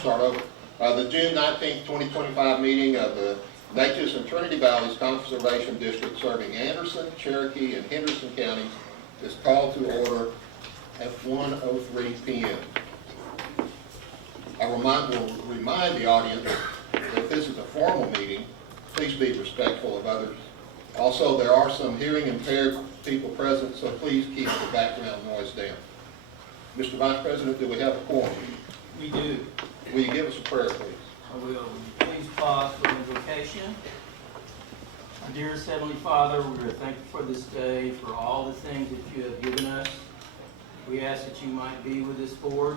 start over. The June 19th, 2025 meeting of the Natchez and Trinity Valleys Conservation District serving Anderson, Cherokee, and Henderson counties is called to order at 1:03 p.m. I will remind the audience that this is a formal meeting. Please be respectful of others. Also, there are some hearing impaired people present, so please keep the background noise down. Mr. Vice President, do we have a quorum? We do. Will you give us a prayer, please? I will. Please pause for invocation. Our dearest Heavenly Father, we are thankful for this day, for all the things that you have given us. We ask that you might be with this board.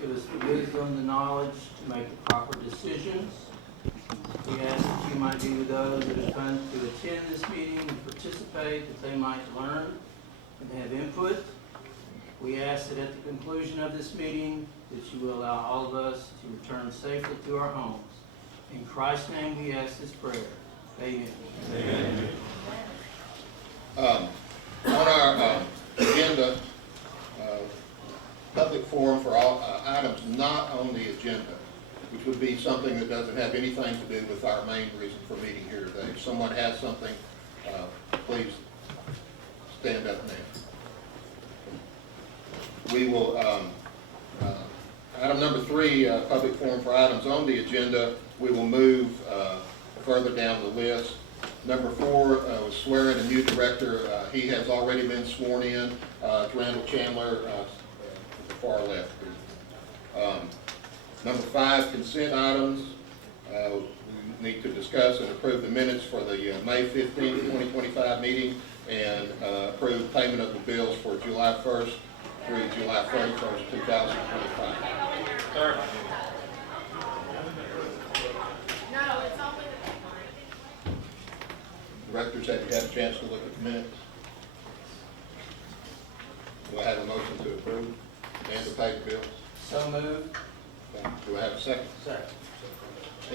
Give us the wisdom, the knowledge to make the proper decisions. We ask that you might be with those that have come to attend this meeting and participate, that they might learn and have input. We ask that at the conclusion of this meeting, that you will allow all of us to return safely to our homes. In Christ's name we ask this prayer. Amen. Amen. On our agenda, public forum for all items not on the agenda, which would be something that doesn't have anything to do with our main reason for meeting here today. If someone has something, please stand up now. We will, item number 3, public forum for items on the agenda, we will move further down the list. Number 4 was swearing a new director. He has already been sworn in. Randall Chandler, at the far left. Number 5, consent items. We need to discuss and approve the minutes for the May 15th, 2025 meeting and approve payment of the bills for July 1st through July 31st, 2025. Sir. No, it's all with Directors, have you had a chance to look at the minutes? Do I have a motion to approve and to pay the bills? So moved. Do I have a second? Second.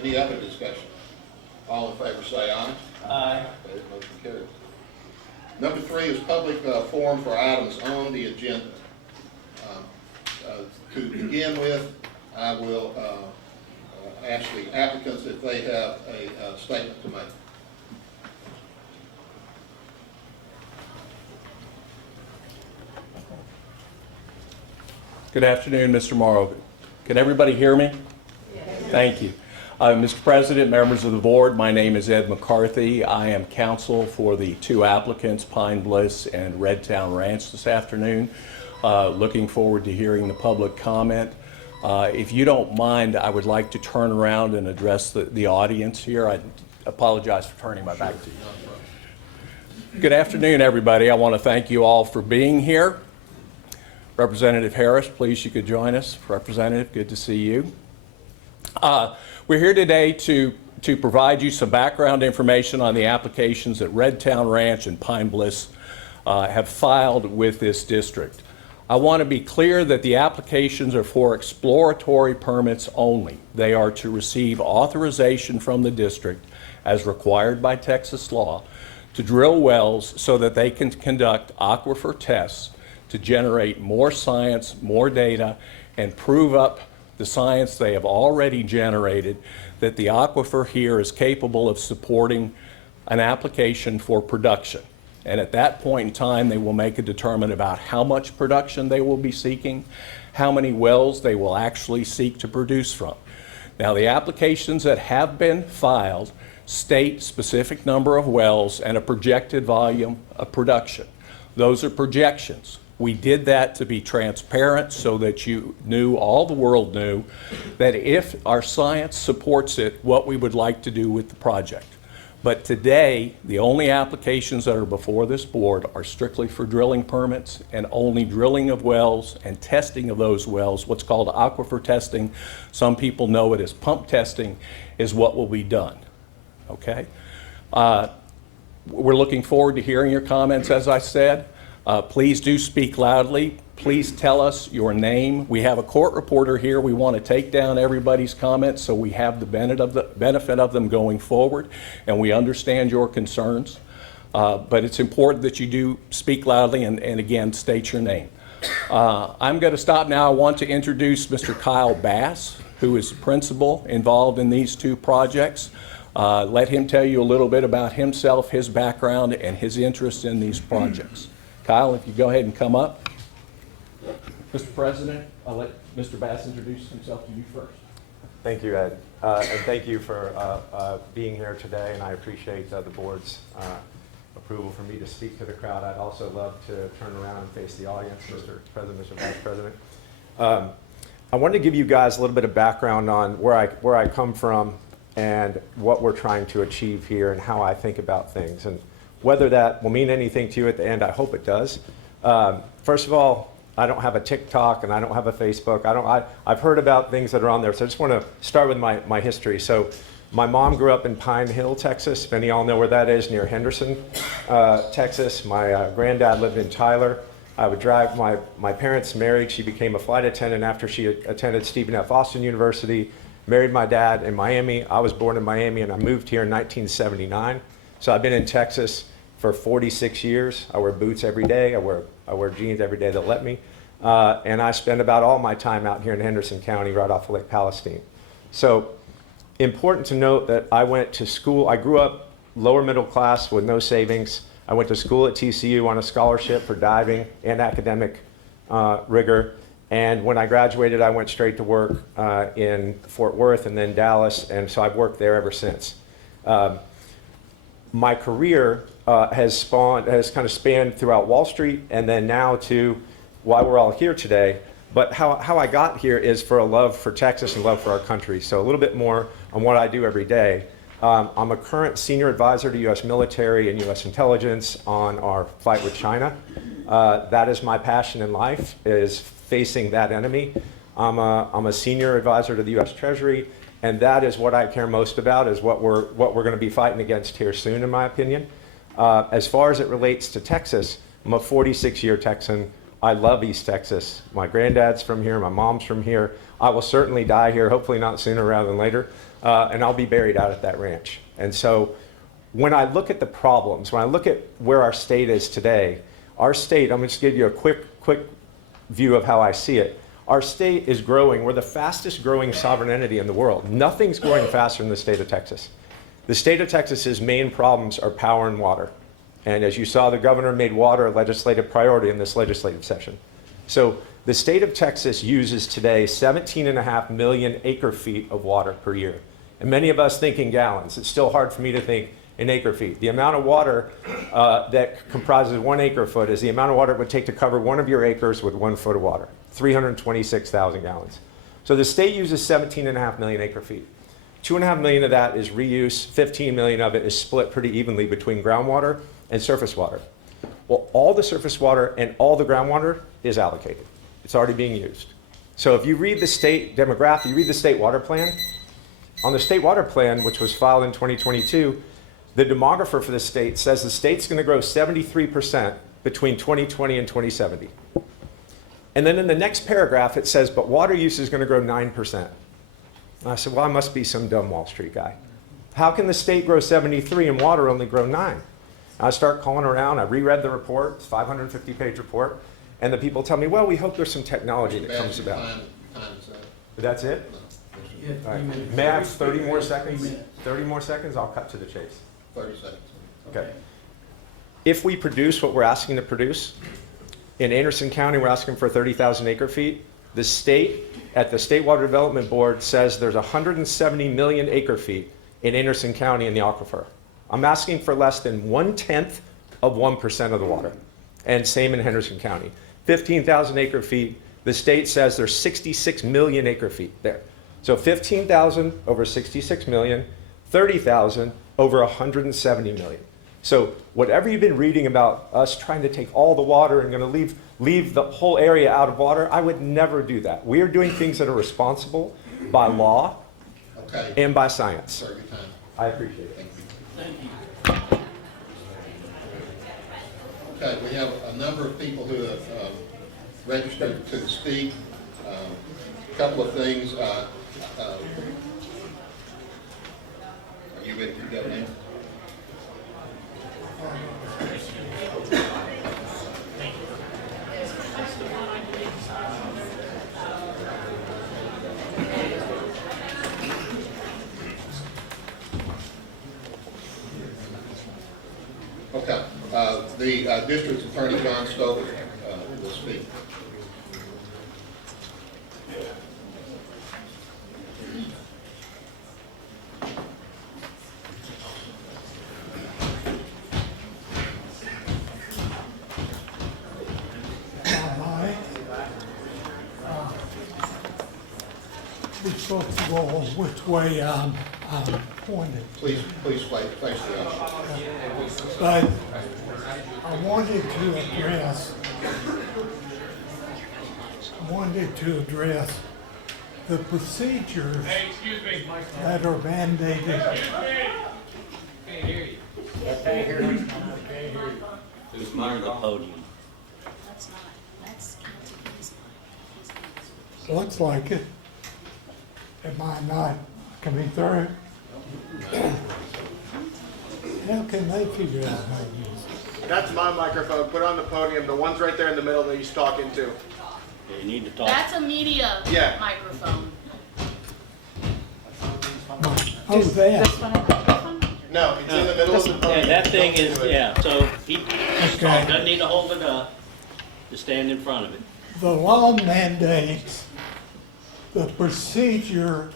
Any other discussion? All in favor say aye. Aye. Okay, motion carries. Number 3 is public forum for items on the agenda. To begin with, I will ask the applicants if they have a statement to make. Good afternoon, Mr. Morrow. Can everybody hear me? Yes. Thank you. Mr. President, members of the board, my name is Ed McCarthy. I am counsel for the 2 applicants, Pine Bliss and Redtown Ranch, this afternoon. Looking forward to hearing the public comment. If you don't mind, I would like to turn around and address the audience here. I apologize for turning my back to you. Good afternoon, everybody. I want to thank you all for being here. Representative Harris, please, you could join us. Representative, good to see you. We're here today to provide you some background information on the applications that Redtown Ranch and Pine Bliss have filed with this district. I want to be clear that the applications are for exploratory permits only. They are to receive authorization from the district, as required by Texas law, to drill wells so that they can conduct aquifer tests to generate more science, more data, and prove up the science they have already generated that the aquifer here is capable of supporting an application for production. And at that point in time, they will make a determination about how much production they will be seeking, how many wells they will actually seek to produce from. Now, the applications that have been filed state specific number of wells and a projected volume of production. Those are projections. We did that to be transparent so that you knew, all the world knew, that if our science supports it, what we would like to do with the project. But today, the only applications that are before this board are strictly for drilling permits and only drilling of wells and testing of those wells. What's called aquifer testing, some people know it as pump testing, is what will be done, okay? We're looking forward to hearing your comments, as I said. Please do speak loudly. Please tell us your name. We have a court reporter here. We want to take down everybody's comments so we have the benefit of them going forward, and we understand your concerns. But it's important that you do speak loudly and again, state your name. I'm going to stop now. I want to introduce Mr. Kyle Bass. who is the principal involved in these two projects. Let him tell you a little bit about himself, his background, and his interest in these projects. Kyle, if you go ahead and come up. Mr. President, I'll let Mr. Bass introduce himself to you first. Thank you, Ed. And thank you for being here today, and I appreciate the board's approval for me to speak to the crowd. I'd also love to turn around and face the audience, Mr. President, Mr. Vice President. I wanted to give you guys a little bit of background on where I come from and what we're trying to achieve here and how I think about things. And whether that will mean anything to you at the end, I hope it does. First of all, I don't have a TikTok and I don't have a Facebook. I've heard about things that are on there, so I just want to start with my history. So my mom grew up in Pine Hill, Texas. If any of y'all know where that is, near Henderson, Texas. My granddad lived in Tyler. I would drive, my parents married. She became a flight attendant after she attended Stephen F. Austin University, married my dad in Miami. I was born in Miami and I moved here in 1979. So I've been in Texas for 46 years. I wear boots every day. I wear jeans every day that let me. And I spend about all my time out here in Henderson County, right off of Lake Palestine. So important to note that I went to school. I grew up lower middle class with no savings. I went to school at TCU on a scholarship for diving and academic rigor. And when I graduated, I went straight to work in Fort Worth and then Dallas. And so I've worked there ever since. My career has kind of spanned throughout Wall Street and then now to why we're all here today. But how I got here is for a love for Texas and love for our country. So a little bit more on what I do every day. I'm a current senior advisor to U.S. military and U.S. intelligence on our fight with China. That is my passion in life, is facing that enemy. I'm a senior advisor to the U.S. Treasury, and that is what I care most about, is what we're going to be fighting against here soon, in my opinion. As far as it relates to Texas, I'm a 46-year Texan. I love East Texas. My granddad's from here, my mom's from here. I will certainly die here, hopefully not sooner rather than later, and I'll be buried out at that ranch. And so when I look at the problems, when I look at where our state is today, our state, I'm going to just give you a quick view of how I see it. Our state is growing. We're the fastest growing sovereign entity in the world. Nothing's growing faster than the state of Texas. The state of Texas's main problems are power and water. And as you saw, the governor made water a legislative priority in this legislative session. So the state of Texas uses today 17.5 million acre feet of water per year. And many of us think in gallons. It's still hard for me to think in acre feet. The amount of water that comprises 1 acre foot is the amount of water it would take to cover one of your acres with 1 foot of water, 326,000 gallons. So the state uses 17.5 million acre feet. 2.5 million of that is reuse, 15 million of it is split pretty evenly between groundwater and surface water. Well, all the surface water and all the groundwater is allocated. It's already being used. So if you read the state demographic, you read the state water plan, on the state water plan, which was filed in 2022, the demographer for the state says the state's going to grow 73% between 2020 and 2070. And then in the next paragraph, it says, but water use is going to grow 9%. And I said, well, I must be some dumb Wall Street guy. How can the state grow 73 and water only grow 9? I start calling around. I reread the report. It's a 550-page report. And the people tell me, well, we hope there's some technology that comes about. Time is up. That's it? You have All 3 right. minutes. May I have 30 more seconds? 3 minutes. 30 more seconds? I'll cut to the chase. 30 seconds. Okay. If we produce what we're asking to produce, in Anderson County, we're asking for 30,000 acre feet. The state, at the State Water Development Board, says there's 170 million acre feet in Anderson County in the aquifer. I'm asking for less than 1/10 of 1% of the water. And same in Henderson County. 15,000 acre feet. The state says there's 66 million acre feet there. So 15,000 over 66 million, 30,000 over 170 million. So whatever you've been reading about us trying to take all the water and going to leave the whole area out of water, I would never do that. We are doing things that are responsible by law and by science. Sir, your time. I appreciate it. Thank you. Thank you. Okay, we have a number of people who have registered to speak. A couple of things. Are you ready to go now? The District Attorney, John Stover, will speak. We're supposed to go which way I'm pointed. Please face the usher. But I wanted to address the procedures that are mandated. Who's near the podium? Looks like it. Am I not coming through? How can they figure out how to use it? That's my microphone. Put it on the podium. The one's right there in the middle that he's talking to. You need to talk. That's a media Yeah. microphone. Oh, that. No, it's in the middle of the Yeah, podium. that thing is, yeah, so he Okay. doesn't need to hold it up to stand in front of it. The law mandates the procedure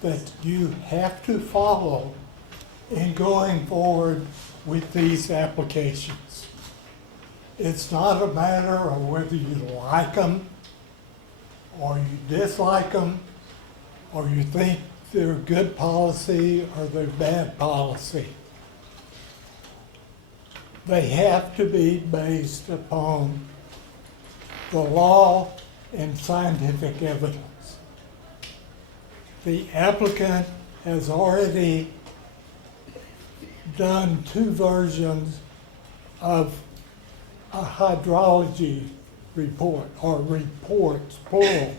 that you have to follow in going forward with these applications. It's not a matter of whether you like them, or you dislike them, or you think they're good policy or they're bad policy. They have to be based upon the law and scientific evidence. The applicant has already done 2 versions of a hydrology report, or reports, plural.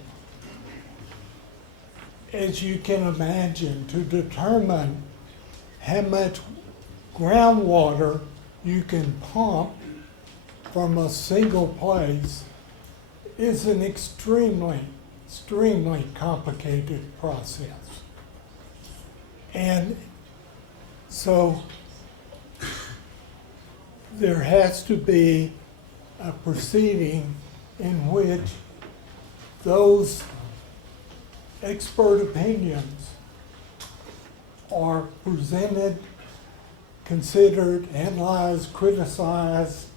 As you can imagine, to determine how much groundwater you can pump from a single place is an extremely complicated process. And so there has to be a proceeding in which those expert opinions are presented, considered, analyzed, criticized,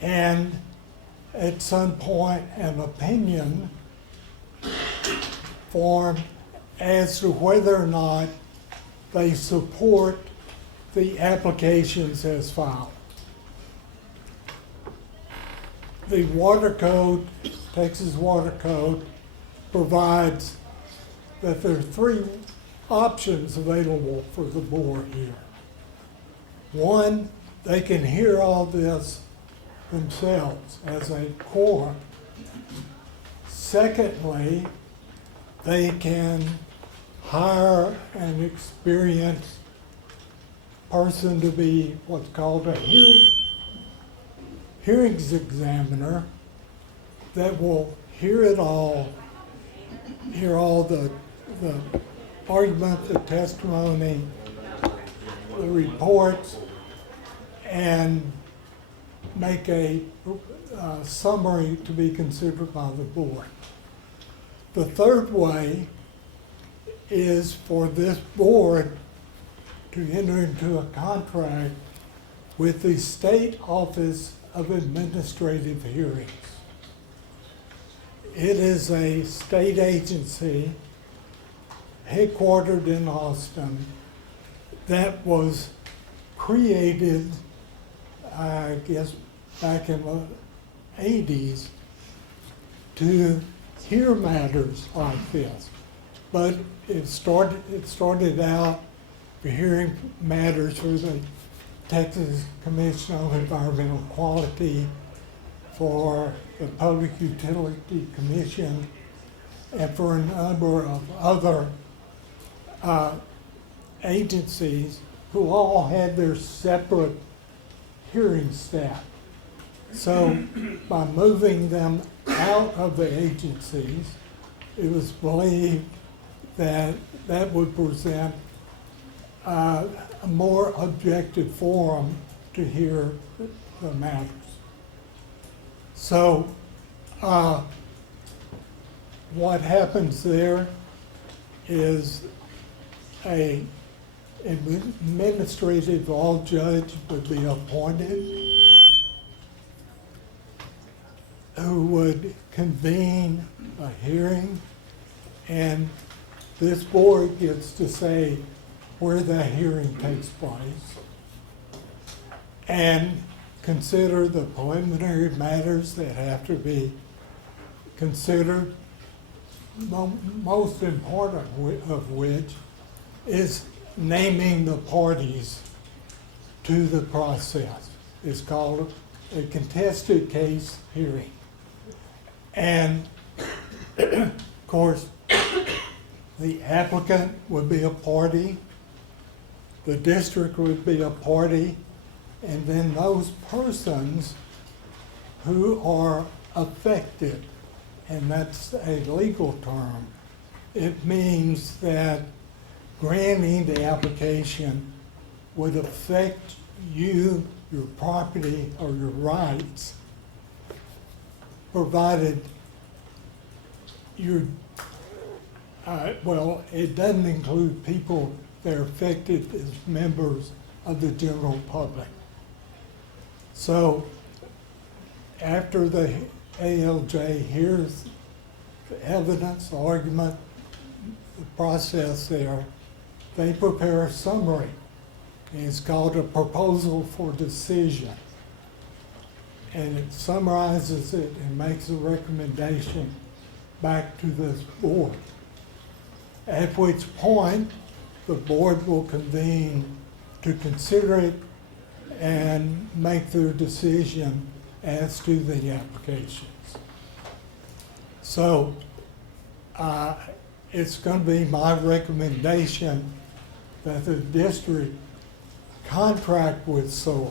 and at some point an opinion formed as to whether or not they support the applications as filed. The Water Code, Texas Water Code, provides that there are 3 options available for the board here. One, they can hear all this themselves as a core. Secondly, they can hire an experienced person to be what's called a hearings examiner that will hear it all, hear all the argument, the testimony, the reports, and make a summary to be considered by the board. The third way is for this board to enter into a contract with the State Office of Administrative Hearings. It is a state agency headquartered in Austin that was created, I guess, back in the 80s to hear matters like this. But it started out for hearing matters for the Texas Commission on Environmental Quality, for the Public Utility Commission, and for a number of other agencies who all had their separate hearing staff. So by moving them out of the agencies, it was believed that that would present a more objective forum to hear the matters. So, what happens there is a administrative law judge would be appointed who would convene a hearing, and this board gets to say where that hearing takes place and consider the preliminary matters that have to be considered, most important of which is naming the parties to the process. It's called a contested case hearing. And of course, the applicant would be a party, the district would be a party, and then those persons who are affected, and that's a legal term. It means that granting the application would affect you, your property, or your rights, provided you're, well, it doesn't include people that are affected as members of the general public. So after the ALJ hears the evidence, argument, the process there, they prepare a summary. And it's called a proposal for decision. And it summarizes it and makes a recommendation back to this board. At which point, the board will convene to consider it and make their decision as to the applications. So it's going to be my recommendation that the district contract with SOAR.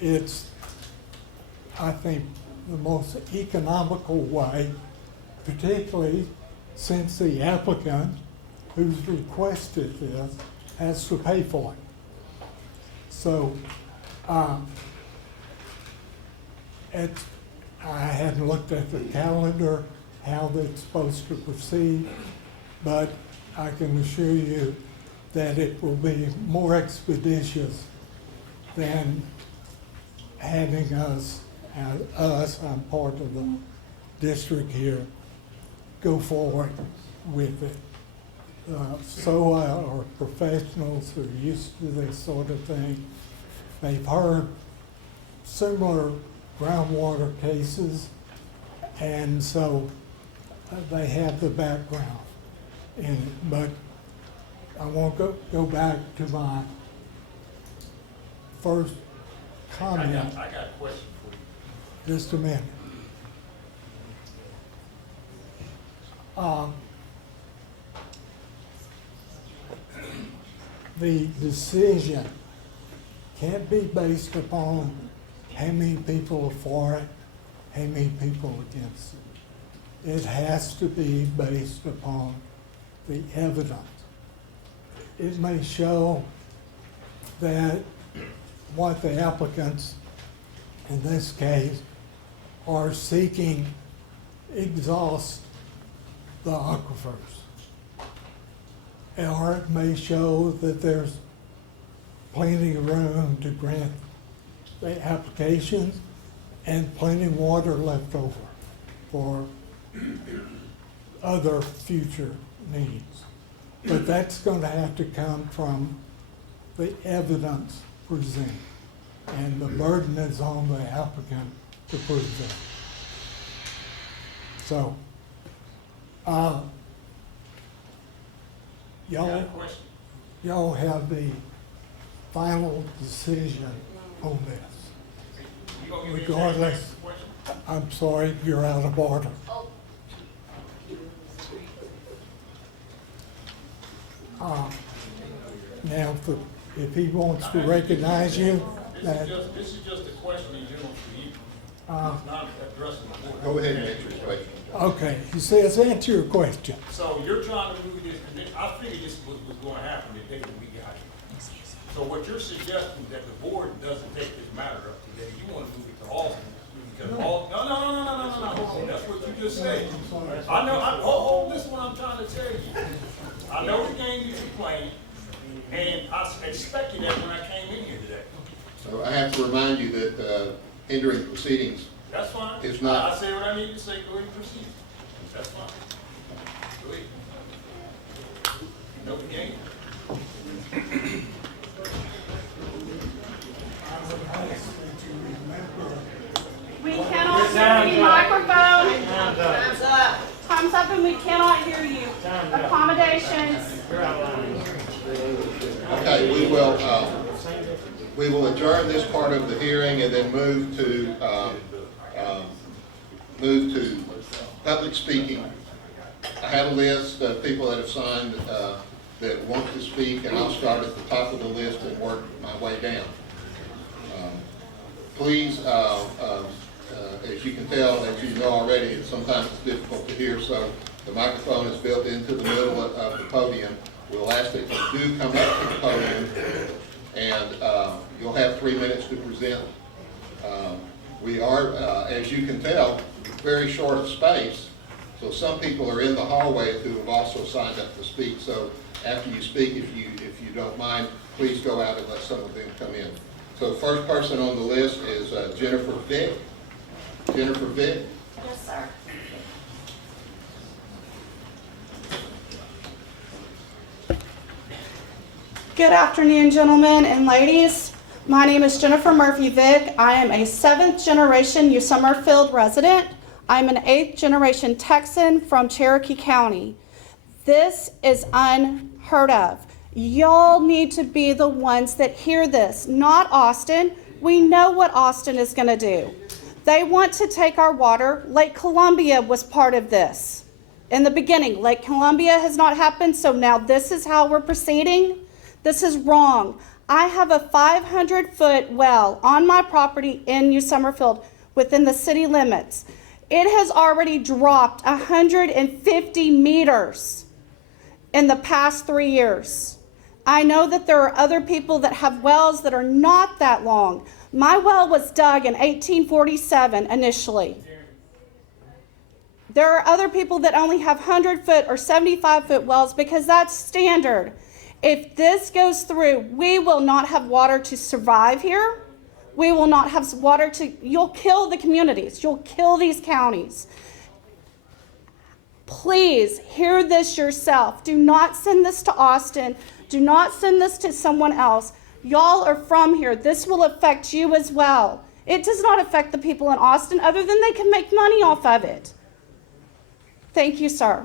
It's, I think, the most economical way, particularly since the applicant who's requested this has to pay for it. So I hadn't looked at the calendar, how that's supposed to proceed, but I can assure you that it will be more expeditious than having us, I'm part of the district here, go forward with it. SOA are professionals who are used to this sort of thing. They've heard similar groundwater cases, and so they have the background in it. But I won't go back to my first comment. I got a question for you. Just a minute. The decision can't be based upon how many people are for it, how many people are against it. It has to be based upon the evidence. It may show that what the applicants, in this case, are seeking exhaust the aquifers. Or it may show that there's plenty of room to grant the applications and plenty of water left over for other future needs. But that's going to have to come from the evidence presented. And the burden is on the applicant to prove that. So, y'all have the final decision on this. Regardless, I'm sorry, you're out of order. Now, if he wants to recognize you, that, This is just a question in general for you. It's not addressing the board. Go ahead and answer your question. okay, he says, answer your question. So you're trying to move this, I figured this was going to happen the day that we got here. So what you're suggesting that the board doesn't take this matter up today, you want to move it to Austin? Because all, no, hold on, that's what you just said. I know, this is what I'm trying to tell you. I know the game you're playing, and I expected that when I came in here today. So I have to remind you that hindering proceedings That's fine. is not. I say what I need to say, go ahead and proceed. That's fine. Go ahead. No game. I would ask that you remember. We cannot hear you, microphone. Time's up and we cannot hear you. Accommodations. Okay, we will adjourn this part of the hearing and then move to public speaking. I have a list of people that have signed that want to speak, and I'll start at the top of the list and work my way down. Please, as you can tell, as you know already, sometimes it's difficult to hear, so the microphone is built into the middle of the podium. We'll ask that you do come up to the podium, and you'll have 3 minutes to present. We are, as you can tell, very short of space, so some people are in the hallway who have also signed up to speak. So after you speak, if you don't mind, please go out and let some of them come in. So the first person on the list is Jennifer Vick. Jennifer Vick. Yes, sir. Good afternoon, gentlemen and ladies. My name is Jennifer Murphy Vick. I am a 7th generation New Summerfield resident. I'm an 8th generation Texan from Cherokee County. This is unheard of. Y'all need to be the ones that hear this, not Austin. We know what Austin is going to do. They want to take our water. Lake Columbia was part of this. In the beginning, Lake Columbia has not happened, so now this is how we're proceeding. This is wrong. I have a 500-foot well on my property in New Summerfield within the city limits. It has already dropped 150 meters in the past 3 years. I know that there are other people that have wells that are not that long. My well was dug in 1847 initially. There are other people that only have 100-foot or 75-foot wells because that's standard. If this goes through, we will not have water to survive here. We will not have water to, you'll kill the communities. You'll kill these counties. Please hear this yourself. Do not send this to Austin. Do not send this to someone else. Y'all are from here. This will affect you as well. It does not affect the people in Austin other than they can make money off of it. Thank you, sir.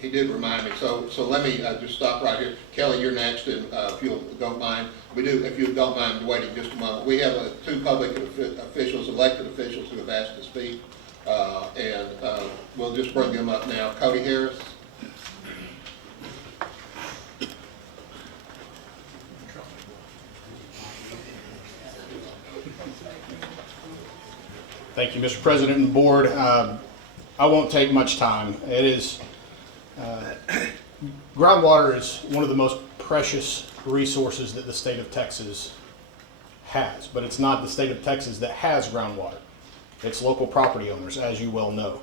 He did remind me, so let me just stop right here. Kelly, you're next, and if you don't mind, if you don't mind waiting just a moment. We have 2 public officials, elected officials, who have asked to speak, and we'll just bring them up now. Cody Harris. Thank you, Mr. President and Board. I won't take much time. It is, groundwater is one of the most precious resources that the state of Texas has, but it's not the state of Texas that has groundwater. It's local property owners, as you well know.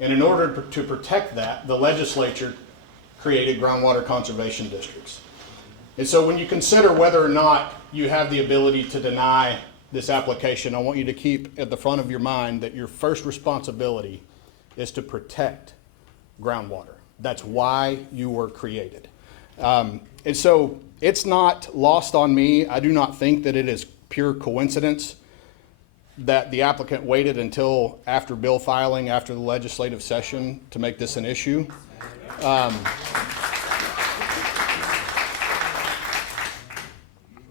And in order to protect that, the legislature created groundwater conservation districts. And so when you consider whether or not you have the ability to deny this application, I want you to keep at the front of your mind that your first responsibility is to protect groundwater. That's why you were created. And so it's not lost on me. I do not think that it is pure coincidence that the applicant waited until after bill filing, after the legislative session, to make this an issue.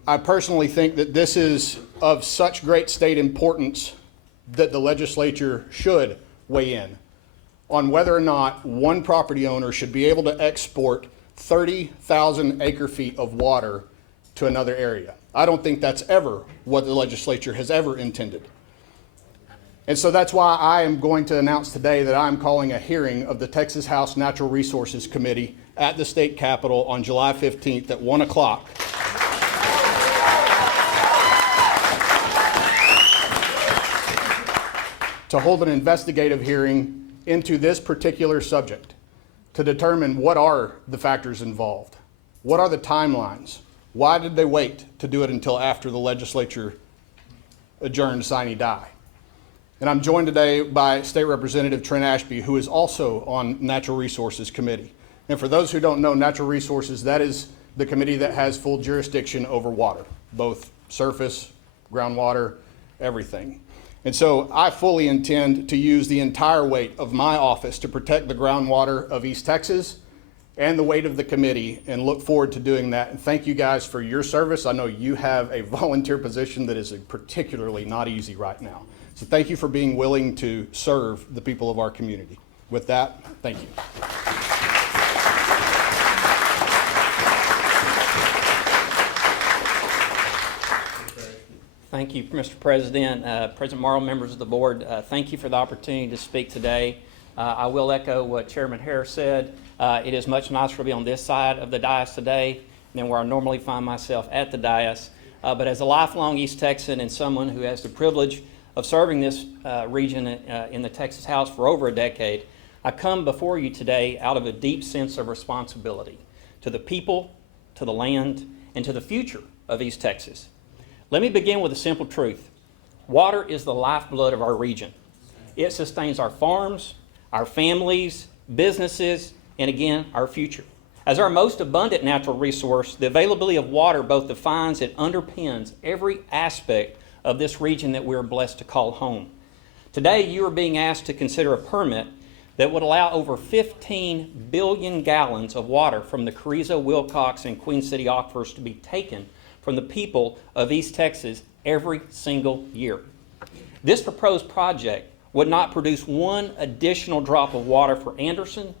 I personally think that this is of such great state importance that the legislature should weigh in on whether or not one property owner should be able to export 30,000 acre feet of water to another area. I don't think that's ever what the legislature has ever intended. And so that's why I am going to announce today that I'm calling a hearing of the Texas House Natural Resources Committee at the state capitol on July 15th at 1 o'clock. To hold an investigative hearing into this particular subject to determine what are the factors involved, what are the timelines, why did they wait to do it until after the legislature adjourned sine die. And I'm joined today by State Representative Trent Ashby, who is also on Natural Resources Committee. And for those who don't know, Natural Resources, that is the committee that has full jurisdiction over water, both surface, groundwater, everything. And so I fully intend to use the entire weight of my office to protect the groundwater of East Texas and the weight of the committee, and look forward to doing that. And thank you guys for your service. I know you have a volunteer position that is particularly not easy right now. So thank you for being willing to serve the people of our community. With that, thank you. Thank you, Mr. President. President Mayoral, members of the board, thank you for the opportunity to speak today. I will echo what Chairman Harris said. It is much nicer to be on this side of the dais today than where I normally find myself at the dais. But as a lifelong East Texan and someone who has the privilege of serving this region in the Texas House for over a decade, I come before you today out of a deep sense of responsibility to the people, to the land, and to the future of East Texas. Let me begin with a simple truth. Water is the lifeblood of our region. It sustains our farms, our families, businesses, and again, our future. As our most abundant natural resource, the availability of water both defines and underpins every aspect of this region that we are blessed to call home. Today, you are being asked to consider a permit that would allow over 15 billion gallons of water from the Carrizo, Wilcox, and Queen City aquifers to be taken from the people of East Texas every single year. This proposed project would not produce one additional drop of water for Anderson,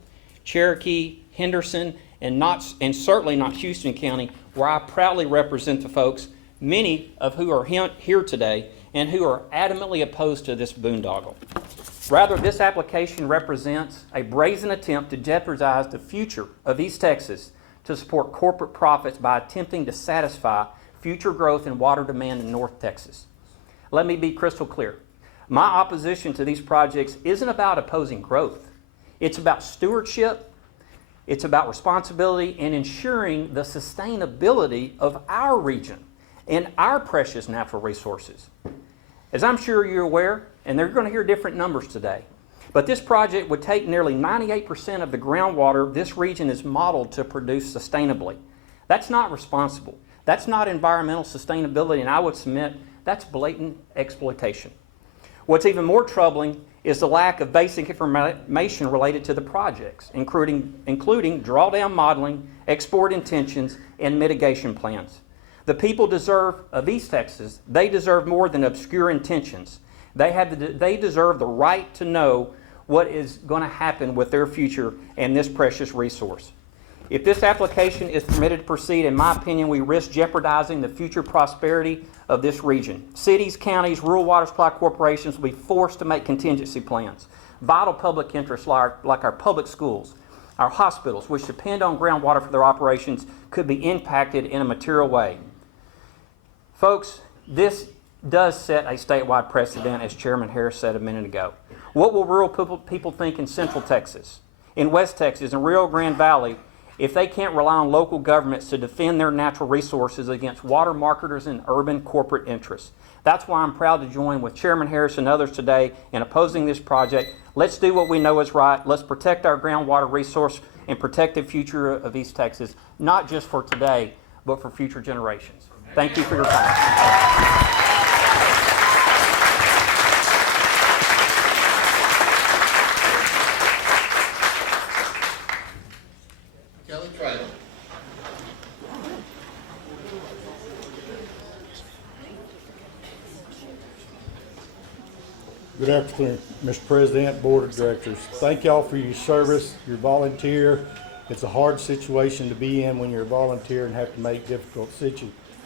Cherokee, Henderson, and certainly not Houston County, where I proudly represent the folks, many of who are here today and who are adamantly opposed to this boondoggle. Rather, this application represents a brazen attempt to jeopardize the future of East Texas to support corporate profits by attempting to satisfy future growth in water demand in North Texas. Let me be crystal clear. My opposition to these projects isn't about opposing growth. It's about stewardship, it's about responsibility, and ensuring the sustainability of our region and our precious natural resources. As I'm sure you're aware, and they're going to hear different numbers today, but this project would take nearly 98% of the groundwater this region is modeled to produce sustainably. That's not responsible. That's not environmental sustainability, and I would submit that's blatant exploitation. What's even more troubling is the lack of basic information related to the projects, including drawdown modeling, export intentions, and mitigation plans. The people of East Texas, they deserve more than obscure intentions. They deserve the right to know what is going to happen with their future and this precious resource. If this application is permitted to proceed, in my opinion, we risk jeopardizing the future prosperity of this region. Cities, counties, rural water supply corporations will be forced to make contingency plans. Vital public interests like our public schools, our hospitals, which depend on groundwater for their operations, could be impacted in a material way. Folks, this does set a statewide precedent, as Chairman Harris said a minute ago. What will rural people think in Central Texas, in West Texas, in Rio Grande Valley, if they can't rely on local governments to defend their natural resources against water marketers and urban corporate interests? That's why I'm proud to join with Chairman Harris and others today in opposing this project. Let's do what we know is right. Let's protect our groundwater resource and protect the future of East Texas, not just for today, but for future generations. Thank you for your time. Good afternoon, Mr. President, Board of Directors. Thank y'all for your service, your volunteer. It's a hard situation to be in when you're a volunteer and have to make difficult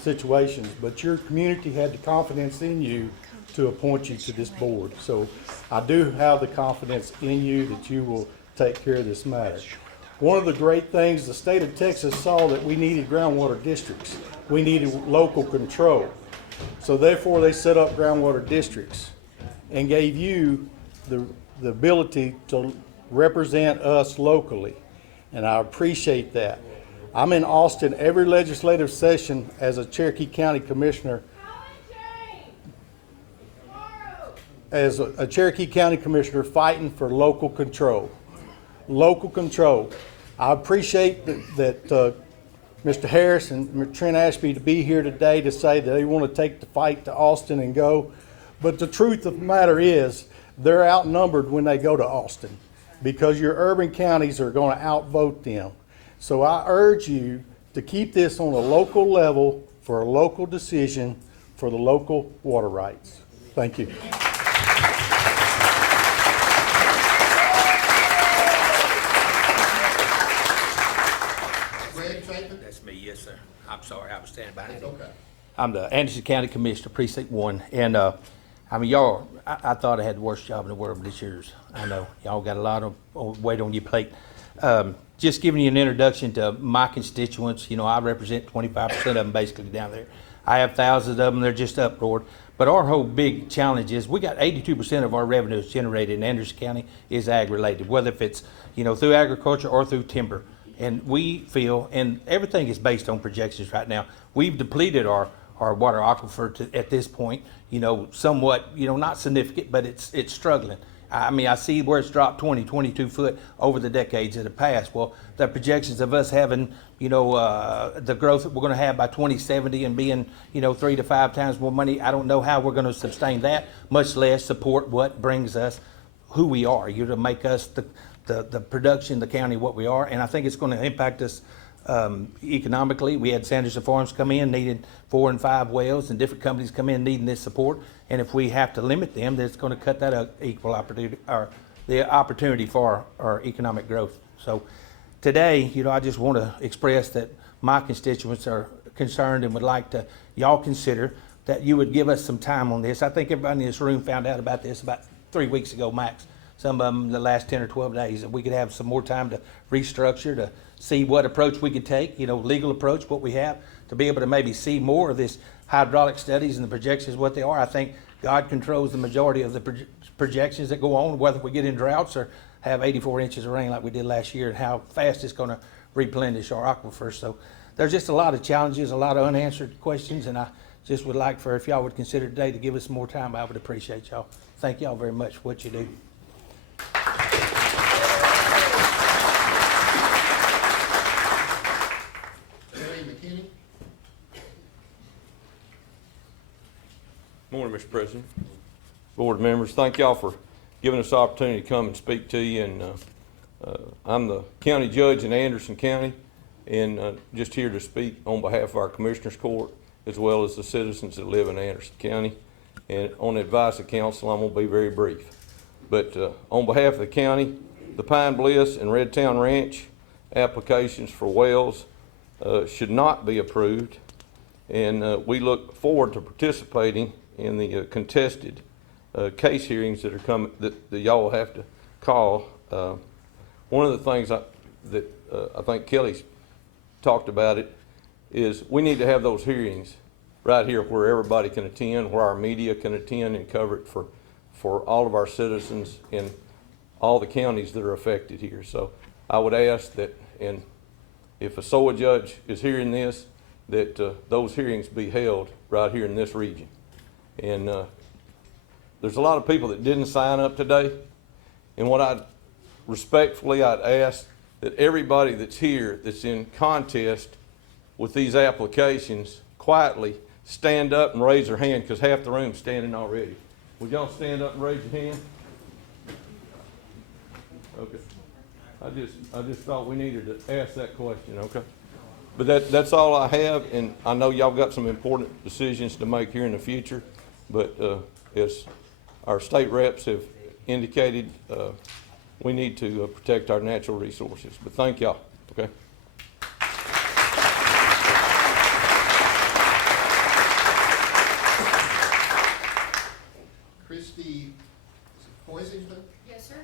situations, but your community had the confidence in you to appoint you to this board. So I do have the confidence in you that you will take care of this matter. One of the great things, the state of Texas saw that we needed groundwater districts. We needed local control. So therefore they set up groundwater districts and gave you the ability to represent us locally. And I appreciate that. I'm in Austin every legislative session as a Cherokee County Commissioner. As a Cherokee County Commissioner fighting for local control. Local control. I appreciate that Mr. Harris and Trent Ashby to be here today to say that they want to take the fight to Austin and go. But the truth of the matter is they're outnumbered when they go to Austin because your urban counties are going to outvote them. So I urge you to keep this on a local level for a local decision for the local water rights. Thank you. That's me, yes, sir. I'm sorry, I was standing behind It's you. okay. I'm the Anderson County Commissioner, Precinct 1, and I mean, y'all, I thought I had the worst job in the world, but it's yours. I know. Y'all got a lot of weight on your plate. Just giving you an introduction to my constituents, you know, I represent 25% of them basically down there. I have thousands of them, they're just uproared. But our whole big challenge is we got 82% of our revenues generated in Anderson County is ag-related, whether if it's, you know, through agriculture or through timber. And we feel, and everything is based on projections right now, we've depleted our water aquifer at this point, you know, somewhat, you know, not significant, but it's struggling. I mean, I see where it's dropped 22 foot over the decades that have passed. Well, the projections of us having, you know, the growth that we're going to have by 2070 and being, you know, 3 to 5 times more money, I don't know how we're going to sustain that, much less support what brings us who we are. You're to make us the production, the county, what we are, and I think it's going to impact us economically. We had Sanderson Farms come in needing 4 and 5 wells, and different companies come in needing this support. And if we have to limit them, then it's going to cut that equal opportunity, or the opportunity for our economic growth. So today, you know, I just want to express that my constituents are concerned and would like to y'all consider that you would give us some time on this. I think everybody in this room found out about this about 3 weeks ago max. Some of them the last 10 or 12 days, that we could have some more time to restructure, to see what approach we could take, you know, legal approach, what we have, to be able to maybe see more of this hydraulic studies and the projections, what they are. I think God controls the majority of the projections that go on, whether we get in droughts or have 84 inches of rain like we did last year, and how fast it's going to replenish our aquifers. So there's just a lot of challenges, a lot of unanswered questions, and I just would like for, if y'all would consider today to give us more time, I would appreciate y'all. Thank y'all very much for what you do. Morning, Mr. President, board members. Thank y'all for giving us the opportunity to come and speak to you. And I'm the county judge in Anderson County, and just here to speak on behalf of our Commissioners Court, as well as the citizens that live in Anderson County. And on the advice of council, I'm going to be very brief. But on behalf of the county, the Pine Bliss and Redtown Ranch applications for wells should not be approved. And we look forward to participating in the contested case hearings that are coming, that y'all have to call. One of the things that I think Kelly's talked about it is we need to have those hearings right here where everybody can attend, where our media can attend and cover it for all of our citizens in all the counties that are affected here. So I would ask that, and if a SOA judge is hearing this, that those hearings be held right here in this region. And there's a lot of people that didn't sign up today, and what I'd ask that everybody that's here that's in contest with these applications quietly stand up and raise their hand, because half the room's standing already. Would y'all stand up and raise your hand? Okay. I just thought we needed to ask that question, okay? But that's all I have, and I know y'all got some important decisions to make here in the future, but as our state reps have indicated, we need to protect our natural resources. But thank y'all, okay? Christy, is it Poisington? Yes, sir.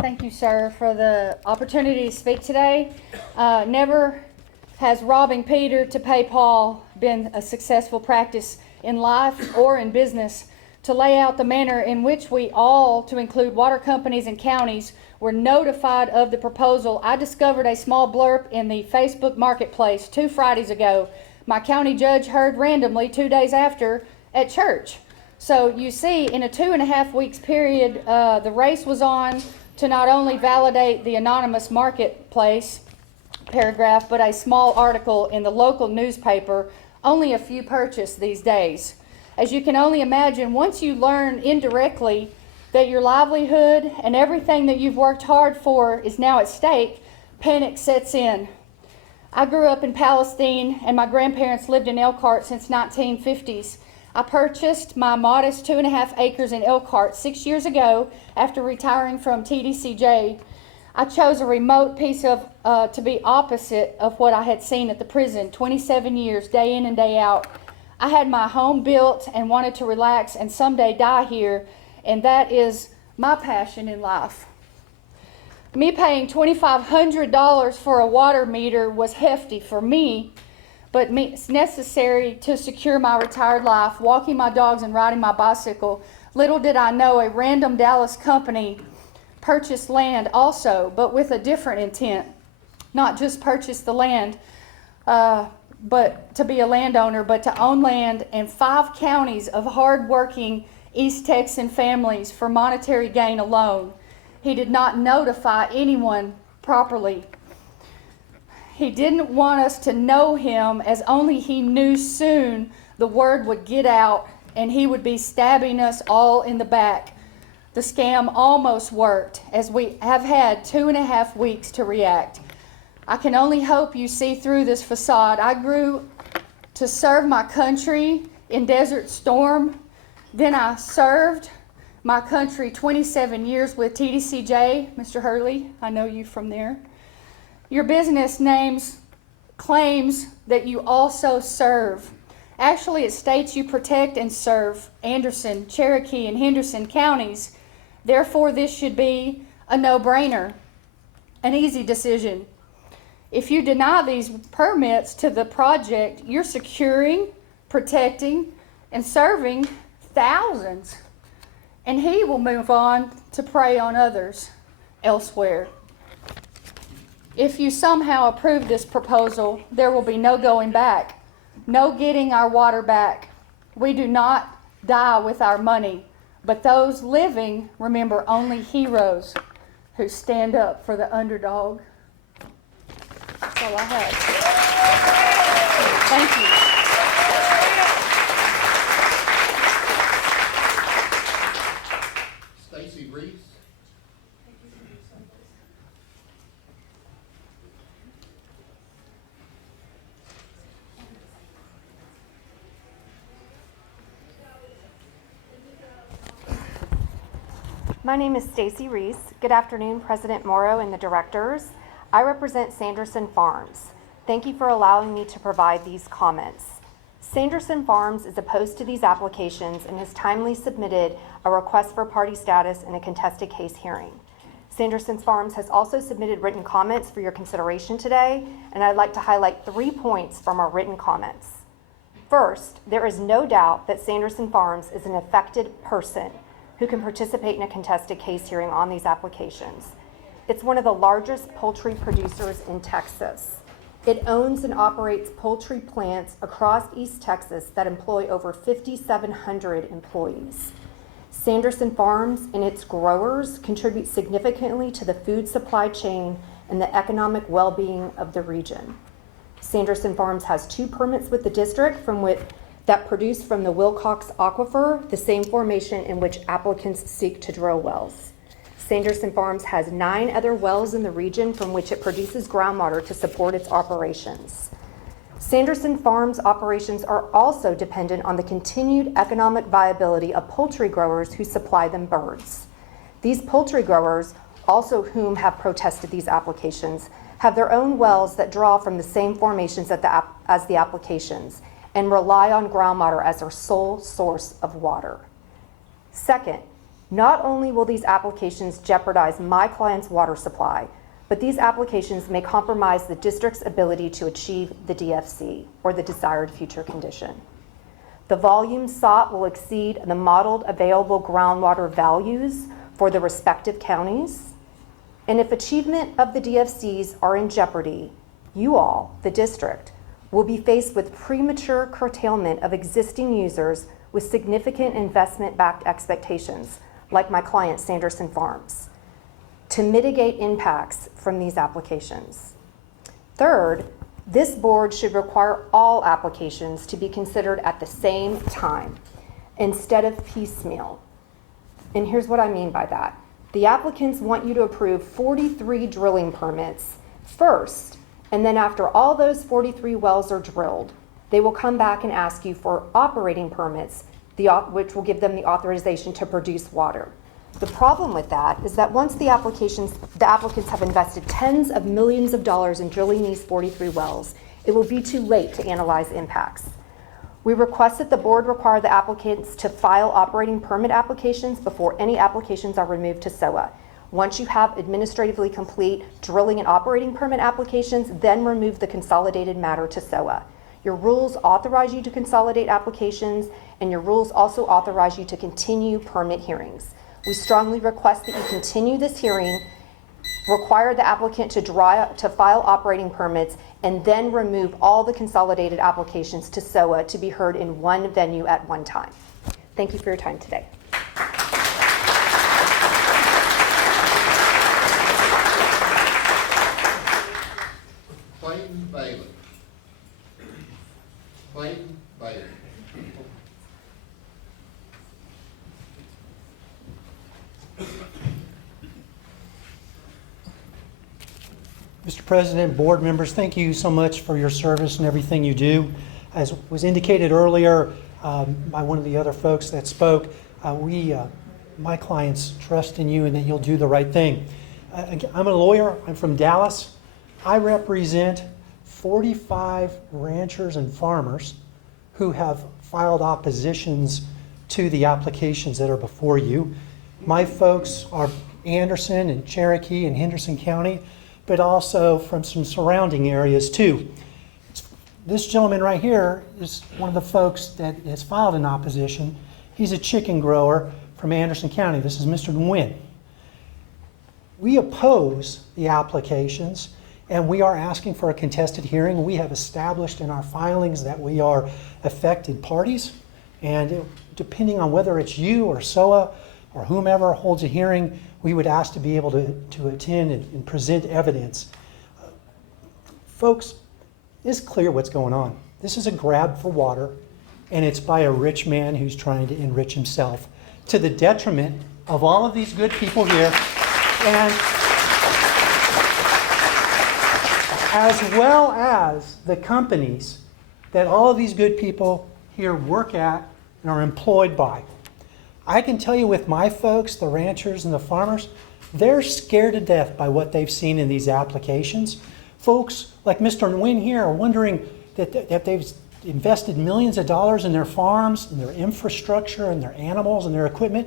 Thank you, sir, for the opportunity to speak today. Never has robbing Peter to pay Paul been a successful practice in life or in business. To lay out the manner in which we all, to include water companies and counties, were notified of the proposal, I discovered a small blurb in the Facebook Marketplace 2 Fridays ago. My county judge heard randomly 2 days after at church. So you see, in a 2.5 weeks period, the race was on to not only validate the anonymous marketplace paragraph, but a small article in the local newspaper, only a few purchased these days. As you can only imagine, once you learn indirectly that your livelihood and everything that you've worked hard for is now at stake, panic sets in. I grew up in Palestine and my grandparents lived in Elkhart since 1950s. I purchased my modest 2.5 acres in Elkhart 6 years ago after retiring from TDCJ. I chose a remote piece of, to be opposite of what I had seen at the prison, 27 years, day in and day out. I had my home built and wanted to relax and someday die here, and that is my passion in life. Me paying $2,500 for a water meter was hefty for me, but it's necessary to secure my retired life, walking my dogs and riding my bicycle. Little did I know a random Dallas company purchased land also, but with a different intent. Not just purchase the land, but to be a landowner, but to own land in 5 counties of hard-working East Texan families for monetary gain alone. He did not notify anyone properly. He didn't want us to know him, as only he knew soon the word would get out and he would be stabbing us all in the back. The scam almost worked, as we have had 2.5 weeks to react. I can only hope you see through this facade. I grew to serve my country in Desert Storm. Then I served my country 27 years with TDCJ. Mr. Hurley, I know you from there. Your business names claims that you also serve. Actually, it states you protect and serve Anderson, Cherokee, and Henderson counties. Therefore, this should be a no-brainer, an easy decision. If you deny these permits to the project, you're securing, protecting, and serving thousands. And he will move on to prey on others elsewhere. If you somehow approve this proposal, there will be no going back, no getting our water back. We do not die with our money, but those living remember only heroes who stand up for the underdog. That's all I have. Thank you. Stacy Reese. My name is Stacy Reese. Good afternoon, President Morrow and the directors. I represent Sanderson Farms. Thank you for allowing me to provide these comments. Sanderson Farms is opposed to these applications and has timely submitted a request for party status in a contested case hearing. Sanderson Farms has also submitted written comments for your consideration today, and I'd like to highlight 3 points from our written comments. First, there is no doubt that Sanderson Farms is an affected person who can participate in a contested case hearing on these applications. It's one of the largest poultry producers in Texas. It owns and operates poultry plants across East Texas that employ over 5,700 employees. Sanderson Farms and its growers contribute significantly to the food supply chain and the economic well-being of the region. Sanderson Farms has 2 permits with the district that produce from the Wilcox Aquifer, the same formation in which applicants seek to drill wells. Sanderson Farms has 9 other wells in the region from which it produces groundwater to support its operations. Sanderson Farms operations are also dependent on the continued economic viability of poultry growers who supply them birds. These poultry growers, also whom have protested these applications, have their own wells that draw from the same formations as the applications and rely on groundwater as their sole source of water. Second, not only will these applications jeopardize my client's water supply, but these applications may compromise the district's ability to achieve the DFC, or the desired future condition. The volume sought will exceed the modeled available groundwater values for the respective counties, and if achievement of the DFCs are in jeopardy, you all, the district, will be faced with premature curtailment of existing users with significant investment-backed expectations, like my client, Sanderson Farms, to mitigate impacts from these applications. Third, this board should require all applications to be considered at the same time instead of piecemeal. And here's what I mean by that. The applicants want you to approve 43 drilling permits first, and then after all those 43 wells are drilled, they will come back and ask you for operating permits, which will give them the authorization to produce water. The problem with that is that once the applicants have invested tens of millions of dollars in drilling these 43 wells, it will be too late to analyze impacts. We request that the board require the applicants to file operating permit applications before any applications are removed to SOA. Once you have administratively complete drilling and operating permit applications, then remove the consolidated matter to SOA. Your rules authorize you to consolidate applications, and your rules also authorize you to continue permit hearings. We strongly request that you continue this hearing, require the applicant to file operating permits, and then remove all the consolidated applications to SOA to be heard in one venue at one time. Thank you for your time today. Clayton Bailey. Clayton Bailey. Mr. President, board members, thank you so much for your service and everything you do. As was indicated earlier by one of the other folks that spoke, my clients trust in you and that you'll do the right thing. I'm a lawyer. I'm from Dallas. I represent 45 ranchers and farmers who have filed oppositions to the applications that are before you. My folks are Anderson and Cherokee and Henderson County, but also from some surrounding areas too. This gentleman right here is one of the folks that has filed an opposition. He's a chicken grower from Anderson County. This is Mr. Nguyen. We oppose the applications, and we are asking for a contested hearing. We have established in our filings that we are affected parties, and depending on whether it's you or SOA or whomever holds a hearing, we would ask to be able to attend and present evidence. Folks, it's clear what's going on. This is a grab for water, and it's by a rich man who's trying to enrich himself to the detriment of all of these good people here, and as well as the companies that all of these good people here work at and are employed by. I can tell you with my folks, the ranchers and the farmers, they're scared to death by what they've seen in these applications. Folks like Mr. Nguyen here are wondering that they've invested millions of dollars in their farms, in their infrastructure, and their animals and their equipment.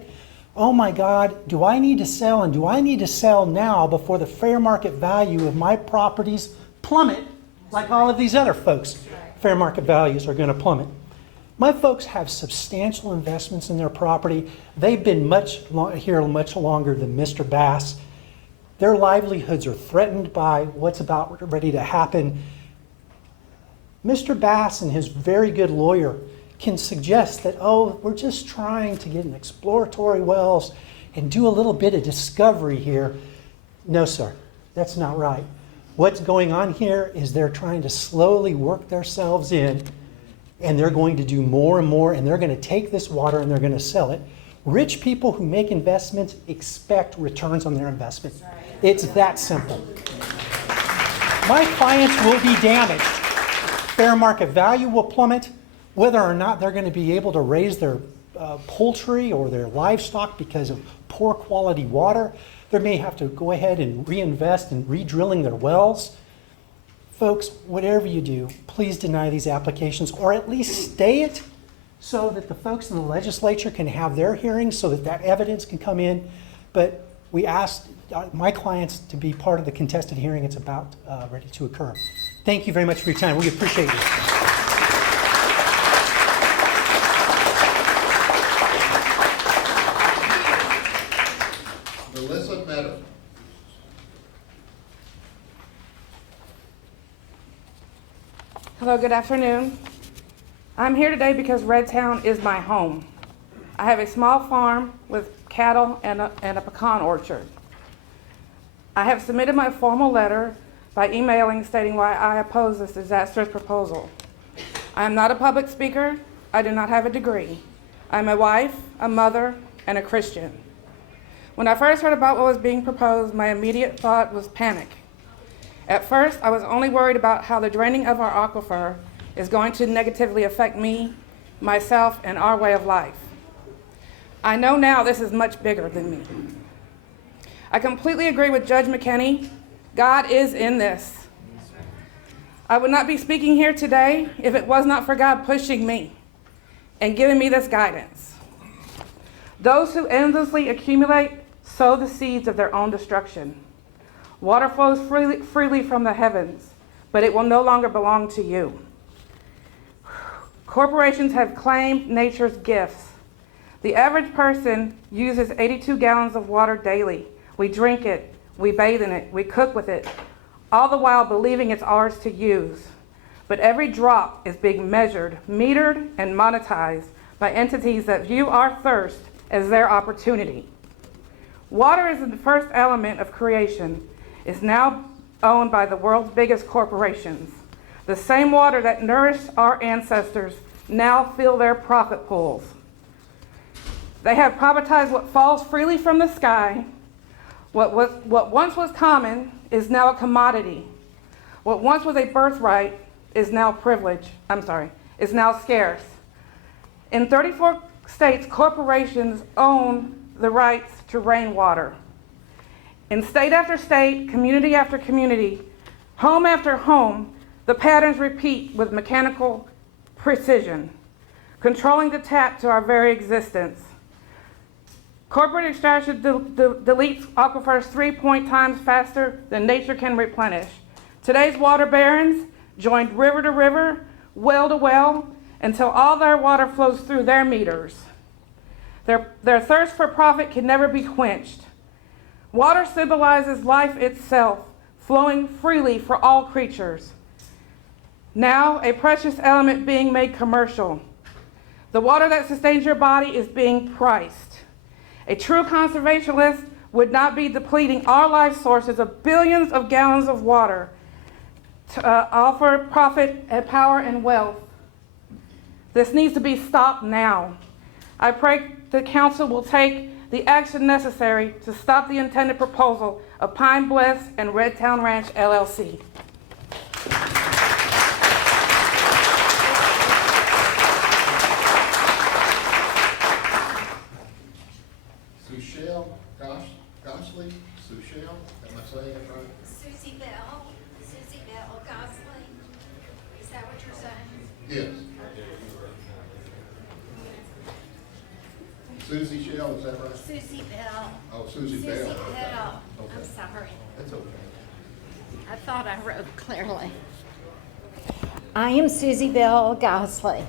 Oh my God, do I need to sell, and do I need to sell now before the fair market value of my properties plummet like all of these other folks? Fair market values are going to plummet. My folks have substantial investments in their property. They've been here much longer than Mr. Bass. Their livelihoods are threatened by what's about ready to happen. Mr. Bass and his very good lawyer can suggest that, oh, we're just trying to get an exploratory wells and do a little bit of discovery here. No, sir, that's not right. What's going on here is they're trying to slowly work themselves in, and they're going to do more and more, and they're going to take this water and they're going to sell it Rich people who make investments expect returns on their investment. It's that simple. My clients will be damaged. Fair market value will plummet. Whether or not they're going to be able to raise their poultry or their livestock because of poor quality water, they may have to go ahead and reinvest in re-drilling their wells. Folks, whatever you do, please deny these applications, or at least stay it so that the folks in the legislature can have their hearings so that that evidence can come in. But we asked my clients to be part of the contested hearing. It's about ready to occur. Thank you very much for your time. We appreciate you. Melissa Meadow. Hello, good afternoon. I'm here today because Redtown is my home. I have a small farm with cattle and a pecan orchard. I have submitted my formal letter by emailing stating why I oppose this disastrous proposal. I am not a public speaker. I do not have a degree. I'm a wife, a mother, and a Christian. When I first heard about what was being proposed, my immediate thought was panic. At first, I was only worried about how the draining of our aquifer is going to negatively affect me, myself, and our way of life. I know now this is much bigger than me. I completely agree with Judge McKinney. God is in this. I would not be speaking here today if it was not for God pushing me and giving me this guidance. Those who endlessly accumulate sow the seeds of their own destruction. Water flows freely from the heavens, but it will no longer belong to you. Corporations have claimed nature's gifts. The average person uses 82 gallons of water daily. We drink it, we bathe in it, we cook with it, all the while believing it's ours to use. But every drop is being measured, metered, and monetized by entities that view our thirst as their opportunity. Water is the first element of creation. It's now owned by the world's biggest corporations. The same water that nourished our ancestors now fill their profit pools. They have privatized what falls freely from the sky. What once was common is now a commodity. What once was a birthright is now is now scarce. In 34 states, corporations own the rights to rainwater. In state after state, community after community, home after home, the patterns repeat with mechanical precision, controlling the tap to our very existence. Corporate extraction deletes aquifers 3 times faster than nature can replenish. Today's water barons joined river to river, well to well, until all their water flows through their meters. Their thirst for profit can never be quenched. Water symbolizes life itself, flowing freely for all creatures. Now, a precious element being made commercial. The water that sustains your body is being priced. A true conservationist would not be depleting our life sources of billions of gallons of water to offer profit and power and wealth. This needs to be stopped now. I pray the council will take the action necessary to stop the intended proposal of Pine Bliss and Redtown Ranch LLC. Sushil Gosling, Sushil, am I saying it right? Susie Bell Gosling. Is that what you're saying? Yes. Susie Shell, is that right? Susie Bell. Oh, Susie Bell. Susie Bell. Okay. I'm sorry. That's okay. I thought I wrote clearly. I am Susie Bell Gosley.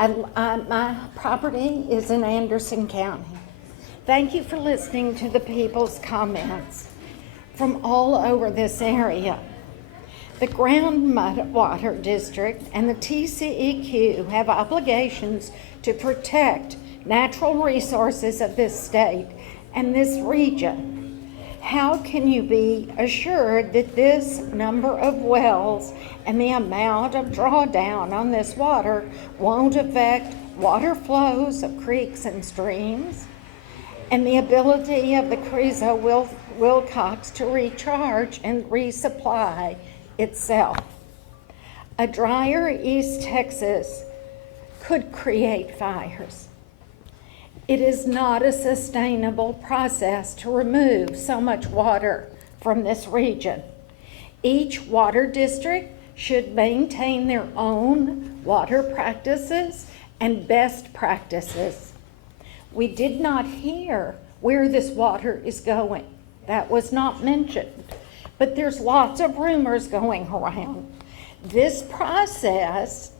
My property is in Anderson County. Thank you for listening to the people's comments from all over this area. The Groundwater District and the TCEQ have obligations to protect natural resources of this state and this region. How can you be assured that this number of wells and the amount of drawdown on this water won't affect water flows of creeks and streams and the ability of the Carrizo Wilcox to recharge and resupply itself? A drier East Texas could create fires. It is not a sustainable process to remove so much water from this region. Each water district should maintain their own water practices and best practices. We did not hear where this water is going. That was not mentioned. But there's lots of rumors going around. This process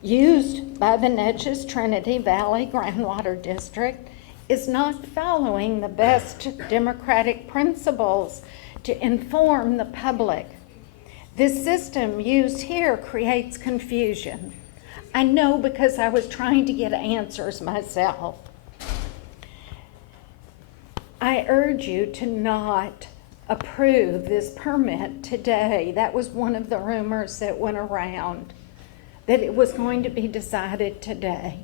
used by the Natchez Trinity Valley Groundwater District is not following the best democratic principles to inform the public. This system used here creates confusion. I know because I was trying to get answers myself. I urge you to not approve this permit today. That was one of the rumors that went around, that it was going to be decided today.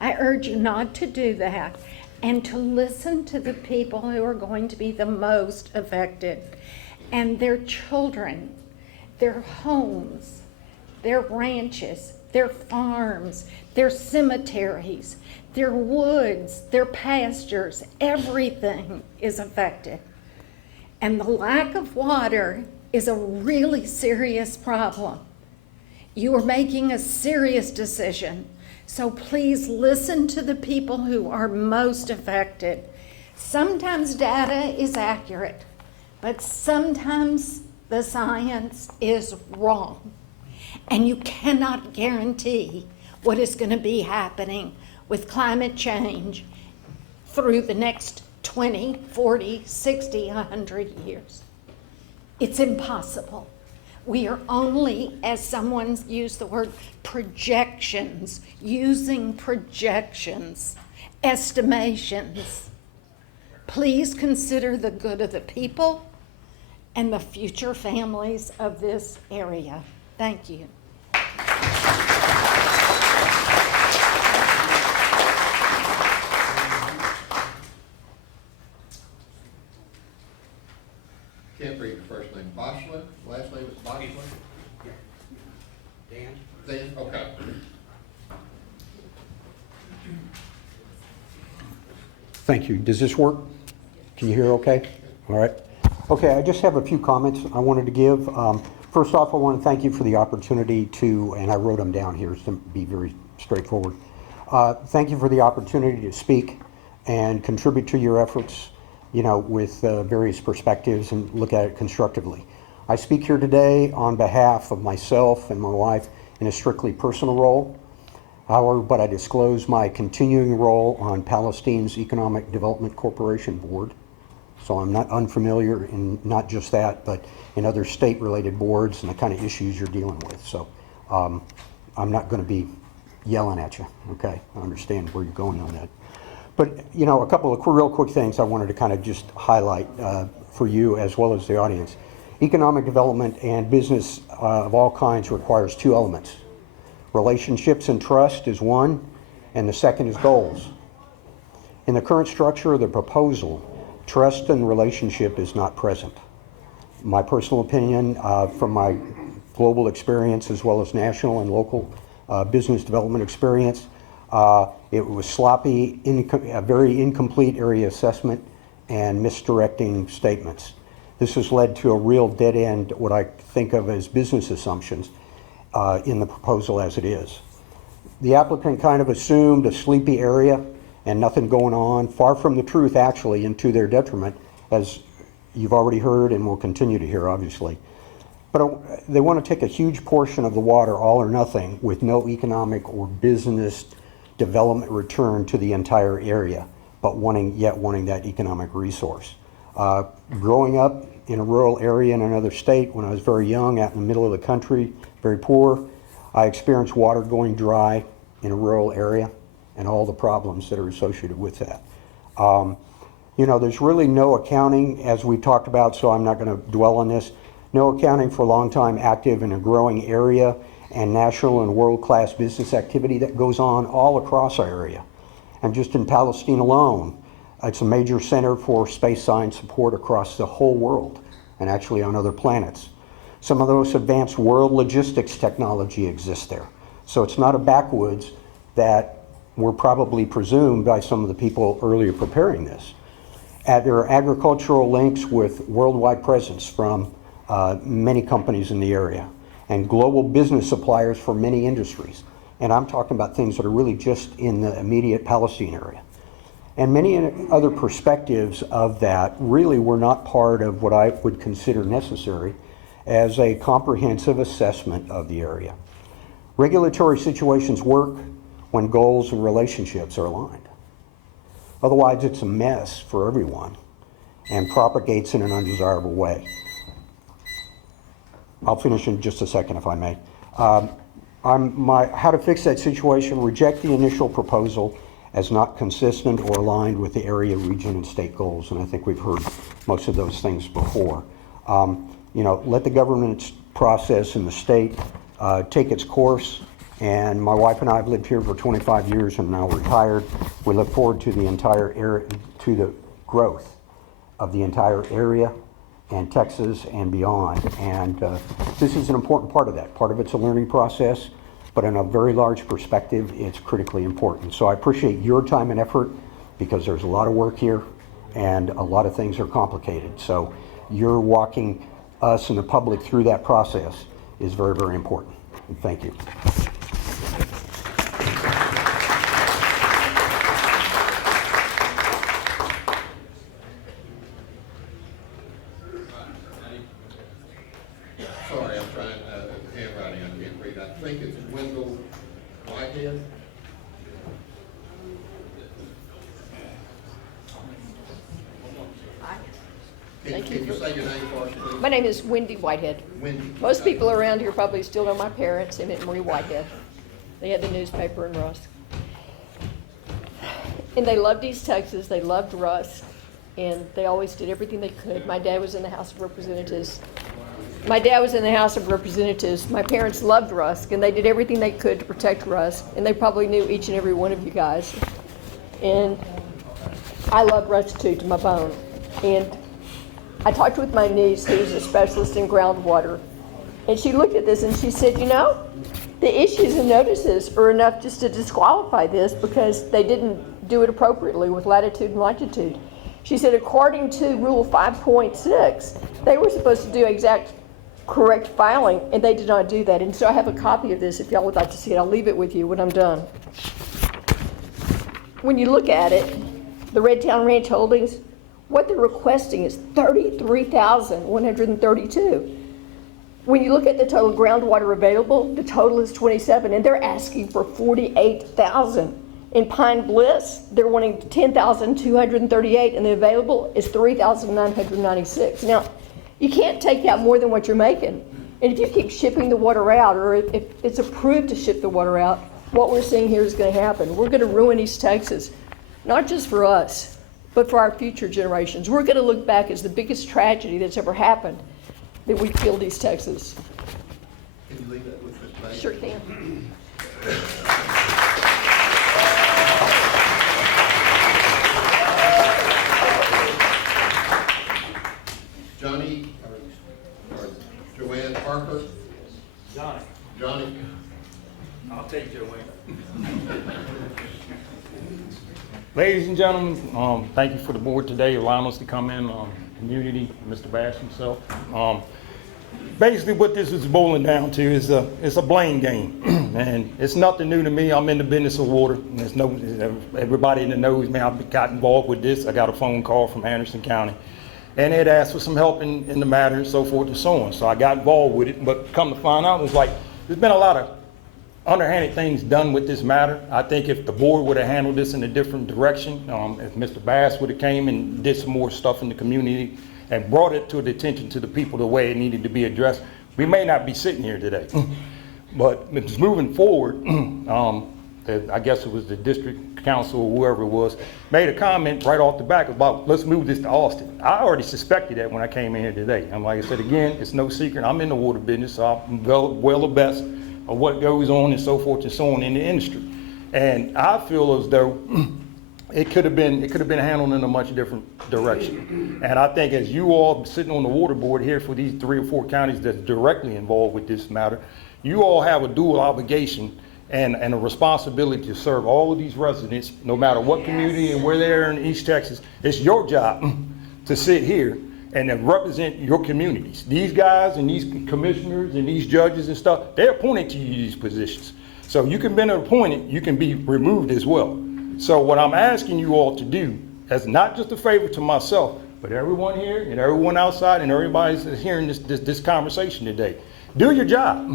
I urge you not to do that and to listen to the people who are going to be the most affected and their children, their homes, their ranches, their farms, their cemeteries, their woods, their pastures. Everything is affected. And the lack of water is a really serious problem. You are making a serious decision. So please listen to the people who are most affected. Sometimes data is accurate, but sometimes the science is wrong. And you cannot guarantee what is going to be happening with climate change through the next 20, 40, 60, 100 years. It's impossible. We are only, as someone used the word, projections, using projections, estimations. Please consider the good of the people and the future families of this area. Thank you. Can't read your first name. Boschler, last name is Boschler? Dan. Dan, okay. Thank you. Does this work? Can you hear okay? All right. Okay, I just have a few comments I wanted to give. First off, I want to thank you for the opportunity to, and I wrote them down here to be very straightforward. Thank you for the opportunity to speak and contribute to your efforts, you know, with various perspectives and look at it constructively. I speak here today on behalf of myself and my wife in a strictly personal role. However, but I disclose my continuing role on Palestine's Economic Development Corporation Board. So I'm not unfamiliar in not just that, but in other state-related boards and the kind of issues you're dealing with. So I'm not going to be yelling at you, okay? I understand where you're going on that. But, you know, a couple of real quick things I wanted to kind of just highlight for you as well as the audience. Economic development and business of all kinds requires two elements. Relationships and trust is one, and the second is goals. In the current structure of the proposal, trust and relationship is not present. My personal opinion from my global experience as well as national and local business development experience, it was sloppy, a very incomplete area assessment and misdirecting statements. This has led to a real dead end, what I think of as business assumptions in the proposal as it is. The applicant kind of assumed a sleepy area and nothing going on, far from the truth actually, and to their detriment, as you've already heard and will continue to hear obviously. But they want to take a huge portion of the water, all or nothing, with no economic or business development return to the entire area, but wanting that economic resource. Growing up in a rural area in another state when I was very young, out in the middle of the country, very poor, I experienced water going dry in a rural area and all the problems that are associated with that. You know, there's really no accounting, as we've talked about, so I'm not going to dwell on this, no accounting for long-time active in a growing area and national and world-class business activity that goes on all across our area. And just in Palestine alone, it's a major center for space science support across the whole world and actually on other planets. Some of the most advanced world logistics technology exists there. So it's not a backwoods that were probably presumed by some of the people earlier preparing this. There are agricultural links with worldwide presence from many companies in the area and global business suppliers for many industries. And I'm talking about things that are really just in the immediate Palestine area. And many other perspectives of that really were not part of what I would consider necessary as a comprehensive assessment of the area. Regulatory situations work when goals and relationships are aligned. Otherwise, it's a mess for everyone and propagates in an undesirable way. I'll finish in just a second, if I may. How to fix that situation: reject the initial proposal as not consistent or aligned with the area, region, and state goals. And I think we've heard most of those things before. You know, let the government process in the state take its course. And my wife and I have lived here for 25 years and now retired. We look forward to the entire area, to the growth of the entire area and Texas and beyond. And this is an important part of that. Part of it's a learning process, but in a very large perspective, it's critically important. So I appreciate your time and effort because there's a lot of work here and a lot of things are complicated. So you're walking us and the public through that process is very, very important. And thank you. Sorry, I'm trying, handwriting, I can't read. I think it's Wendell Whitehead. Thank Can you. you say your name for us, please? My name is Wendy Whitehead. Wendy. Most people around here probably still know my parents, Emmett and Marie Whitehead. They had the newspaper in Rusk. And they loved East Texas, they loved Rusk, and they always did everything they could. My dad was in the House of Representatives. My parents loved Rusk, and they did everything they could to protect Rusk, and they probably knew each and every one of you guys. And I love Rusk too, to my bone. And I talked with my niece, who's a specialist in groundwater, and she looked at this and she said, you know, the issues and notices are enough just to disqualify this because they didn't do it appropriately with latitude and longitude. She said, according to Rule 5.6, they were supposed to do exact correct filing, and they did not do that. And so I have a copy of this if y'all would like to see it. I'll leave it with you when I'm done. When you look at it, the Red Town Ranch Holdings, what they're requesting is $33,132. When you look at the total groundwater available, the total is 27, and they're asking for 48,000. In Pine Bliss, they're wanting 10,238, and the available is 3,996. Now, you can't take out more than what you're making. And if you keep shipping the water out, or if it's approved to ship the water out, what we're seeing here is going to happen. We're going to ruin East Texas, not just for us, but for our future generations. We're going to look back as the biggest tragedy that's ever happened, that we killed East Texas. Can you leave that with Ms. Bates? Sure can. Johnny, or Joanne Parker? Johnny? I'll take Joanne. Ladies and gentlemen, thank you for the board today allowing us to come in, community, Mr. Bass himself. Basically what this is boiling down to is it's a blame game. And it's nothing new to me. I'm in the business of water. And there's no, everybody that knows me, I've got involved with this. I got a phone call from Anderson County. And they'd asked for some help in the matter and so forth and so on. So I got involved with it, but come to find out, it was like, there's been a lot of underhanded things done with this matter. I think if the board would have handled this in a different direction, if Mr. Bass would have came and did some more stuff in the community and brought it to the attention to the people the way it needed to be addressed, we may not be sitting here today. But moving forward, I guess it was the district council or whoever it was, made a comment right off the back about, let's move this to Austin. I already suspected that when I came in here today. And like I said, again, it's no secret, I'm in the water business, so I'm well abreast of what goes on and so forth and so on in the industry. And I feel as though it could have been handled in a much different direction. And I think as you all sitting on the water board here for these 3 or 4 counties that's directly involved with this matter, you all have a dual obligation and a responsibility to serve all of these residents, no matter what community and where they're in East Texas. It's your job to sit here and to represent your communities. These guys and these commissioners and these judges and stuff, they're appointed to you these positions. So you can be appointed, you can be removed as well. So what I'm asking you all to do, as not just a favor to myself, but everyone here and everyone outside and everybody that's hearing this conversation today, do your job.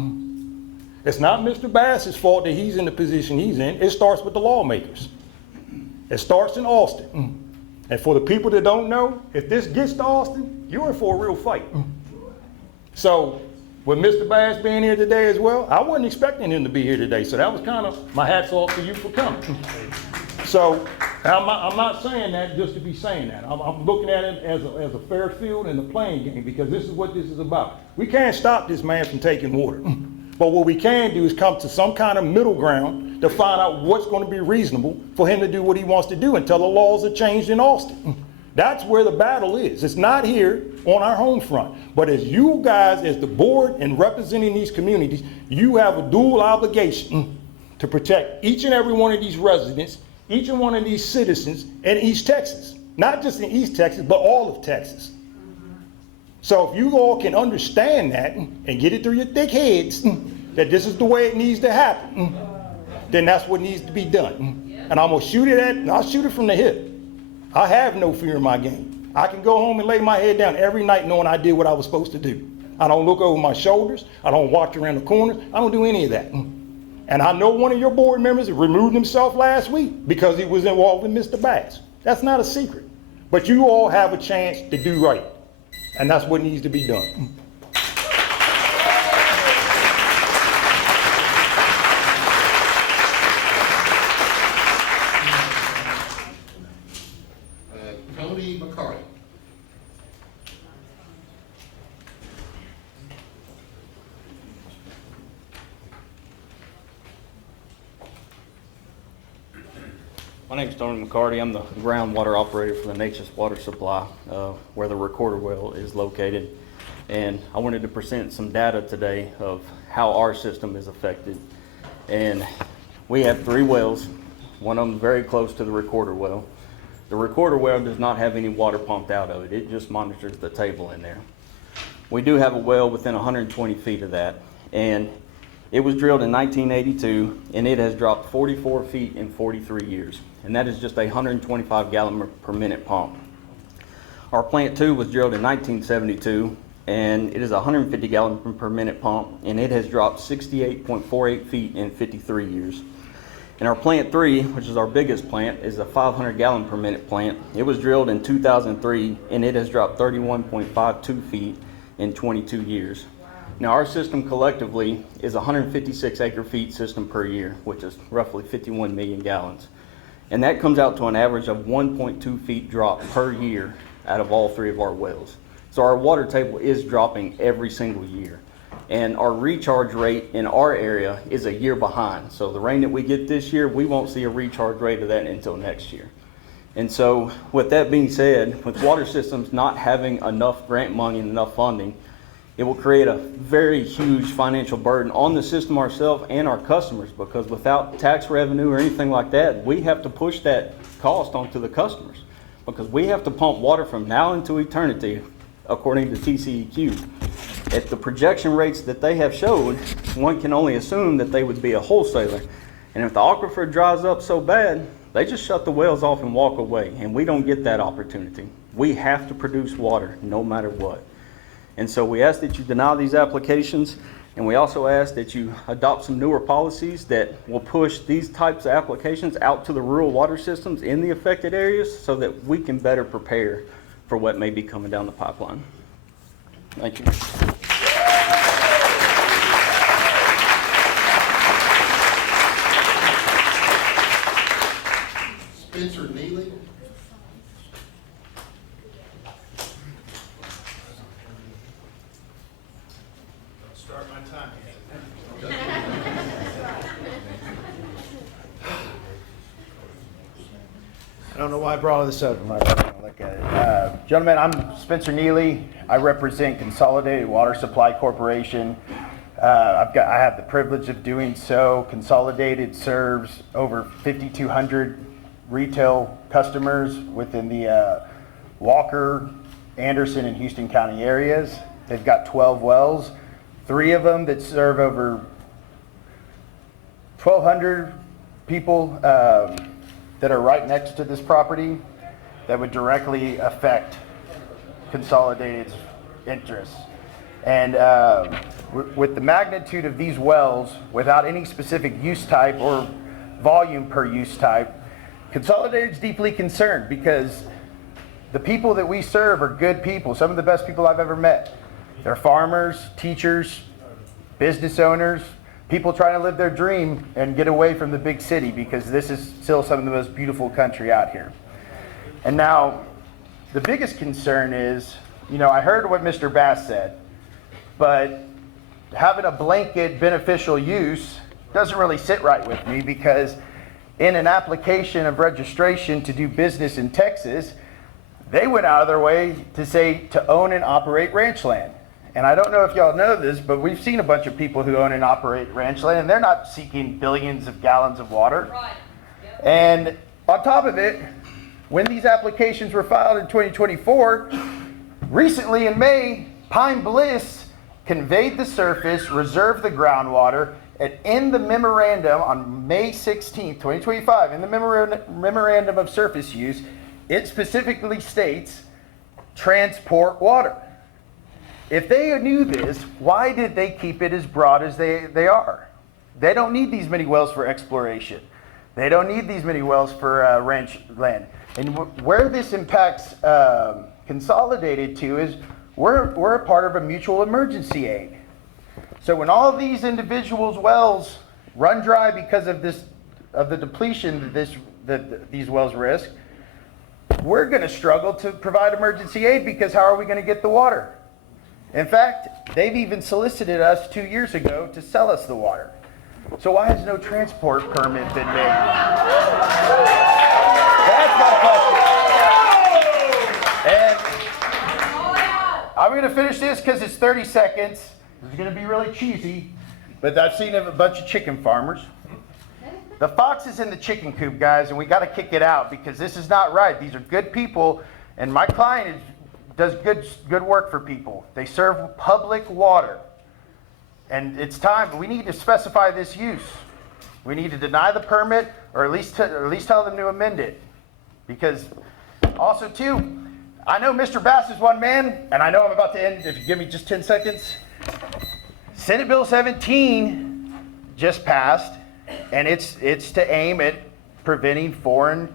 It's not Mr. Bass's fault that he's in the position he's in. It starts with the lawmakers. It starts in Austin. And for the people that don't know, if this gets to Austin, you're in for a real fight. So with Mr. Bass being here today as well, I wasn't expecting him to be here today. So that was kind of my hats off to you for coming. So I'm not saying that just to be saying that. I'm looking at it as a fair field and a playing game, because this is what this is about. We can't stop this man from taking water. But what we can do is come to some kind of middle ground to find out what's going to be reasonable for him to do what he wants to do until the laws are changed in Austin. That's where the battle is. It's not here on our home front. But as you guys, as the board and representing these communities, you have a dual obligation to protect each and every one of these residents, each and one of these citizens in East Texas. Not just in East Texas, but all of Texas. So if you all can understand that and get it through your thick heads that this is the way it needs to happen, then that's what needs to be done. And I'm gonna shoot it I'll shoot it from the hip. I have no fear in my game. I can go home and lay my head down every night knowing I did what I was supposed to do. I don't look over my shoulders. I don't watch around the corners. I don't do any of that. And I know one of your board members removed himself last week because he was involved with Mr. Bass. That's not a secret. But you all have a chance to do right. And that's what needs to be done. Tony McCarty. My name is Tony McCarty. I'm the groundwater operator for the Nature's Water Supply, where the recorder well is located. And I wanted to present some data today of how our system is affected. And we have 3 wells, one of them very close to the recorder well. The recorder well does not have any water pumped out of it. It just monitors the table in there. We do have a well within 120 feet of that. And it was drilled in 1982, and it has dropped 44 feet in 43 years. And that is just a 125 gallon per minute pump. Our plant 2 was drilled in 1972, and it is a 150 gallon per minute pump, and it has dropped 68.48 feet in 53 years. And our plant 3, which is our biggest plant, is a 500 gallon per minute plant. It was drilled in 2003, and it has dropped 31.52 feet in 22 years. Now our system collectively is a 156 acre feet system per year, which is roughly 51 million gallons. And that comes out to an average of 1.2 feet drop per year out of all 3 of our wells. So our water table is dropping every single year. And our recharge rate in our area is a year behind. So the rain that we get this year, we won't see a recharge rate of that until next year. And so with that being said, with water systems not having enough grant money and enough funding, it will create a very huge financial burden on the system ourselves and our customers, because without tax revenue or anything like that, we have to push that cost onto the customers, because we have to pump water from now into eternity according to TCEQ. At the projection rates that they have showed, one can only assume that they would be a wholesaler. And if the aquifer dries up so bad, they just shut the wells off and walk away, and we don't get that opportunity. We have to produce water no matter what. And so we ask that you deny these applications, and we also ask that you adopt some newer policies that will push these types of applications out to the rural water systems in the affected areas so that we can better prepare for what may be coming down the pipeline. Thank you. I don't know why I brought all this up. I'm not gonna look at it. Gentlemen, I'm Spencer Neely. I represent Consolidated Water Supply Corporation. I have the privilege of doing so. Consolidated serves over 5,200 retail customers within the Walker, Anderson, and Houston County areas. They've got 12 wells, 3 of them that serve over 1,200 people that are right next to this property that would directly affect Consolidated's interests. And with the magnitude of these wells, without any specific use type or volume per use type, Consolidated's deeply concerned because the people that we serve are good people, some of the best people I've ever met. They're farmers, teachers, business owners, people trying to live their dream and get away from the big city because this is still some of the most beautiful country out here. And now, the biggest concern is, I heard what Mr. Bass said, but having a blanket beneficial use doesn't really sit right with me because in an application of registration to do business in Texas, they went out of their way to say to own and operate ranch land. And I don't know if y'all know this, but we've seen a bunch of people who own and operate ranch land, and they're not seeking billions of gallons of water. Right. Yep. And on top of it, when these applications were filed in 2024, recently in May, Pine Bliss conveyed the surface, reserved the groundwater, and in the memorandum on May 16, 2025, in the memorandum of surface use, it specifically states transport water. If they knew this, why did they keep it as broad as they are? They don't need these many wells for exploration. They don't need these many wells for ranch land. And where this impacts Consolidated to is we're a part of a mutual emergency aid. So when all of these individuals' wells run dry because of the depletion that these wells risk, we're going to struggle to provide emergency aid because how are we going to get the water? In fact, they've even solicited us 2 years ago to sell us the water. So why has no transport permit been made? That's my question. And I'm going to finish this because it's 30 seconds. It's going to be really cheesy, but I've seen a bunch of chicken farmers. The fox is in the chicken coop, guys, and we got to kick it out because this is not right. These are good people, and my client does good work for people. They serve public water. And it's time, we need to specify this use. We need to deny the permit or at least tell them to amend it. Because also too, I know Mr. Bass is one man, and I know I'm about to end, if you give me just 10 seconds. Senate Bill 17 just passed, and it's to aim at preventing foreign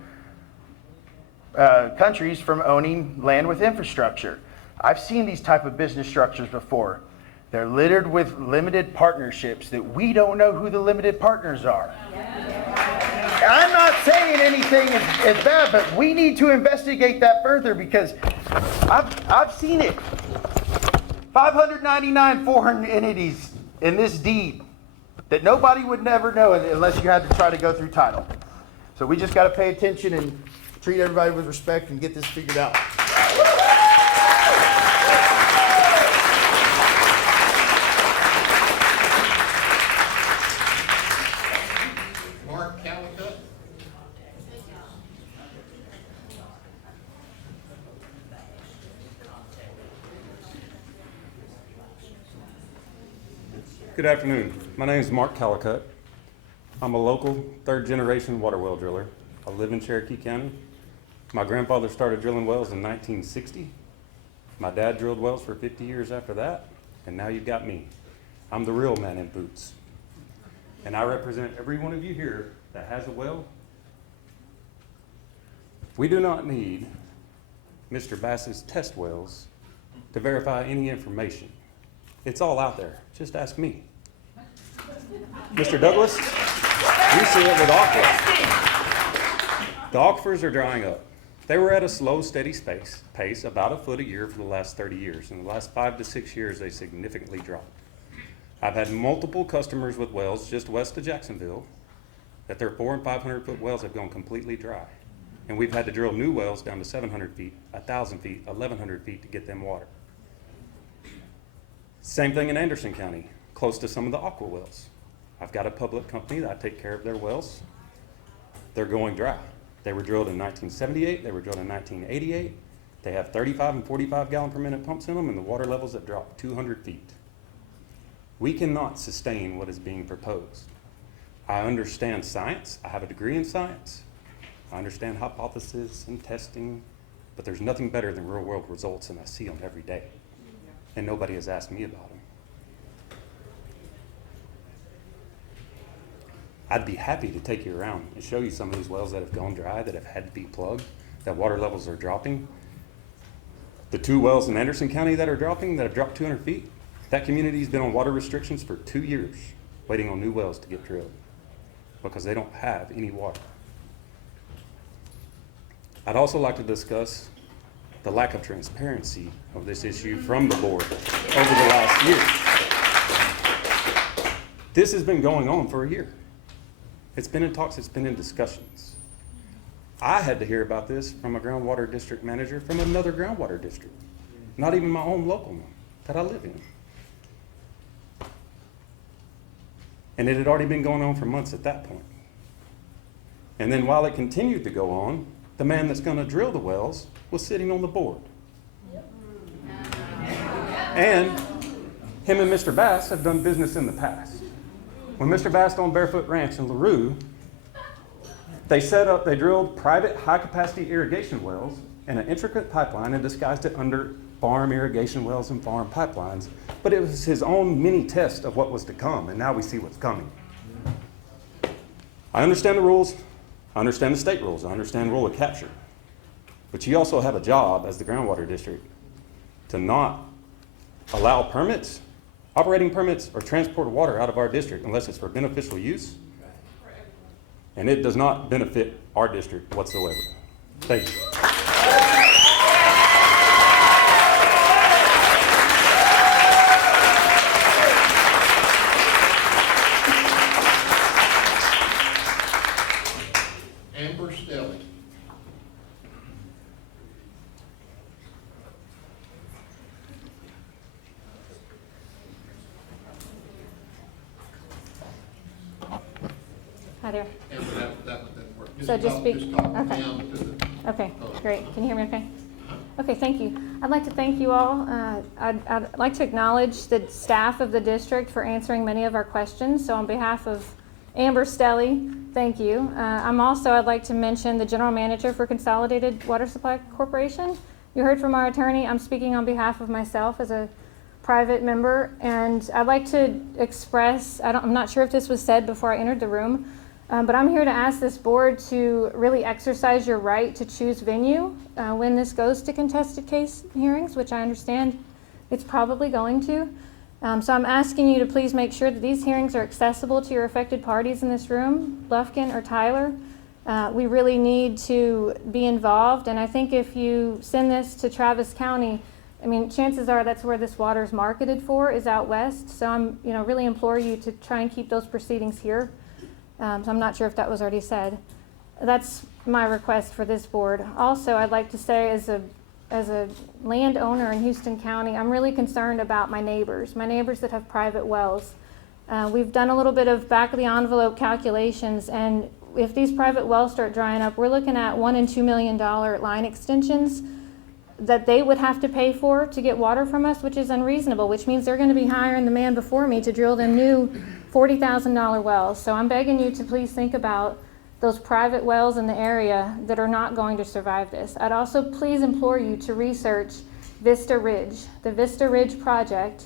countries from owning land with infrastructure. I've seen these type of business structures before. They're littered with limited partnerships that we don't know who the limited partners are. I'm not saying anything is bad, but we need to investigate that further because I've seen it. 599 foreign entities in this deed that nobody would never know unless you had to try to go through title. So we just got to pay attention and treat everybody with respect and get this figured out. Mark Calicut. Good afternoon. My name is Mark Calicut. I'm a local third-generation water well driller. I live in Cherokee County. My grandfather started drilling wells in 1960. My dad drilled wells for 50 years after that, and now you've got me. I'm the real man in boots. And I represent every one of you here that has a well. We do not need Mr. Bass's test wells to verify any information. It's all out there. Just ask me. Mr. Douglas, we see it with aquifers. The aquifers are drying up. They were at a slow, steady pace, about a foot a year for the last 30 years. In the last 5 to 6 years, they significantly dropped. I've had multiple customers with wells just west of Jacksonville that their 400 and 500 foot wells have gone completely dry. And we've had to drill new wells down to 700 feet, 1,000 feet, 1,100 feet to get them water. Same thing in Anderson County, close to some of the aqua wells. I've got a public company that I take care of their wells. They're going dry. They were drilled in 1978, they were drilled in 1988. They have 35 and 45 gallon per minute pumps in them, and the water levels have dropped 200 feet. We cannot sustain what is being proposed. I understand science, I have a degree in science. I understand hypotheses and testing, but there's nothing better than real world results, and I see them every day. And nobody has asked me about them. I'd be happy to take you around and show you some of these wells that have gone dry, that have had to be plugged, that water levels are dropping. The 2 wells in Anderson County that are dropping, that have dropped 200 feet, that community's been on water restrictions for 2 years, waiting on new wells to get drilled because they don't have any water. I'd also like to discuss the lack of transparency of this issue from the board over the last year. This has been going on for a year. It's been in talks, it's been in discussions. I had to hear about this from a groundwater district manager from another groundwater district, not even my own local one that I live in. And it had already been going on for months at that point. And then while it continued to go on, the man that's going to drill the wells was sitting on the board. And him and Mr. Bass have done business in the past. When Mr. Bass owned Barefoot Ranch in LaRue, they drilled private high-capacity irrigation wells in an intricate pipeline and disguised it under farm irrigation wells and farm pipelines. But it was his own mini test of what was to come, and now we see what's coming. I understand the rules. I understand the state rules. I understand rule of capture. But you also have a job as the groundwater district to not allow permits, operating permits, or transport water out of our district unless it's for beneficial use. And it does not benefit our district whatsoever. Thank you. Hi there. And that would work. So just speak, talk okay. down to the. Okay, great. Can you hear me okay? Okay, thank you. I'd like to thank you all. I'd like to acknowledge the staff of the district for answering many of our questions. So on behalf of Amber Stelly, thank you. I'd like to mention the General Manager for Consolidated Water Supply Corporation. You heard from our attorney. I'm speaking on behalf of myself as a private member, and I'd like to express, I'm not sure if this was said before I entered the room, but I'm here to ask this board to really exercise your right to choose venue when this goes to contested case hearings, which I understand it's probably going to. So I'm asking you to please make sure that these hearings are accessible to your affected parties in this room, Lufkin or Tyler. We really need to be involved, and I think if you send this to Travis County, I mean, chances are that's where this water is marketed for, is out west. So I'm, really implore you to try and keep those proceedings here. So I'm not sure if that was already said. That's my request for this board. Also, I'd like to say as a landowner in Houston County, I'm really concerned about my neighbors that have private wells. We've done a little bit of back of the envelope calculations, and if these private wells start drying up, we're looking at $1 and $2 million line extensions that they would have to pay for to get water from us, which is unreasonable, which means they're going to be hiring the man before me to drill them new $40,000 wells. So I'm begging you to please think about those private wells in the area that are not going to survive this. I'd also please implore you to research Vista Ridge, the Vista Ridge project,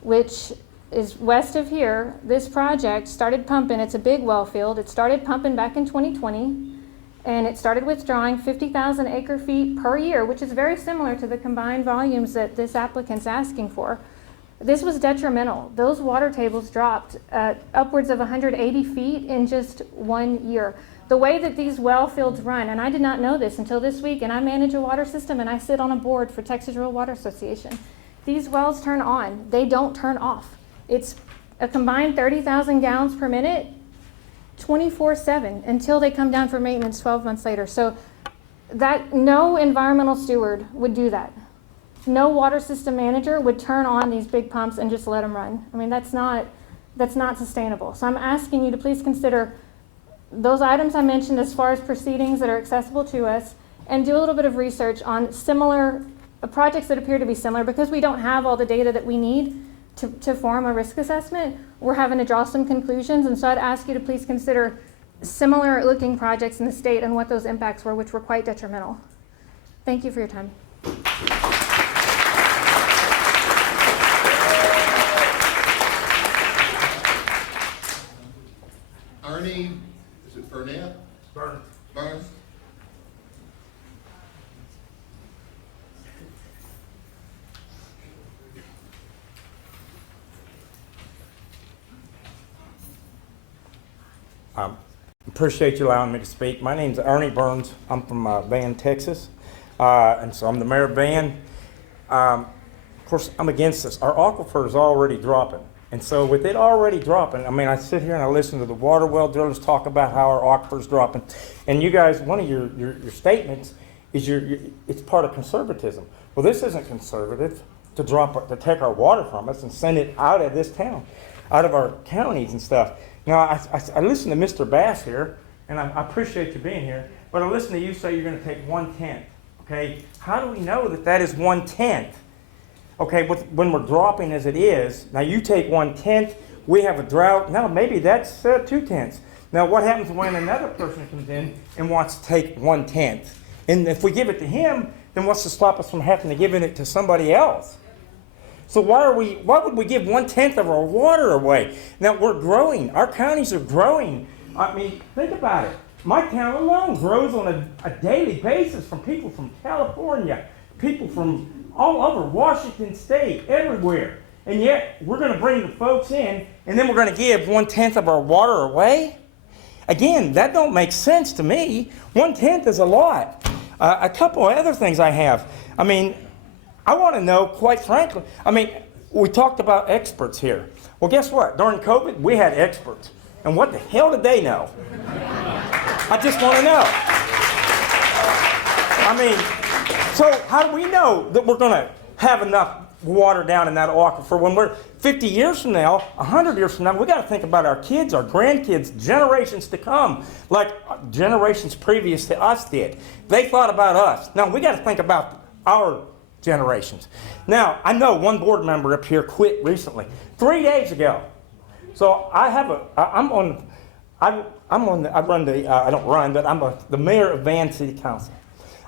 which is west of here. This project started pumping, it's a big well field, it started pumping back in 2020. And it started withdrawing 50,000 acre feet per year, which is very similar to the combined volumes that this applicant's asking for. This was detrimental. Those water tables dropped upwards of 180 feet in just 1 year. The way that these well fields run, and I did not know this until this week, and I manage a water system and I sit on a board for Texas Rural Water Association. These wells turn on, they don't turn off. It's a combined 30,000 gallons per minute, 24/7 until they come down for maintenance 12 months later. So that no environmental steward would do that. No water system manager would turn on these big pumps and just let them run. I mean, that's not sustainable. So I'm asking you to please consider those items I mentioned as far as proceedings that are accessible to us, and do a little bit of research on similar projects that appear to be similar, because we don't have all the data that we need to form a risk assessment. We're having to draw some conclusions, and so I'd ask you to please consider similar looking projects in the state and what those impacts were, which were quite detrimental. Thank you for your time. Ernie, is it Burnett? Burns. Burns? Appreciate you allowing me to speak. My name's Ernie Burns. I'm from Van, Texas, and so I'm the mayor of Van. Of course, I'm against this. Our aquifer is already dropping, and so with it already dropping, I mean, I sit here and I listen to the water well drillers talk about how our aquifer is dropping, and you guys, one of your statements is it's part of conservatism. Well, this isn't conservative to take our water from us and send it out of this town, out of our counties and stuff. Now, I listen to Mr. Bass here, and I appreciate you being here, but I listen to you say you're going to take 1/10, okay? How do we know that that is 1/10? Okay, when we're dropping as it is, now you take 1/10, we have a drought, now maybe that's 2/10. Now, what happens when another person comes in and wants to take 1/10? And if we give it to him, then what's to stop us from having to give it to somebody else? So why would we give 1/10 of our water away? Now we're growing. Our counties are growing. I mean, think about it. My town alone grows on a daily basis from people from California, people from all over Washington State, everywhere. And yet we're going to bring the folks in, and then we're going to give 1/10 of our water away? Again, that don't make sense to me. 1/10 is a lot. A couple of other things I have. I mean, I want to know, quite frankly, I mean, we talked about experts here. Well, guess what? During COVID, we had experts. And what the hell did they know? I just want to know. I mean, so how do we know that we're going to have enough water down in that aquifer when we're 50 years from now, 100 years from now? We got to think about our kids, our grandkids, generations to come, like generations previous to us did. They thought about us. Now, we got to think about our generations. Now, I know one board member up here quit recently, 3 days ago. So I I'm the mayor of Van City Council.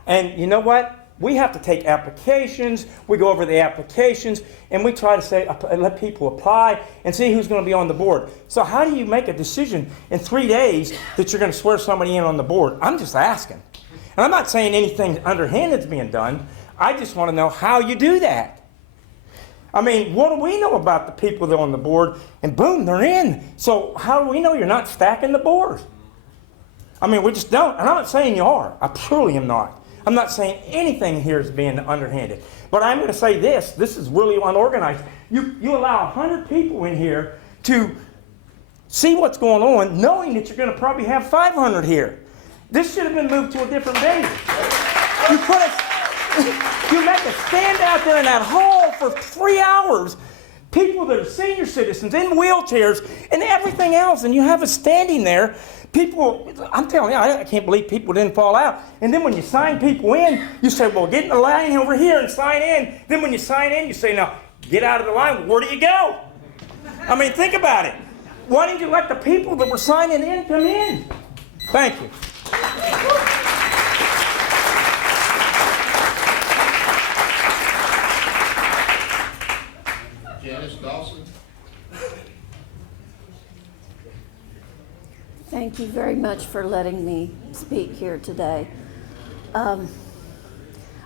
And you know what? We have to take applications, we go over the applications, and we try to let people apply and see who's going to be on the board. So how do you make a decision in 3 days that you're going to swear somebody in on the board? I'm just asking. And I'm not saying anything underhanded is being done. I just want to know how you do that. I mean, what do we know about the people that are on the board? And boom, they're in. So how do we know you're not stacking the board? I mean, we just don't. And I'm not saying you are. I truly am not. I'm not saying anything here is being underhanded. But I'm going to say this. This is really unorganized. You allow 100 people in here to see what's going on, knowing that you're going to probably have 500 here. This should have been moved to a different venue. You make us stand out there in that hall for 3 hours, people that are senior citizens in wheelchairs and everything else, and you have us standing there. People, I'm telling you, I can't believe people didn't fall out. And then when you sign people in, you say, well, get in the line over here and sign in. Then when you sign in, you say, now, get out of the line. Where do you go? I mean, think about it. Why didn't you let the people that were signing in come in? Thank you. Dawson. Thank you very much for letting me speak here today. My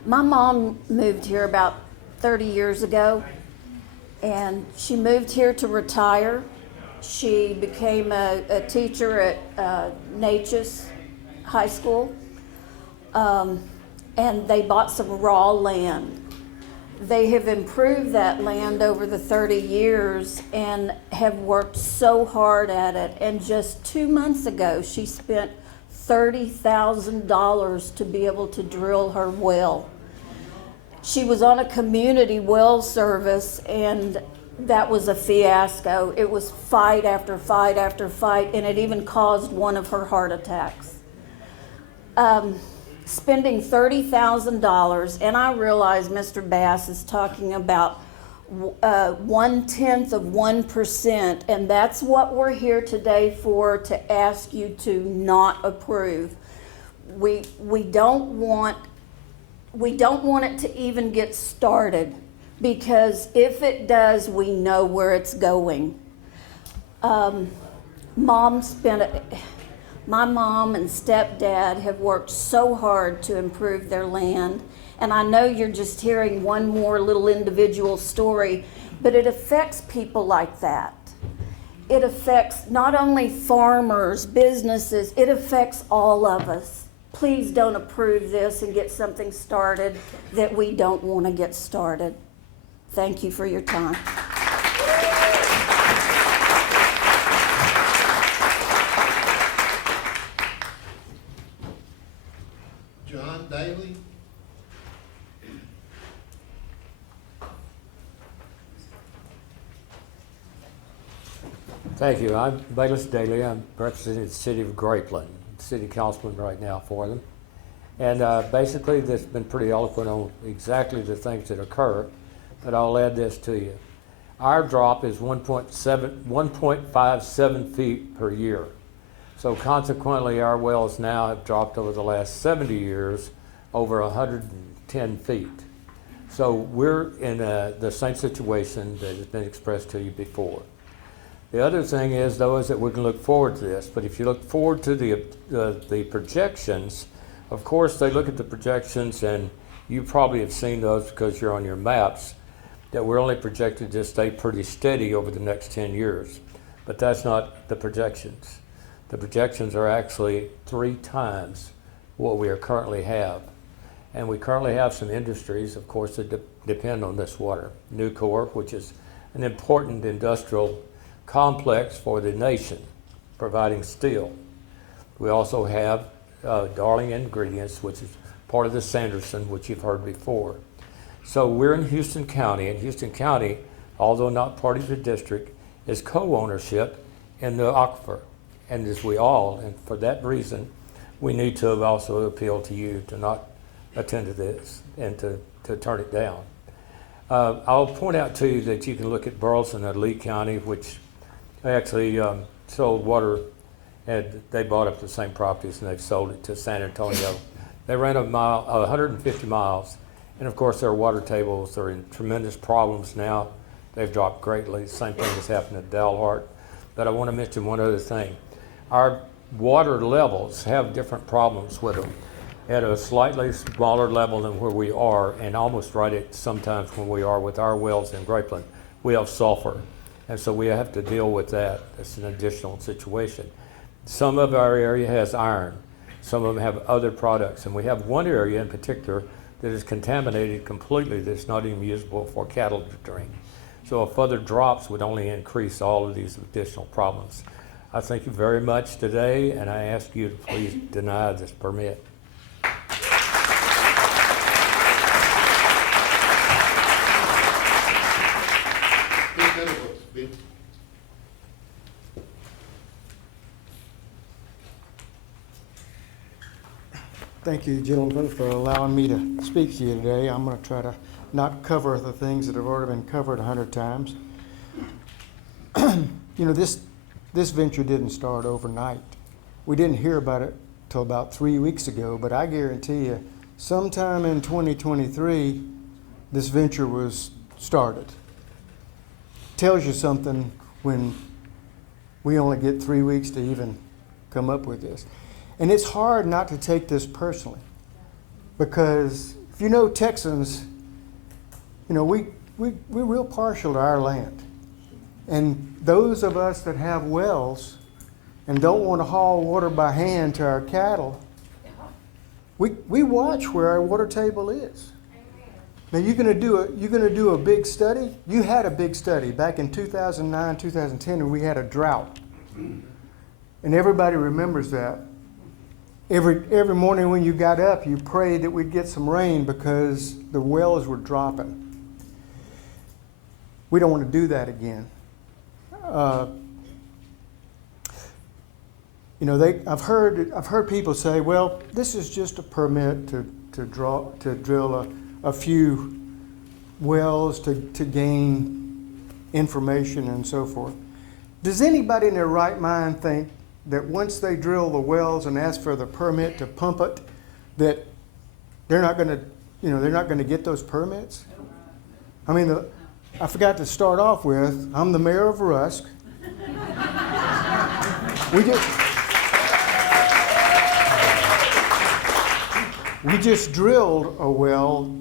mom moved here about 30 years ago, and she moved here to retire. She became a teacher at Natchez High School, and they bought some raw land. They have improved that land over the 30 years and have worked so hard at it. And just 2 months ago, she spent $30,000 to be able to drill her well. She was on a community well service, and that was a fiasco. It was fight after fight after fight, and it even caused one of her heart attacks. Spending $30,000, and I realize Mr. Bass is talking about 0.1%, and that's what we're here today for, to ask you to not approve. We don't want it to even get started, because if it does, we know where it's going. My mom and stepdad have worked so hard to improve their land, and I know you're just hearing one more little individual story, but it affects people like that. It affects not only farmers, businesses, it affects all of us. Please don't approve this and get something started that we don't want to get started. Thank you for your time. John Daly. Thank you. I'm Bayless Daly. I'm representing the city of Grapeland, city councilman right now for them. And basically, this has been pretty eloquent on exactly the things that occur, but I'll add this to you. Our drop is 1.57 feet per year. So consequently, our wells now have dropped over the last 70 years over 110 feet. So we're in the same situation that has been expressed to you before. The other thing is, though, is that we can look forward to this. But if you look forward to the projections, of course, they look at the projections, and you probably have seen those because you're on your maps, that we're only projected to stay pretty steady over the next 10 years. But that's not the projections. The projections are actually 3 times what we currently have. And we currently have some industries, of course, that depend on this water. Nucor, which is an important industrial complex for the nation, providing steel. We also have Darling Ingredients, which is part of the Sanderson, which you've heard before. So we're in Houston County, and Houston County, although not part of the district, is co-ownership in the aquifer. And as we all, and for that reason, we need to also appeal to you to not attend to this and to turn it down. I'll point out to you that you can look at Burleson and Lee County, which actually sold water, and they bought up the same properties and they've sold it to San Antonio. They ran 150 miles, and of course their water tables are in tremendous problems now. They've dropped greatly. The same thing has happened at Dalhart. But I want to mention one other thing. Our water levels have different problems with them. At a slightly smaller level than where we are, and almost right at sometimes when we are with our wells in Grapeland, we have sulfur. And so we have to deal with that. That's an additional situation. Some of our area has iron. Some of them have other products. And we have one area in particular that is contaminated completely, that's not even usable for cattle to drink. So further drops would only increase all of these additional problems. I thank you very much today, and I ask you to please deny this permit. Thank you, gentlemen, for allowing me to speak to you today. I'm going to try to not cover the things that have already been covered 100 times. You know, this venture didn't start overnight. We didn't hear about it till about 3 weeks ago, but I guarantee you, sometime in 2023, this venture was started. Tells you something when we only get 3 weeks to even come up with this. And it's hard not to take this personally, because if you know Texans, you know, we're real partial to our land. And those of us that have wells and don't want to haul water by hand to our cattle, we watch where our water table is. Now you're going to do a big study. You had a big study back in 2009, 2010, and we had a drought. And everybody remembers that. every morning when you got up, you prayed that we'd get some rain because the wells were dropping. We don't want to do that again. You know, I've heard people say, well, this is just a permit to drill a few wells to gain information and so forth. Does anybody in their right mind think that once they drill the wells and ask for the permit to pump it, that they're not going to get those permits? I mean, I forgot to start off with, I'm the mayor of Rusk. We just drilled a well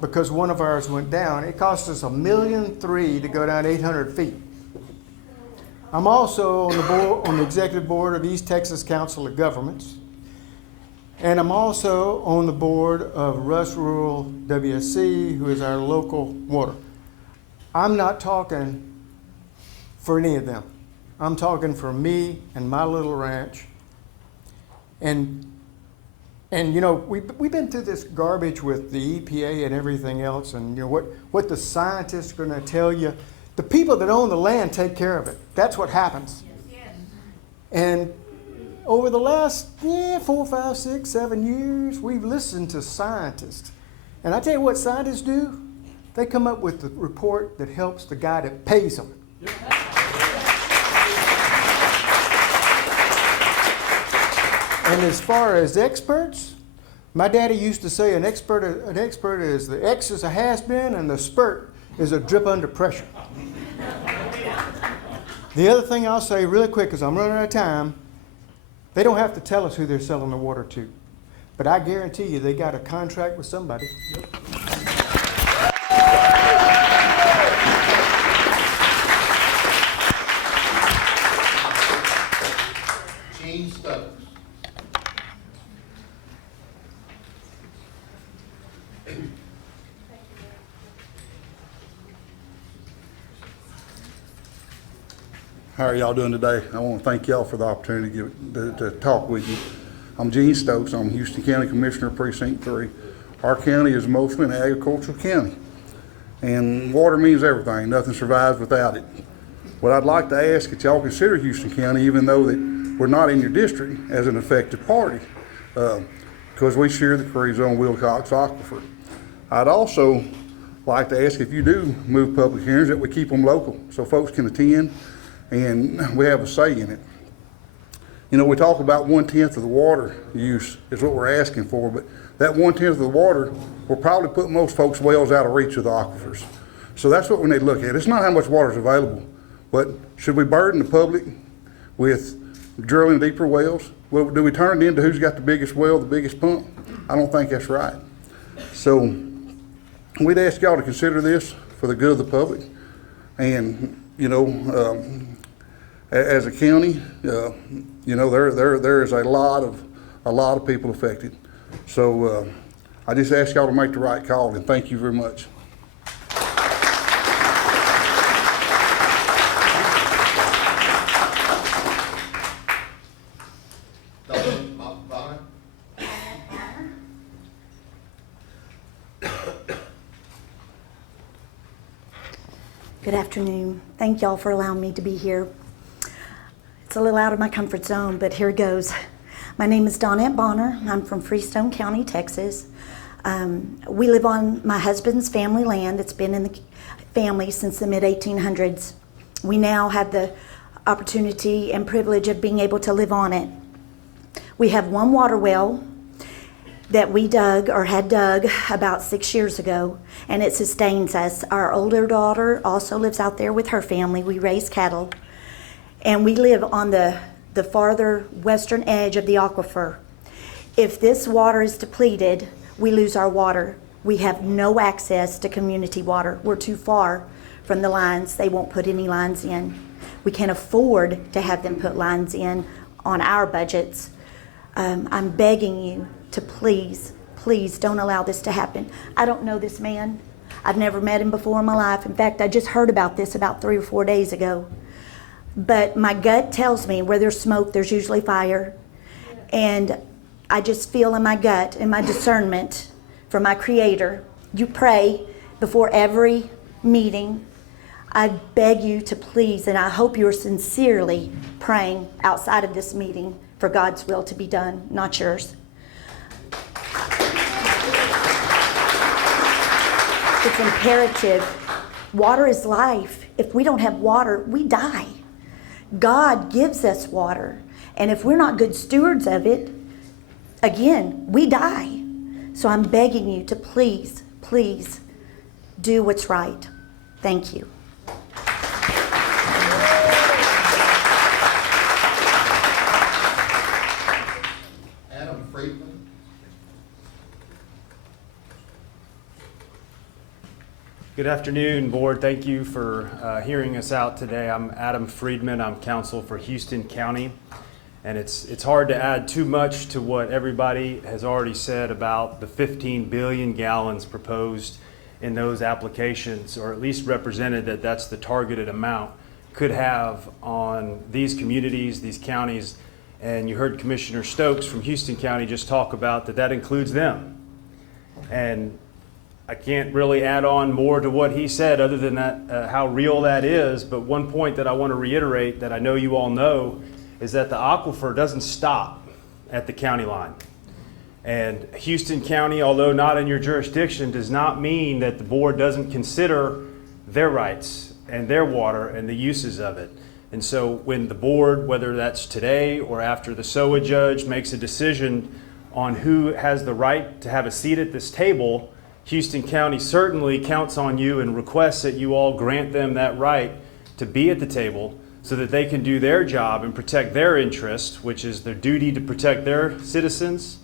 because one of ours went down. It cost us $1.3 million to go down 800 feet. I'm also on the executive board of East Texas Council of Governments, and I'm also on the board of Rusk Rural WSC, who is our local water. I'm not talking for any of them. I'm talking for me and my little ranch. And you know, we've been through this garbage with the EPA and everything else, and you know what the scientists are going to tell you. The people that own the land take care of it. That's what happens. And over the last 4, 5, 6, 7 years, we've listened to scientists. And I tell you what scientists do. They come up with the report that helps the guy that pays them. And as far as experts, my daddy used to say an expert is the X is a has-been and the spurt is a drip under pressure. The other thing I'll say really quick, because I'm running out of time, they don't have to tell us who they're selling the water to. But I guarantee you they got a contract with somebody. Gene Stokes. How are y'all doing today? I want to thank y'all for the opportunity to talk with you. I'm Gene Stokes. I'm Houston County Commissioner, Precinct 3. Our county is mostly an agricultural county, and water means everything. Nothing survives without it. What I'd like to ask is y'all consider Houston County, even though that we're not in your district, as an effective party, because we share the Carrizo Wilcox Aquifer. I'd also like to ask if you do move public hearings that we keep them local so folks can attend and we have a say in it. You know, we talk about 1/10 of the water use is what we're asking for, but that 1/10 of the water will probably put most folks' wells out of reach of the aquifers. So that's what we need to look at. It's not how much water is available, but should we burden the public with drilling deeper wells? Well, do we turn it into who's got the biggest well, the biggest pump? I don't think that's right. So we'd ask y'all to consider this for the good of the public. And, you know, as a county, you know, there is a lot of people affected. So I just ask y'all to make the right call, and thank you very much. Good afternoon. Thank y'all for allowing me to be here. It's a little out of my comfort zone, but here it goes. My name is Donette Bonner. I'm from Freestone County, Texas. We live on my husband's family land. It's been in the family since the mid-1800s. We now have the opportunity and privilege of being able to live on it. We have one water well that we dug or had dug about 6 years ago, and it sustains us. Our older daughter also lives out there with her family. We raise cattle, and we live on the farther western edge of the aquifer. If this water is depleted, we lose our water. We have no access to community water. We're too far from the lines. They won't put any lines in. We can't afford to have them put lines in on our budgets. I'm begging you to please don't allow this to happen. I don't know this man. I've never met him before in my life. In fact, I just heard about this about 3 or 4 days ago. But my gut tells me where there's smoke, there's usually fire. And I just feel in my gut, in my discernment from my Creator. You pray before every meeting. I beg you to please, and I hope you're sincerely praying outside of this meeting for God's will to be done, not yours. It's imperative. Water is life. If we don't have water, we die. God gives us water. And if we're not good stewards of it, again, we die. So I'm begging you to please, please do what's right. Thank you. Adam Friedman. Good afternoon, board. Thank you for hearing us out today. I'm Adam Friedman. I'm counsel for Houston County. And it's hard to add too much to what everybody has already said about the 15 billion gallons proposed in those applications, or at least represented that that's the targeted amount, could have on these communities, these counties. And you heard Commissioner Stokes from Houston County just talk about that includes them. And I can't really add on more to what he said other than that, how real that is. But one point that I want to reiterate that I know you all know is that the aquifer doesn't stop at the county line. And Houston County, although not in your jurisdiction, does not mean that the board doesn't consider their rights and their water and the uses of it. And so when the board, whether that's today or after the SOA judge makes a decision on who has the right to have a seat at this table, Houston County certainly counts on you and requests that you all grant them that right to be at the table so that they can do their job and protect their interests, which is their duty to protect their citizens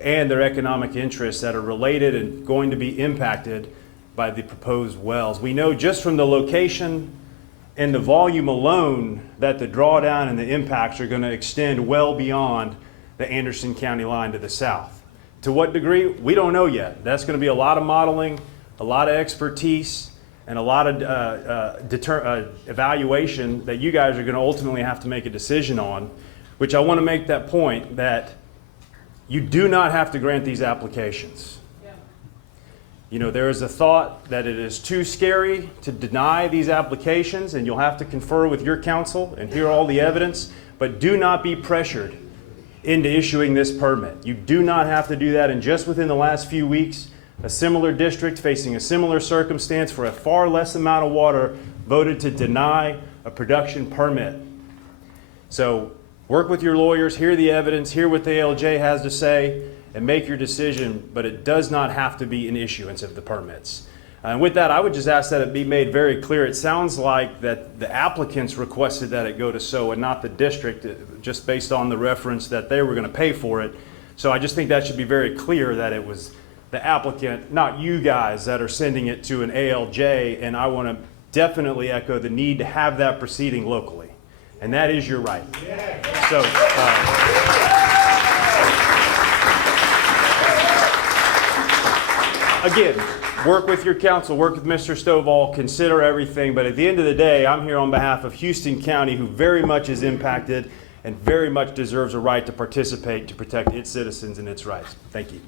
and their economic interests that are related and going to be impacted by the proposed wells. We know just from the location and the volume alone that the drawdown and the impacts are going to extend well beyond the Anderson County line to the south. To what degree, we don't know yet. That's going to be a lot of modeling, a lot of expertise, and a lot of evaluation that you guys are going to ultimately have to make a decision on, which I want to make that point that you do not have to grant these applications. You know, there is a thought that it is too scary to deny these applications, and you'll have to confer with your counsel and hear all the evidence, but do not be pressured into issuing this permit. You do not have to do that. And just within the last few weeks, a similar district facing a similar circumstance for a far less amount of water voted to deny a production permit. So work with your lawyers, hear the evidence, hear what the ALJ has to say, and make your decision, but it does not have to be an issuance of the permits. And with that, I would just ask that it be made very clear. It sounds like that the applicants requested that it go to SOA, not the district, just based on the reference that they were going to pay for it. So I just think that should be very clear that it was the applicant, not you guys, that are sending it to an ALJ. And I want to definitely echo the need to have that proceeding locally. And that is your right. So, again, work with your counsel, work with Mr. Stovall, consider everything. But at the end of the day, I'm here on behalf of Houston County, who very much is impacted and very much deserves a right to participate to protect its citizens and its rights. Thank you.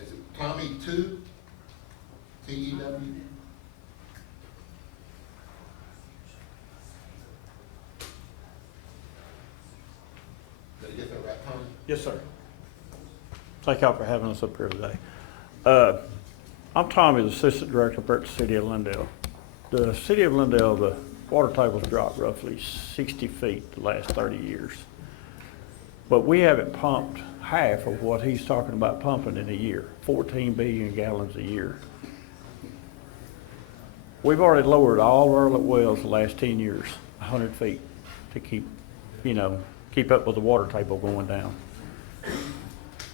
Is it Tommy 2? T-E-W? Did I get that right, Tommy? Yes, sir. Thank y'all for having us up here today. I'm Tommy, the Assistant Director up at the City of Lindale. The City of Lindale, the water table's dropped roughly 60 feet the last 30 years. But we haven't pumped half of what he's talking about pumping in a year, 14 billion gallons a year. We've already lowered all of our wells the last 10 years, 100 feet, to keep up with the water table going down.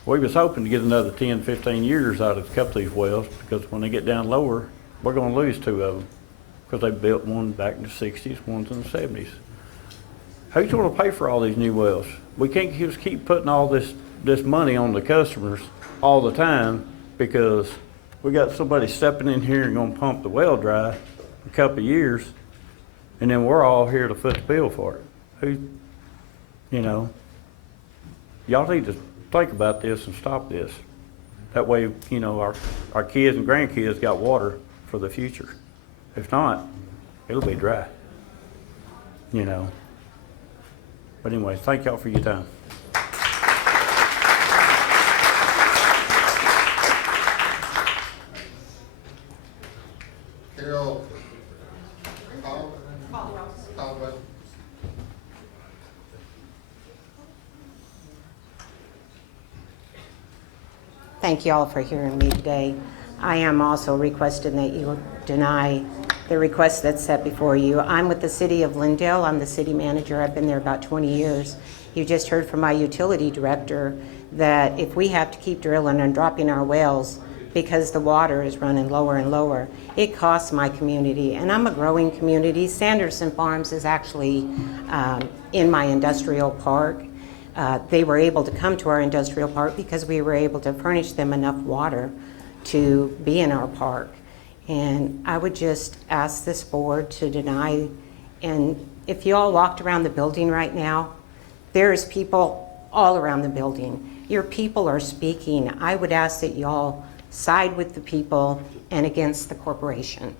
We was hoping to get another 10, 15 years out of a couple of these wells, because when they get down lower, we're going to lose 2 of them, because they built one back in the 60s, one's in the 70s. Who's going to pay for all these new wells? We can't just keep putting all this money on the customers all the time, because we got somebody stepping in here and going to pump the well dry. a couple of years, and then we're all here to foot the bill for it. Who, you know, y'all need to think about this and stop this. That way, you know, our kids and grandkids got water for the future. If not, it'll be dry, you know. But anyway, thank y'all for your time. Carol, Caldwell. Thank you all for hearing me today. I am also requesting that you deny the request that's set before you. I'm with the City of Lindale. I'm the city manager. I've been there about 20 years. You just heard from my utility director that if we have to keep drilling and dropping our wells because the water is running lower and lower, it costs my community. And I'm a growing community. Sanderson Farms is actually in my industrial park. They were able to come to our industrial park because we were able to furnish them enough water to be in our park. And I would just ask this board to deny, and if you all walked around the building right now, there's people all around the building. Your people are speaking. I would ask that you all side with the people and against the corporation.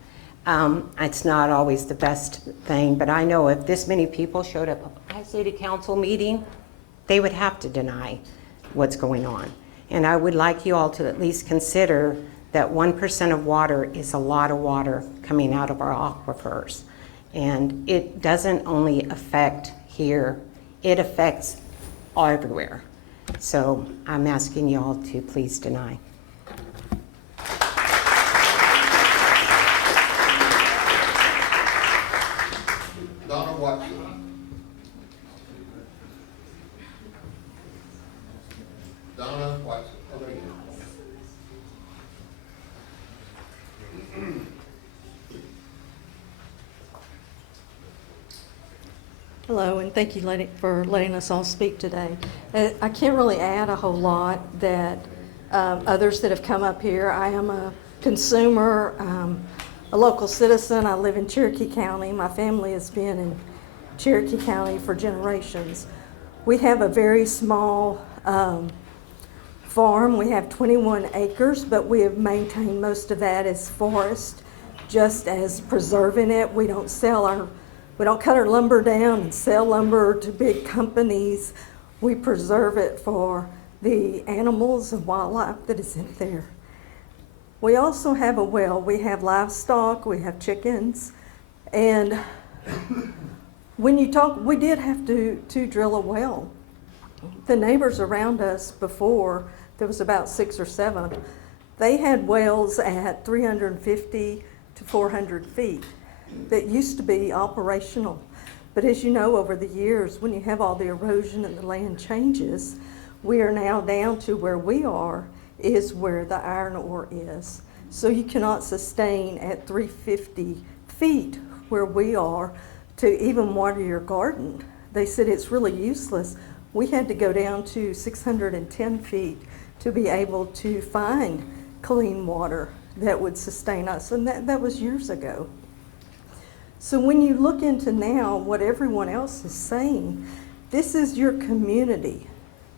It's not always the best thing, but I know if this many people showed up at my city council meeting, they would have to deny what's going on. And I would like you all to at least consider that 1% of water is a lot of water coming out of our aquifers. And it doesn't only affect here, it affects everywhere. So I'm asking you all to please deny. Donna Watson. Donna Watson. Over here. Hello, and thank you for letting us all speak today. I can't really add a whole lot that others that have come up here. I am a consumer, a local citizen. I live in Cherokee County. My family has been in Cherokee County for generations. We have a very small farm. We have 21 acres, but we have maintained most of that as forest, just as preserving it. We don't cut our lumber down and sell lumber to big companies. We preserve it for the animals and wildlife that is in there. We also have a well. We have livestock, we have chickens, and when you talk, we did have to drill a well. The neighbors around us before, there was about 6 or 7 of them, they had wells at 350 to 400 feet that used to be operational. But as you know, over the years, when you have all the erosion and the land changes, we are now down to where we are is where the iron ore is. So you cannot sustain at 350 feet where we are to even water your garden. They said it's really useless. We had to go down to 610 feet to be able to find clean water that would sustain us, and that was years ago. So when you look into now what everyone else is saying, this is your community.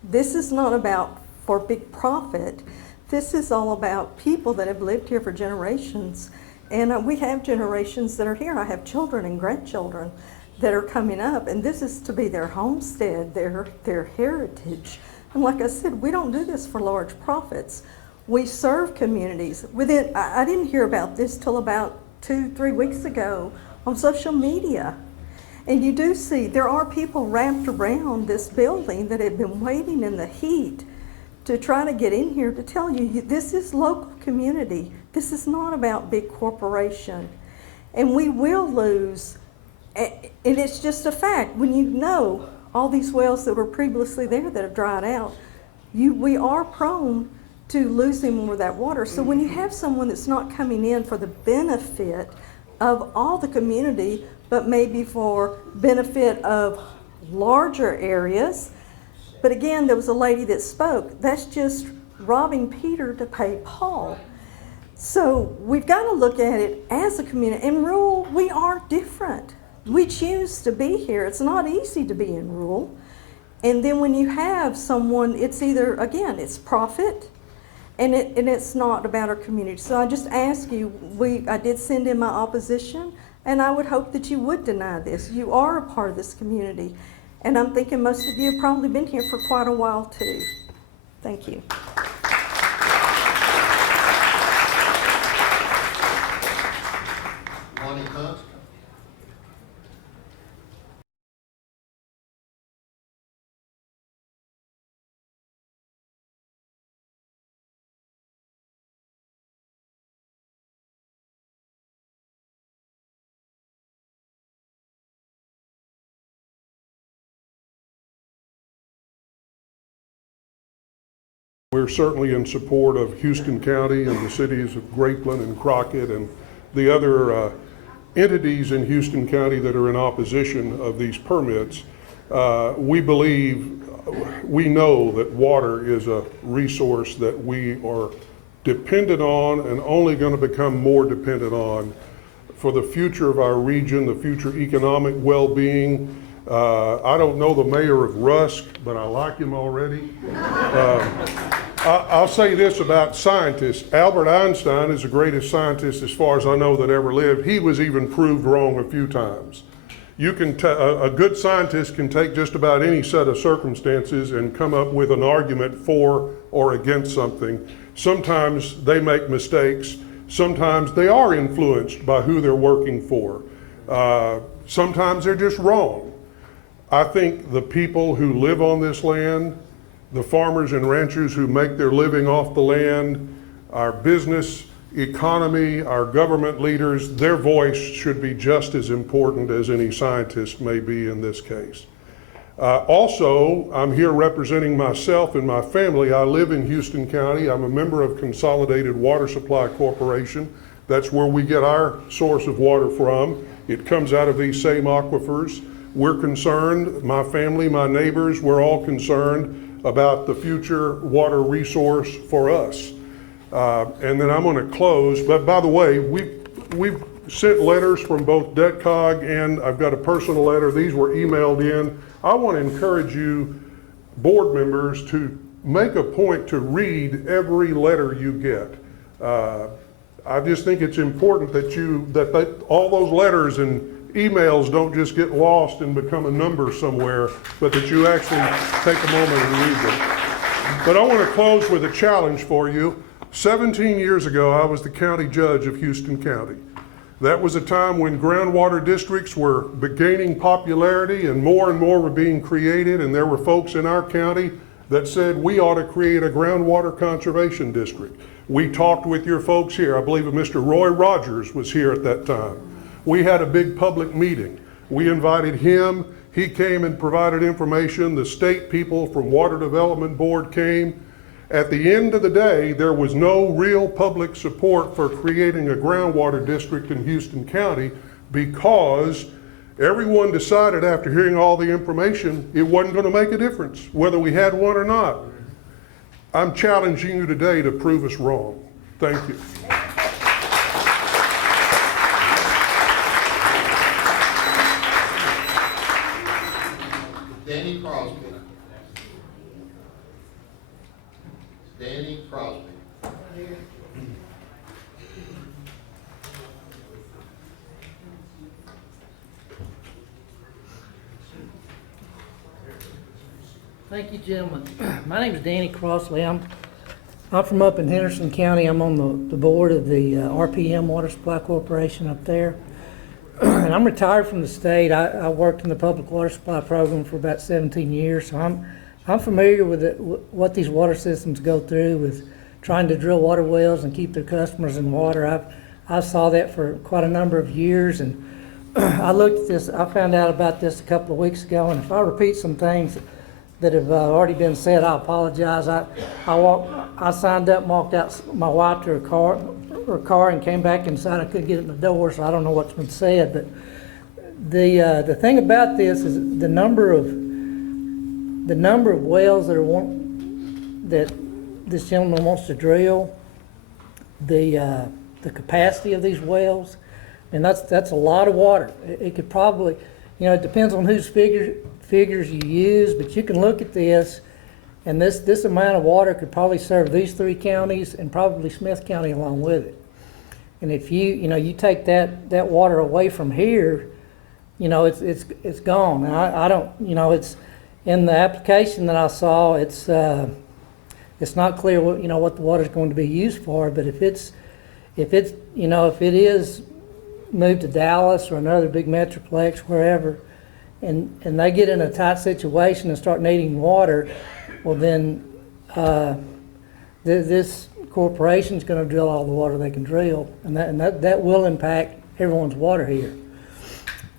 This is not about for big profit. This is all about people that have lived here for generations. And we have generations that are here. I have children and grandchildren that are coming up, and this is to be their homestead, their heritage. And like I said, we don't do this for large profits. We serve communities. I didn't hear about this till about 2-3 weeks ago on social media. And you do see there are people wrapped around this building that have been waiting in the heat to try to get in here to tell you this is local community. This is not about big corporation. And we will lose, and it's just a fact. When you know all these wells that were previously there that have dried out, we are prone to losing more of that water. So when you have someone that's not coming in for the benefit of all the community, but maybe for benefit of larger areas. But again, there was a lady that spoke. That's just robbing Peter to pay Paul. So we've got to look at it as a community. In rural, we are different. We choose to be here. It's not easy to be in rural. And then when you have someone, it's either, again, it's profit, and it's not about our community. So I just ask you, I did send in my opposition, and I would hope that you would deny this. You are a part of this community. And I'm thinking most of you have probably been here for quite a while too. Thank you. Lonnie Hunt. We're certainly in support of Houston County and the cities of Grapeland and Crockett and the other entities in Houston County that are in opposition of these permits. We know that water is a resource that we are dependent on and only going to become more dependent on for the future of our region, the future economic well-being. I don't know the mayor of Rusk, but I like him already. I'll say this about scientists. Albert Einstein is the greatest scientist, as far as I know, that ever lived. He was even proved wrong a few times. You can a good scientist can take just about any set of circumstances and come up with an argument for or against something. Sometimes they make mistakes. Sometimes they are influenced by who they're working for. Sometimes they're just wrong. I think the people who live on this land, the farmers and ranchers who make their living off the land, our business economy, our government leaders, their voice should be just as important as any scientist may be in this case. Also, I'm here representing myself and my family. I live in Houston County. I'm a member of Consolidated Water Supply Corporation. That's where we get our source of water from. It comes out of these same aquifers. We're concerned, my family, my neighbors, we're all concerned about the future water resource for us. And then I'm going to close, but by the way, we've sent letters from both DETCOG and I've got a personal letter. These were emailed in. I want to encourage you, board members, to make a point to read every letter you get. I just think it's important that all those letters and emails don't just get lost and become a number somewhere, but that you actually take a moment and read them. But I want to close with a challenge for you. 17 years ago, I was the county judge of Houston County. That was a time when groundwater districts were gaining popularity and more were being created, and there were folks in our county that said we ought to create a groundwater conservation district. We talked with your folks here. I believe Mr. Roy Rogers was here at that time. We had a big public meeting. We invited him. He came and provided information. The state people from Water Development Board came. At the end of the day, there was no real public support for creating a groundwater district in Houston County because everyone decided after hearing all the information it wasn't going to make a difference whether we had one or not. I'm challenging you today to prove us wrong. Thank you. Danny Crosby. Danny Crosby. Thank you, gentlemen. My name is Danny Crossley. I'm from up in Henderson County. I'm on the board of the RPM Water Supply Corporation up there. And I'm retired from the state. I worked in the public water supply program for about 17 years, so I'm familiar with what these water systems go through with trying to drill water wells and keep their customers in water. I saw that for quite a number of years, and I looked at this. I found out about this a couple of weeks ago, and if I repeat some things that have already been said, I apologize. I signed up and walked out my wife to her car and came back inside. I couldn't get it in the door, so I don't know what's been said. But the thing about this is the number of wells that this gentleman wants to drill the capacity of these wells, and that's a lot of water. It could probably, it depends on whose figures you use, but you can look at this, and this amount of water could probably serve these 3 counties and probably Smith County along with it. And if you take that water away from here, it's gone. And I don't, it's in the application that I saw. It's not clear what the water is going to be used for. But if it is moved to Dallas or another big metroplex, wherever, and they get in a tight situation and start needing water, well then this corporation's going to drill all the water they can drill, and that will impact everyone's water here.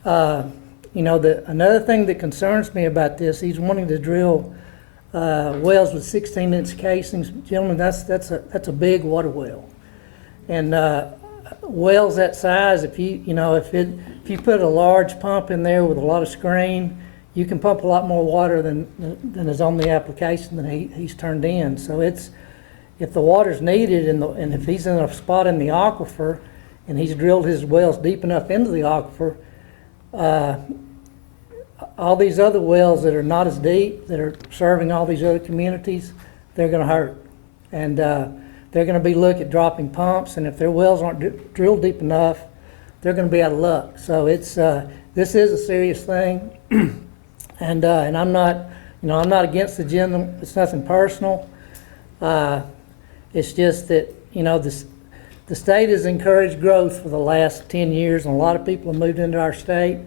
Another thing that concerns me about this, he's wanting to drill wells with 16-inch casings. Gentlemen, that's a big water well, and wells that size, if you put a large pump in there with a lot of screen, you can pump a lot more water than is on the application that he's turned in. So if the water's needed and if he's in a spot in the aquifer and he's drilled his wells deep enough into the aquifer, all these other wells that are not as deep, that are serving all these other communities, they're going to hurt. And they're going to be looking at dropping pumps, and if their wells aren't drilled deep enough, they're going to be out of luck. So this is a serious thing, and I'm not against the agenda. It's nothing personal. It's just that the state has encouraged growth for the last 10 years, and a lot of people have moved into our state,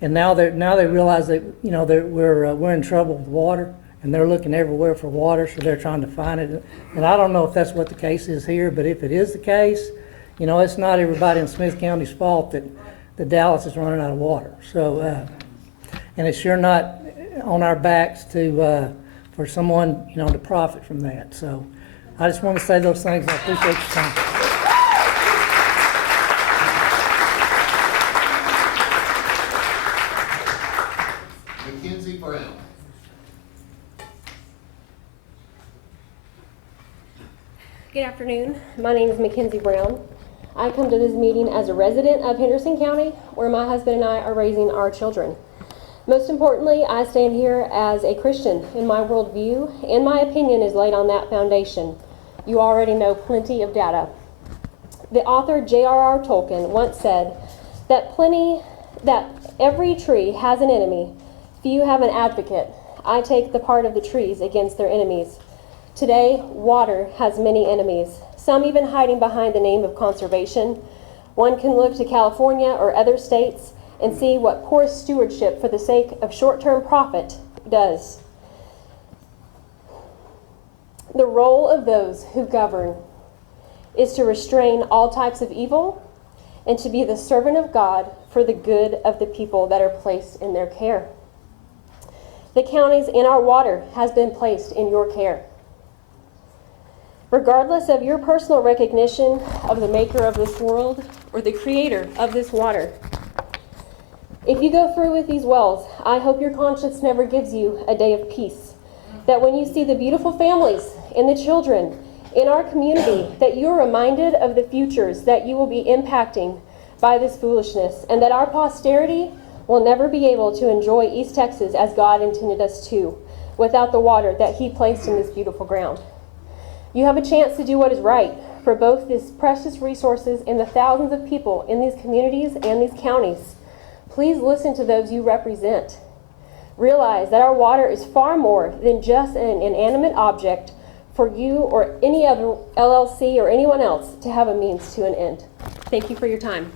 and now they realize that we're in trouble with water, and they're looking everywhere for water, so they're trying to find it. And I don't know if that's what the case is here, but if it is the case, it's not everybody in Smith County's fault that Dallas is running out of water. So, and it's sure not on our backs for someone to profit from that. So, I just want to say those things. I appreciate your time. Mackenzie Brown. Good afternoon. My name is Mackenzie Brown. I come to this meeting as a resident of Henderson County, where my husband and I are raising our children. Most importantly, I stand here as a Christian in my worldview, and my opinion is laid on that foundation. You already know plenty of data. The author J.R.R. Tolkien once said that every tree has an enemy, few have an advocate. I take the part of the trees against their enemies. Today, water has many enemies, some even hiding behind the name of conservation. One can look to California or other states and see what poor stewardship for the sake of short-term profit does. The role of those who govern is to restrain all types of evil and to be the servant of God for the good of the people that are placed in their care. The counties and our water has been placed in your care. Regardless of your personal recognition of the maker of this world or the creator of this water, if you go through with these wells, I hope your conscience never gives you a day of peace. That when you see the beautiful families and the children in our community, that you're reminded of the futures that you will be impacting by this foolishness, and that our posterity will never be able to enjoy East Texas as God intended us to, without the water that He placed in this beautiful ground. You have a chance to do what is right for both these precious resources and the thousands of people in these communities and these counties. Please listen to those you represent. Realize that our water is far more than just an inanimate object for you or any other LLC or anyone else to have a means to an end. Thank you for your time.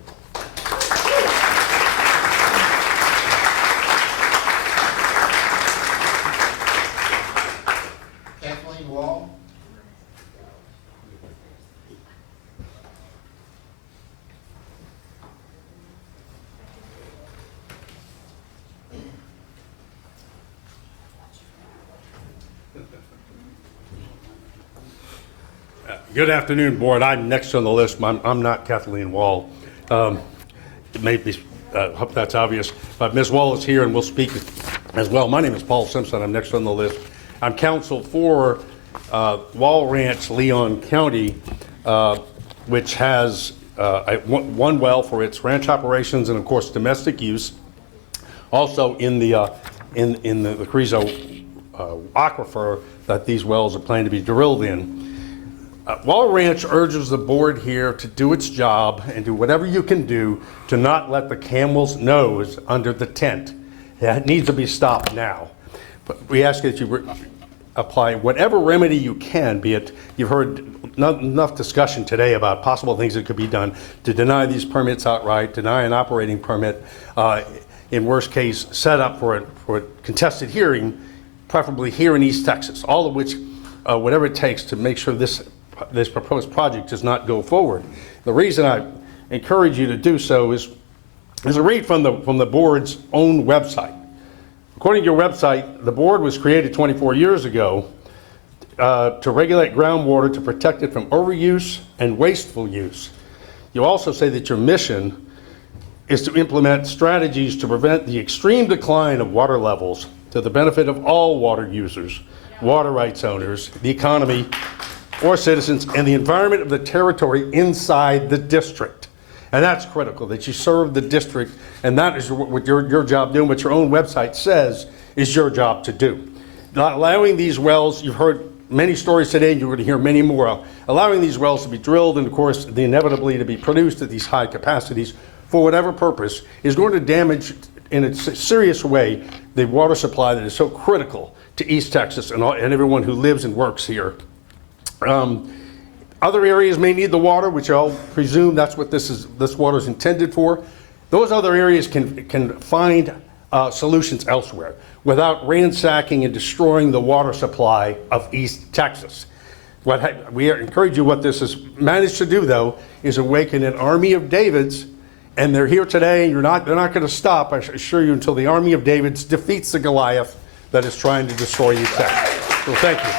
Kathleen Wall. Good afternoon, Board. I'm next on the list. I'm not Kathleen Wall. It may be, hope that's obvious, but Ms. Wall is here and will speak as well. My name is Paul Simpson. I'm next on the list. I'm counsel for Wall Ranch, Leon County. which has one well for its ranch operations and, of course, domestic use. Also in the Carrizo aquifer that these wells are planned to be drilled in. Waller Ranch urges the board here to do its job and do whatever you can do to not let the camel's nose under the tent. It needs to be stopped now. But we ask that you apply whatever remedy you can, be it, you've heard enough discussion today about possible things that could be done to deny these permits outright, deny an operating permit, in worst case, set up for a contested hearing, preferably here in East Texas, all of which, whatever it takes to make sure this proposed project does not go forward. The reason I encourage you to do so is a read from the board's own website. According to your website, the board was created 24 years ago to regulate groundwater, to protect it from overuse and wasteful use. You also say that your mission is to implement strategies to prevent the extreme decline of water levels to the benefit of all water users, water rights owners, the economy, or citizens, and the environment of the territory inside the district. And that's critical, that you serve the district, and that is what your job doing, what your own website says is your job to do. Not allowing these wells, you've heard many stories today, and you're going to hear many more, allowing these wells to be drilled and, of course, inevitably to be produced at these high capacities for whatever purpose is going to damage in a serious way the water supply that is so critical to East Texas and everyone who lives and works here. Other areas may need the water, which I'll presume that's what this water is intended for. Those other areas can find solutions elsewhere without ransacking and destroying the water supply of East Texas. We encourage you, what this has managed to do, though, is awaken an army of Davids, and they're here today, and they're not going to stop, I assure you, until the army of Davids defeats the Goliath that is trying to destroy East Texas. So thank you.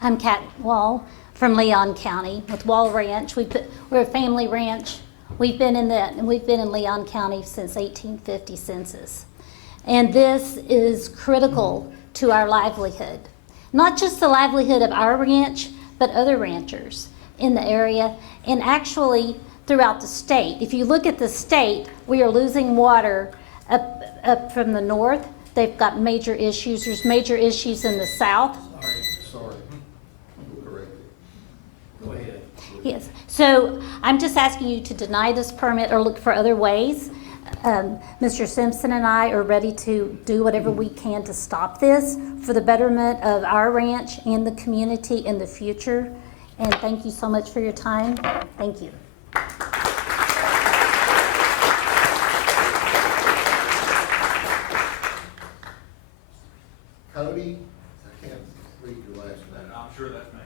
I'm Kat Wall from Leon County with Wall Ranch. We're a family ranch. We've been in Leon County since 1850 census. And this is critical to our livelihood. Not just the livelihood of our ranch, but other ranchers in the area and actually throughout the state. If you look at the state, we are losing water up from the north. They've got major issues. There's major issues in the south. Sorry. Go ahead. Yes, so I'm just asking you to deny this permit or look for other ways. Mr. Simpson and I are ready to do whatever we can to stop this for the betterment of our ranch and the community in the future. And thank you so much for your time. Thank you. Cody, I can't read your last name. I'm sure that's me.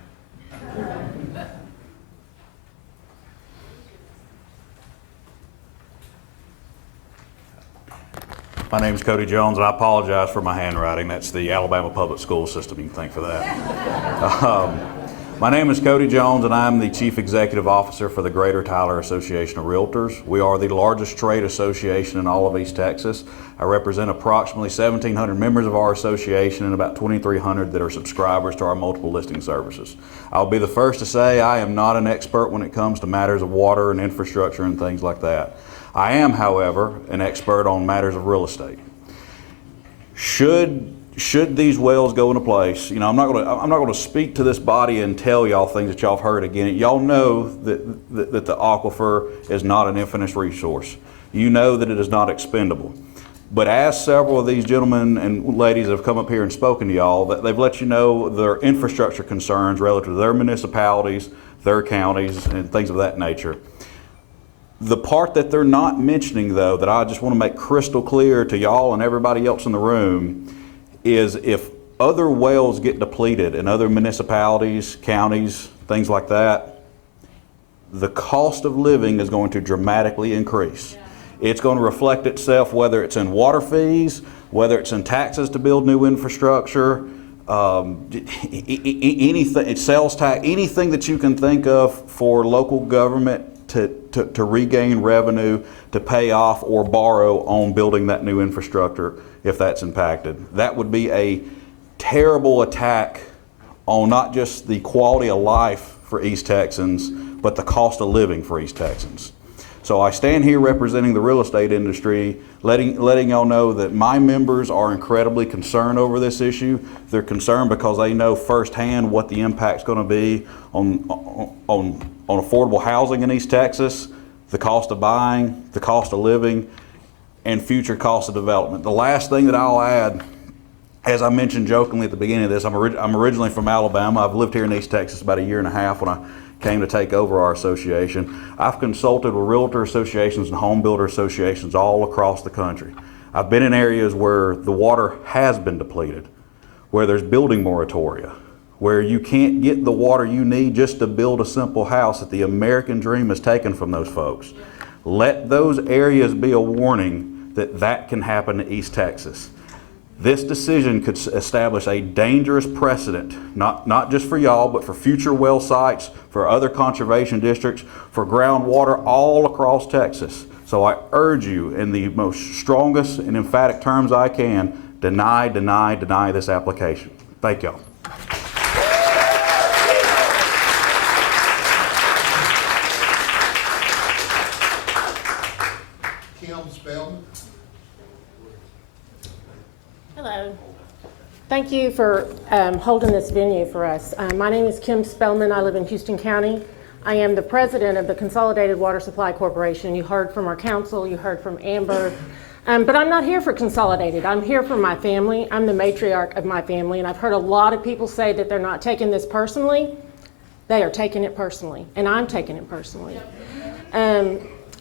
My name is Cody Jones, and I apologize for my handwriting. That's the Alabama public school system. You can thank for that. My name is Cody Jones, and I'm the Chief Executive Officer for the Greater Tyler Association of Realtors. We are the largest trade association in all of East Texas. I represent approximately 1,700 members of our association and about 2,300 that are subscribers to our multiple listing services. I'll be the first to say I am not an expert when it comes to matters of water and infrastructure and things like that. I am, however, an expert on matters of real estate. Should these wells go into place, you know, I'm not going to speak to this body and tell y'all things that y'all have heard again. Y'all know that the aquifer is not an infinite resource. You know that it is not expendable. But as several of these gentlemen and ladies have come up here and spoken to y'all, they've let you know their infrastructure concerns relative to their municipalities, their counties, and things of that nature. The part that they're not mentioning, though, that I just want to make crystal clear to y'all and everybody else in the room, is if other wells get depleted in other municipalities, counties, things like that, the cost of living is going to dramatically increase. It's going to reflect itself whether it's in water fees, whether it's in taxes to build new infrastructure, anything, sales tax, anything that you can think of for local government to regain revenue, to pay off or borrow on building that new infrastructure if that's impacted. That would be a terrible attack on not just the quality of life for East Texans, but the cost of living for East Texans. So I stand here representing the real estate industry, letting y'all know that my members are incredibly concerned over this issue. They're concerned because they know firsthand what the impact's going to be on affordable housing in East Texas, the cost of buying, the cost of living, and future cost of development. The last thing that I'll add, as I mentioned jokingly at the beginning of this, I'm originally from Alabama. I've lived here in East Texas about 1.5 years when I came to take over our association. I've consulted with realtor associations and home builder associations all across the country. I've been in areas where the water has been depleted, where there's building moratoria, where you can't get the water you need just to build a simple house, that the American dream is taken from those folks. Let those areas be a warning that that can happen in East Texas. This decision could establish a dangerous precedent, not just for y'all, but for future well sites, for other conservation districts, for groundwater all across Texas. So I urge you, in the most strongest and emphatic terms I can, deny this application. Thank y'all. Kim Spellman. Hello. Thank you for holding this venue for us. My name is Kim Spellman. I live in Houston County. I am the president of the Consolidated Water Supply Corporation. You heard from our council, you heard from Amber. But I'm not here for Consolidated. I'm here for my family. I'm the matriarch of my family, and I've heard a lot of people say that they're not taking this personally. They are taking it personally, and I'm taking it personally.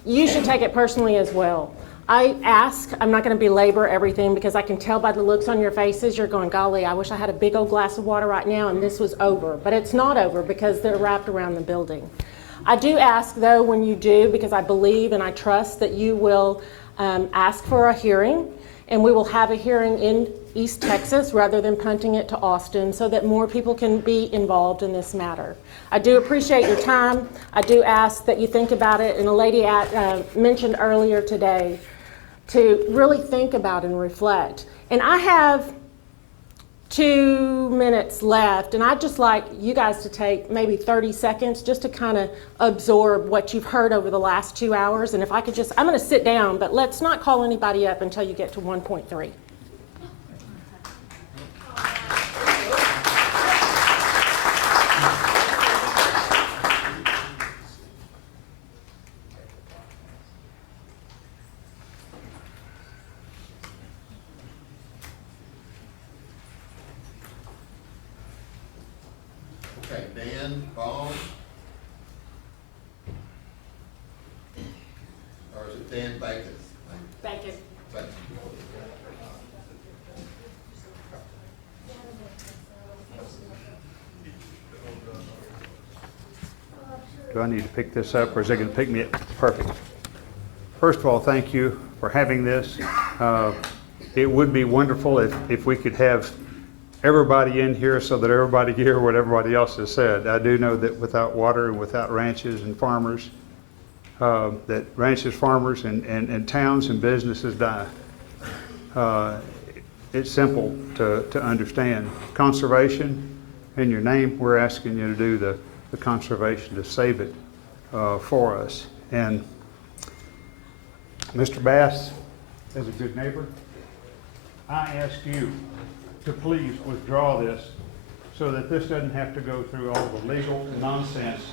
You should take it personally as well. I ask, I'm not going to belabor everything because I can tell by the looks on your faces, you're going, golly, I wish I had a big old glass of water right now and this was over. But it's not over because they're wrapped around the building. I do ask, though, when you do, because I believe and I trust that you will ask for a hearing, and we will have a hearing in East Texas rather than punting it to Austin so that more people can be involved in this matter. I do appreciate your time. I do ask that you think about it, and a lady mentioned earlier today to really think about and reflect. And I have 2 minutes left, and I'd just like you guys to take maybe 30 seconds just to kind of absorb what you've heard over the last 2 hours. And if I could just, I'm going to sit down, but let's not call anybody up until you get to 1.3. Okay, Dan Baum. Or is it Dan Bacon? Bacon. Bacon. Do I need to pick this up, or is it going to pick me up? Perfect. First of all, thank you for having this. It would be wonderful if we could have everybody in here so that everybody could hear what everybody else has said. I do know that without water and without ranches and farmers, that ranches, farmers, and towns and businesses die. It's simple to understand. Conservation, in your name, we're asking you to do the conservation, to save it for us. And Mr. Bass, as a good neighbor, I ask you to please withdraw this so that this doesn't have to go through all the legal nonsense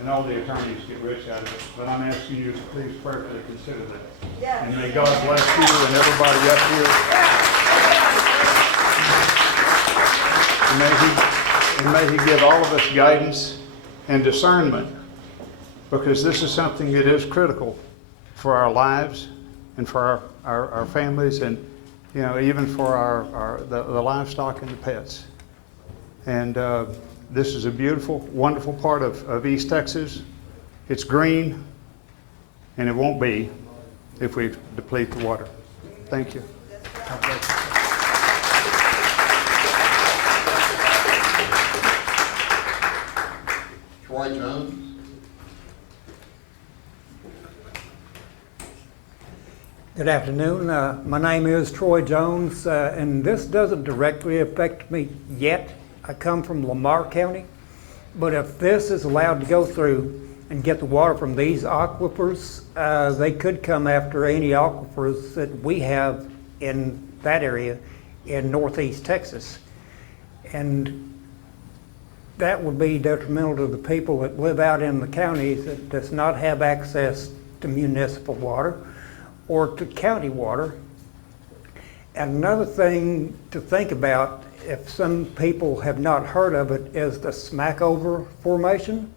and all the attorneys get rich out of it. But I'm asking you to please prayerfully consider that. Yes. And may God bless you and everybody up here. And may He give all of us guidance and discernment, because this is something that is critical for our lives and for our families, and even for the livestock and the pets. And this is a beautiful, wonderful part of East Texas. It's green, and it won't be if we deplete the water. Thank you. God bless you. Troy Jones. Good afternoon. My name is Troy Jones, and this doesn't directly affect me yet. I come from Lamar County, but if this is allowed to go through and get the water from these aquifers, they could come after any aquifers that we have in that area in northeast Texas. And that would be detrimental to the people that live out in the counties that does not have access to municipal water or to county water. And another thing to think about, if some people have not heard of it, is the Smackover Formation,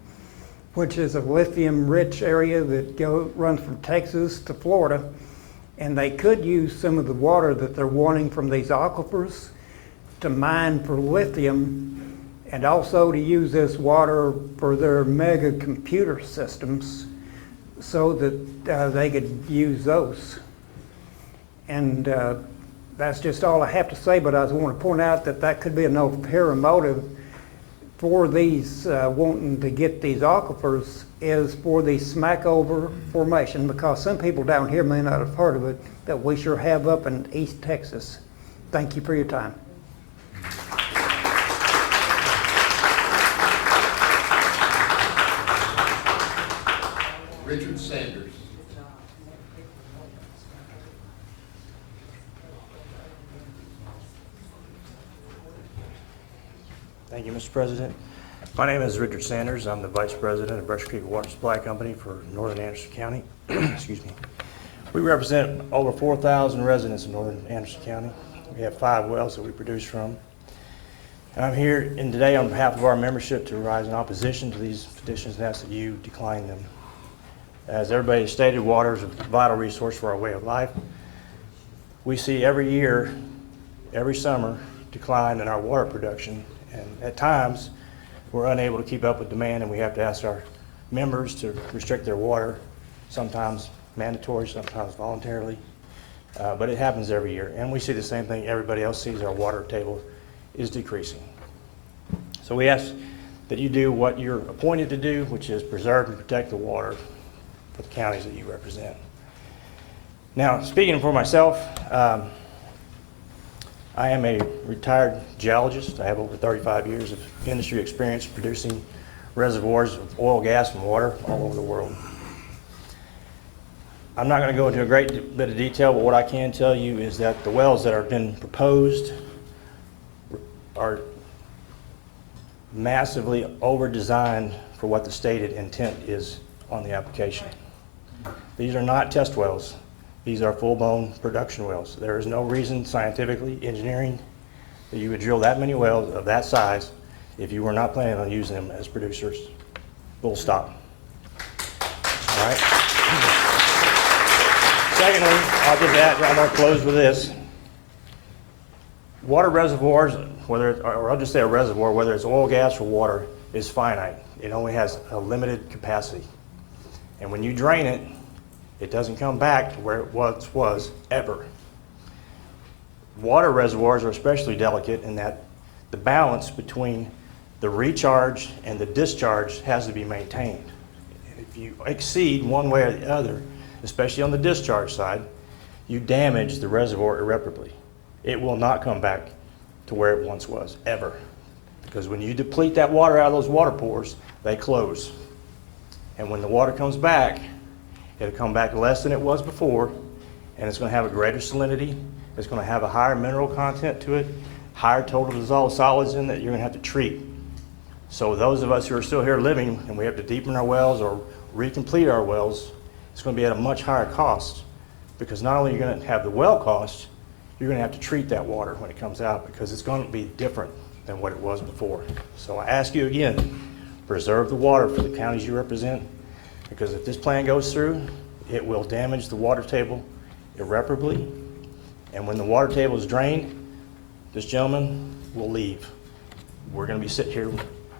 which is a lithium-rich area that runs from Texas to Florida. And they could use some of the water that they're wanting from these aquifers to mine for lithium, and also to use this water for their mega computer systems so that they could use those. And that's just all I have to say, but I just want to point out that that could be an ulterior motive for these wanting to get these aquifers is for the Smackover Formation, because some people down here may not have heard of it, that we sure have up in East Texas. Thank you for your time. Richard Sanders. Thank you, Mr. President. My name is Richard Sanders. I'm the Vice President of Brush Creek Water Supply Company for Northern Anderson County. Excuse me. We represent over 4,000 residents in Northern Anderson County. We have 5 wells that we produce from. And I'm here today on behalf of our membership to rise in opposition to these petitions and ask that you decline them. As everybody has stated, water is a vital resource for our way of life. We see every year, every summer, decline in our water production, and at times we're unable to keep up with demand, and we have to ask our members to restrict their water, sometimes mandatory, sometimes voluntarily, but it happens every year. And we see the same thing everybody else sees, our water table is decreasing. So we ask that you do what you're appointed to do, which is preserve and protect the water for the counties that you represent. Now, speaking for myself, I am a retired geologist. I have over 35 years of industry experience producing reservoirs of oil, gas, and water all over the world. I'm not going to go into a great bit of detail, but what I can tell you is that the wells that have been proposed are massively over-designed for what the stated intent is on the application. These are not test wells. These are full-blown production wells. There is no reason scientifically, engineering, that you would drill that many wells of that size if you were not planning on using them as producers. Full stop. All right? Secondly, I'll just add, I'm going to close with this. Water reservoirs, or I'll just say a reservoir, whether it's oil, gas, or water, is finite. It only has a limited capacity. And when you drain it, it doesn't come back to where it once was, ever. Water reservoirs are especially delicate in that the balance between the recharge and the discharge has to be maintained. If you exceed one way or the other, especially on the discharge side, you damage the reservoir irreparably. It will not come back to where it once was, ever. Because when you deplete that water out of those water pores, they close. And when the water comes back, it'll come back less than it was before, and it's going to have a greater salinity. It's going to have a higher mineral content to it, higher total dissolved solids in that you're going to have to treat. So those of us who are still here living and we have to deepen our wells or recomplete our wells, it's going to be at a much higher cost, because not only are you going to have the well cost, you're going to have to treat that water when it comes out, because it's going to be different than what it was before. So I ask you again, preserve the water for the counties you represent, because if this plan goes through, it will damage the water table irreparably. And when the water table is drained, this gentleman will leave. We're going to be sitting here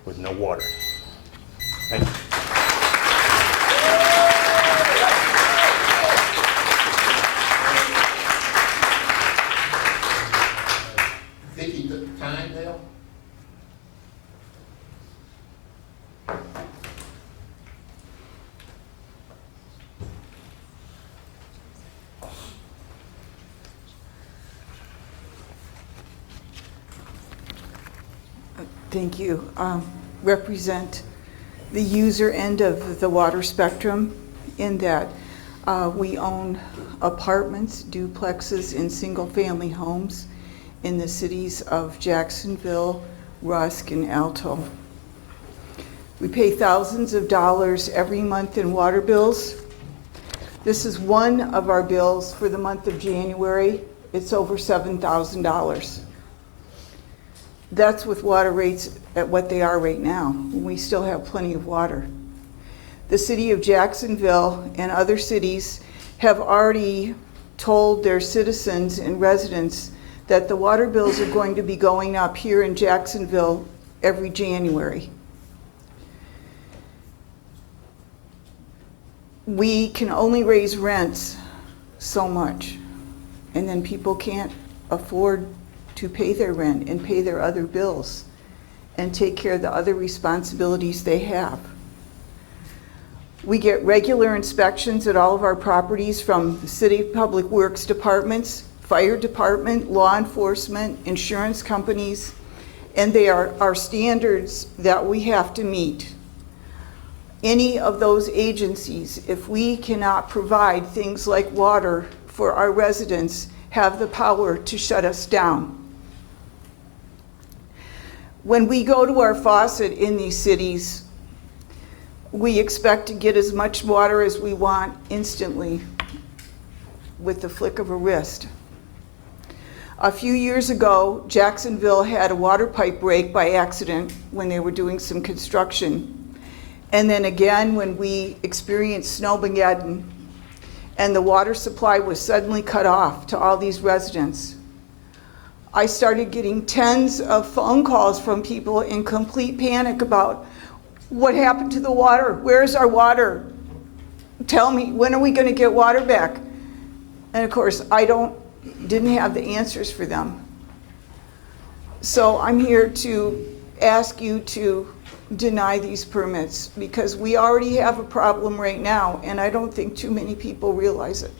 with no water. Thank you. Vicki Tyndale. Thank you. Represent the user end of the water spectrum in that we own apartments, duplexes, and single-family homes in the cities of Jacksonville, Rusk, and Alto. We pay thousands of dollars every month in water bills. This is one of our bills for the month of January. It's over $7,000. That's with water rates at what they are right now. We still have plenty of water. The city of Jacksonville and other cities have already told their citizens and residents that the water bills are going to be going up here in Jacksonville every January. We can only raise rents so much, and then people can't afford to pay their rent and pay their other bills and take care of the other responsibilities they have. We get regular inspections at all of our properties from the City Public Works departments, fire department, law enforcement, insurance companies, and they are our standards that we have to meet. Any of those agencies, if we cannot provide things like water for our residents, have the power to shut us down. When we go to our faucet in these cities, we expect to get as much water as we want instantly with the flick of a wrist. A few years ago, Jacksonville had a water pipe break by accident when they were doing some construction. And then again, when we experienced Snowmageddon and the water supply was suddenly cut off to all these residents, I started getting tens of phone calls from people in complete panic about what happened to the water? Where's our water? Tell me, when are we going to get water back? And of course, I didn't have the answers for them. So I'm here to ask you to deny these permits because we already have a problem right now, and I don't think too many people realize it.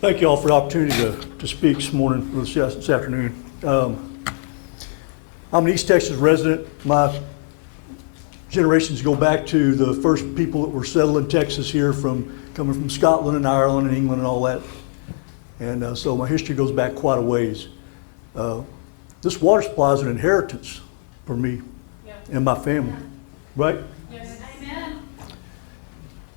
Thank you all for the opportunity to speak this morning, or this afternoon. I'm an East Texas resident. My generations go back to the first people that were settled in Texas here coming from Scotland and Ireland and England and all that. And so my history goes back quite a ways. This water supply is an inheritance for me and my family, right? Yes. Amen.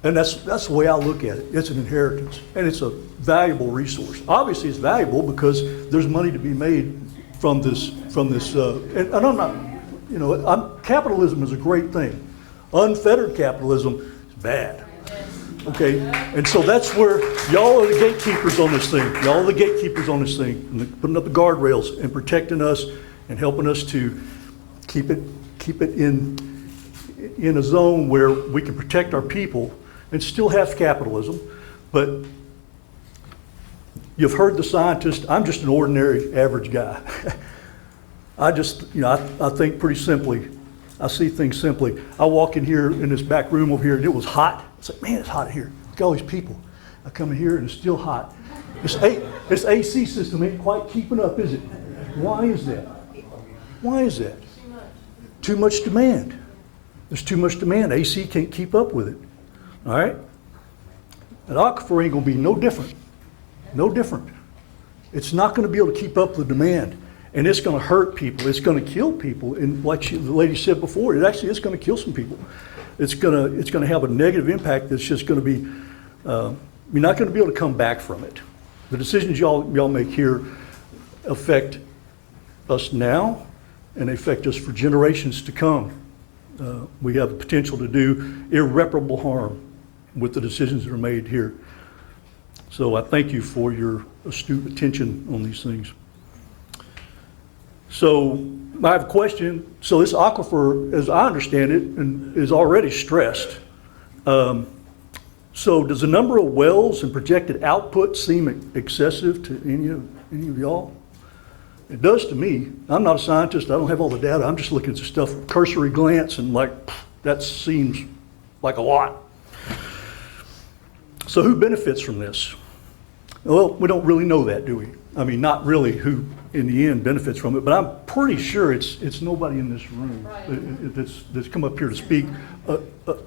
And that's the way I look at it. It's an inheritance, and it's a valuable resource. Obviously, it's valuable because there's money to be made from this. And I'm not, capitalism is a great thing. Unfettered capitalism is bad. Okay, and so that's where y'all are the gatekeepers on this thing. Y'all are the gatekeepers on this thing, and putting up the guardrails and protecting us and helping us to keep it in a zone where we can protect our people and still have capitalism. But you've heard the scientist. I'm just an ordinary, average guy. I just, I think pretty simply. I see things simply. I walk in here in this back room over here, and it was hot. It's like, man, it's hot in here. Look at all these people. I come in here, and it's still hot. This AC system ain't quite keeping up, is it? Why is that? Why is that? Too much demand. There's too much demand. AC can't keep up with it. All right? An aquifer ain't going to be no different. No different. It's not going to be able to keep up with the demand. And it's going to hurt people. It's going to kill people. And like the lady said before, it actually is going to kill some people. It's going to have a negative impact that's just going to be, you're not going to be able to come back from it. The decisions y'all make here affect us now and affect us for generations to come. We have the potential to do irreparable harm with the decisions that are made here. So I thank you for your astute attention on these things. So I have a question. So this aquifer, as I understand it, is already stressed. So does the number of wells and projected output seem excessive to any of y'all? It does to me. I'm not a scientist. I don't have all the data. I'm just looking at the stuff, cursory glance, and like, that seems like a lot. So who benefits from this? Well, we don't really know that, do we? I mean, not really who in the end benefits from it, but I'm pretty sure it's nobody in this room that's come up here to speak,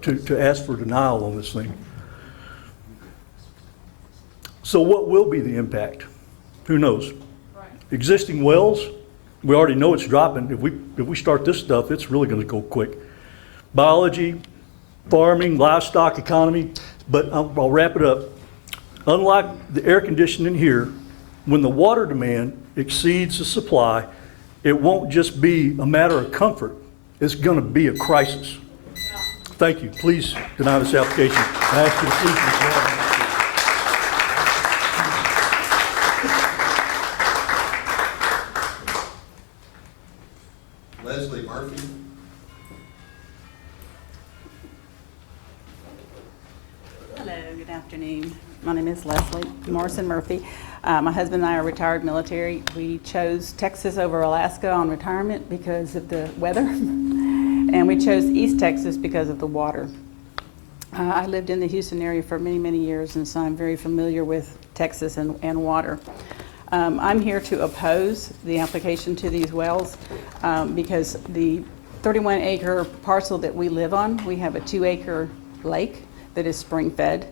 to ask for denial on this thing. So what will be the impact? Who knows? Existing wells, we already know it's dropping. If we start this stuff, it's really going to go quick. Biology, farming, livestock economy, but I'll wrap it up. Unlike the air conditioning here, when the water demand exceeds the supply, it won't just be a matter of comfort. It's going to be a crisis. Thank you. Please deny this application. I ask you to please withdraw. Leslie Murphy. Hello, good afternoon. My name is Leslie Morrison Murphy. My husband and I are retired military. We chose Texas over Alaska on retirement because of the weather, and we chose East Texas because of the water. I lived in the Houston area for many, many years, and so I'm very familiar with Texas and water. I'm here to oppose the application to these wells because the 31-acre parcel that we live on, we have a 2-acre lake that is spring fed.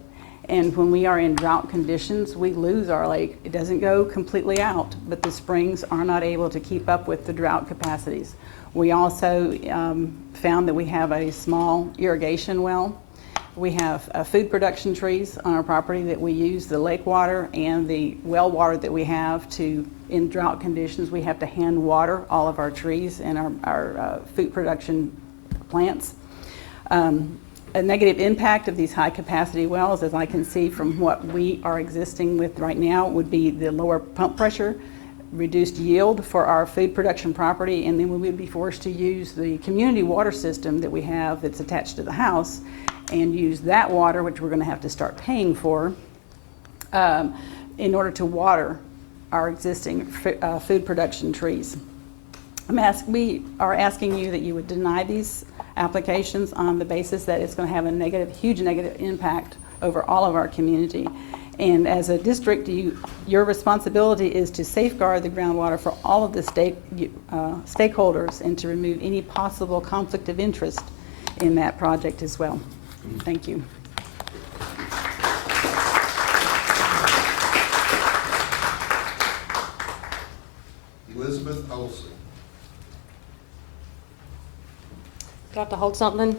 And when we are in drought conditions, we lose our lake. It doesn't go completely out, but the springs are not able to keep up with the drought capacities. We also found that we have a small irrigation well. We have food production trees on our property that we use, the lake water and the well water that we have to, in drought conditions, we have to hand water all of our trees and our food production plants. A negative impact of these high capacity wells, as I can see from what we are existing with right now, would be the lower pump pressure, reduced yield for our food production property, and then we would be forced to use the community water system that we have that's attached to the house and use that water, which we're going to have to start paying for, in order to water our existing food production trees. We are asking you that you would deny these applications on the basis that it's going to have a huge negative impact over all of our community. And as a district, your responsibility is to safeguard the groundwater for all of the stakeholders and to remove any possible conflict of interest in that project as well. Thank you. Elizabeth Olson. Got to hold something?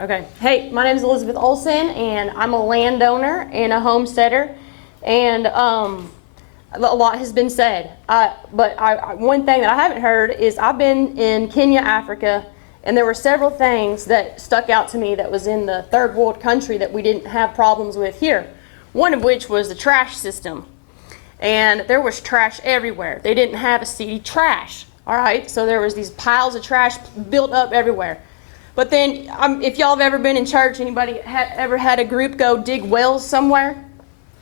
Okay. Hey, my name is Elizabeth Olson, and I'm a landowner and a homesteader, and a lot has been said. But one thing that I haven't heard is I've been in Kenya, Africa, and there were several things that stuck out to me that was in the third world country that we didn't have problems with here. One of which was the trash system. And there was trash everywhere. They didn't have a city trash. All right, so there was these piles of trash built up everywhere. But then, if y'all have ever been in church, anybody ever had a group go dig wells somewhere?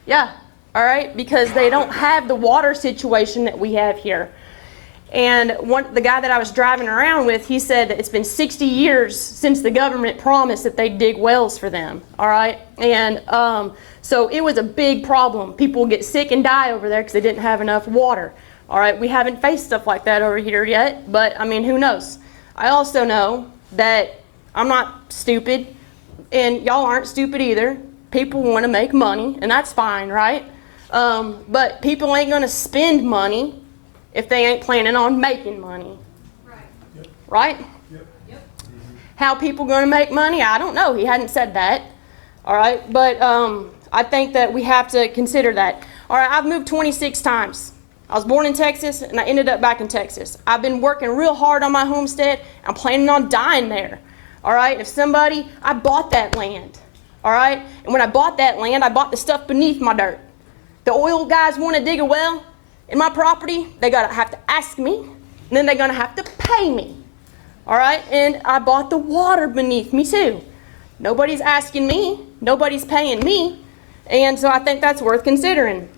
Yeah, all right, because they don't have the water situation that we have here. And the guy that I was driving around with, he said that it's been 60 years since the government promised that they'd dig wells for them, all right? And so it was a big problem. People would get sick and die over there because they didn't have enough water. All right, we haven't faced stuff like that over here yet, but I mean, who knows? I also know that I'm not stupid, and y'all aren't stupid either. People want to make money, and that's fine, right? But people ain't going to spend money if they ain't planning on making money. Right? Yep. How people going to make money? I don't know. He hadn't said that. All right, but I think that we have to consider that. All right, I've moved 26 times. I was born in Texas, and I ended up back in Texas. I've been working real hard on my homestead. I'm planning on dying there. All right, I bought that land. All right, and when I bought that land, I bought the stuff beneath my dirt. The oil guys want to dig a well in my property, they gotta have to ask me, and then they're gonna have to pay me. All right, and I bought the water beneath me too. Nobody's asking me, nobody's paying me, and so I think that's worth considering.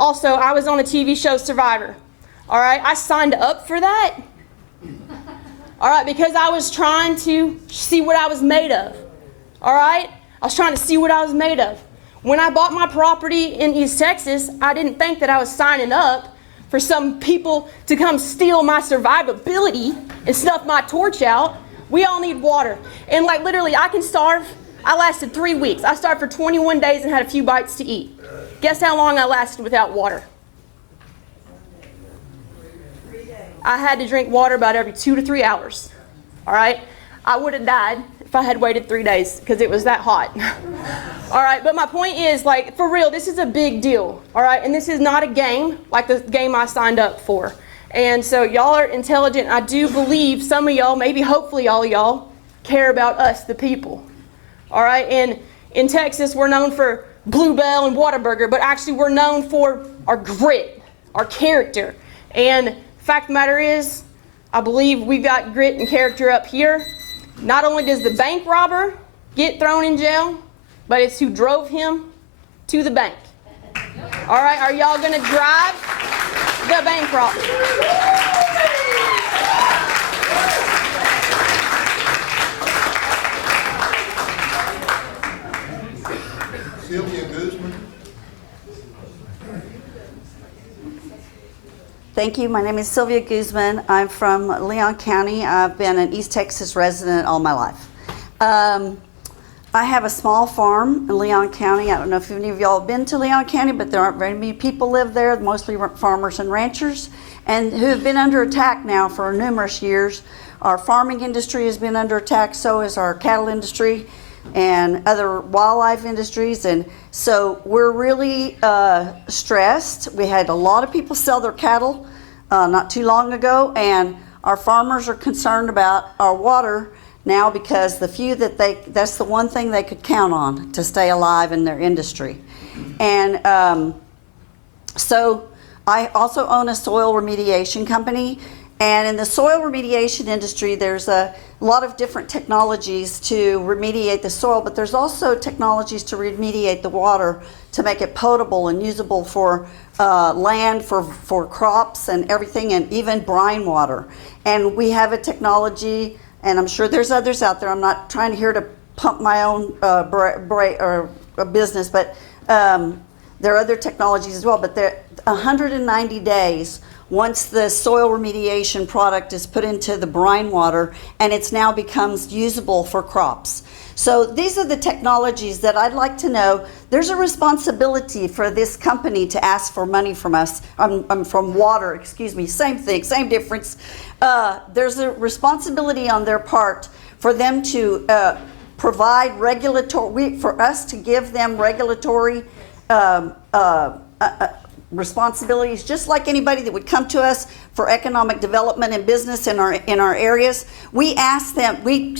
Also, I was on the TV show Survivor. All right, I signed up for that. All right, because I was trying to see what I was made of. All right, I was trying to see what I was made of. When I bought my property in East Texas, I didn't think that I was signing up for some people to come steal my survivability and snuff my torch out. We all need water. And like literally, I can starve. I lasted 3 weeks. I starved for 21 days and had a few bites to eat. Guess how long I lasted without water? I had to drink water about every 2 to 3 hours. All right? I would have died if I had waited 3 days because it was that hot. All right, but my point is, like, for real, this is a big deal. All right, and this is not a game like the game I signed up for. And so y'all are intelligent. I do believe some of y'all, maybe hopefully all of y'all, care about us, the people. All right, and in Texas, we're known for Bluebell and Whataburger, but actually we're known for our grit, our character. And the fact of the matter is, I believe we've got grit and character up here. Not only does the bank robber get thrown in jail, but it's who drove him to the bank. All right, are y'all gonna drive the bank robber? Sylvia Guzman. Thank you. My name is Sylvia Guzman. I'm from Leon County. I've been an East Texas resident all my life. I have a small farm in Leon County. I don't know if any of y'all have been to Leon County, but there aren't very many people live there, mostly farmers and ranchers, and who have been under attack now for numerous years. Our farming industry has been under attack, so is our cattle industry and other wildlife industries, and so we're really stressed. We had a lot of people sell their cattle not too long ago, and our farmers are concerned about our water now because that's the one thing they could count on to stay alive in their industry. And so I also own a soil remediation company. And in the soil remediation industry, there's a lot of different technologies to remediate the soil, but there's also technologies to remediate the water to make it potable and usable for land, for crops and everything, and even brine water. And we have a technology, and I'm sure there's others out there. I'm not trying here to pump my own business, but there are other technologies as well. But they're 190 days once the soil remediation product is put into the brine water, and it's now becomes usable for crops. So these are the technologies that I'd like to know. There's a responsibility for this company to ask for money from us, from water, excuse me, same thing, same difference. There's a responsibility on their part for them to provide regulatory, for us to give them regulatory responsibilities, just like anybody that would come to us for economic development and business in our areas. We ask them, we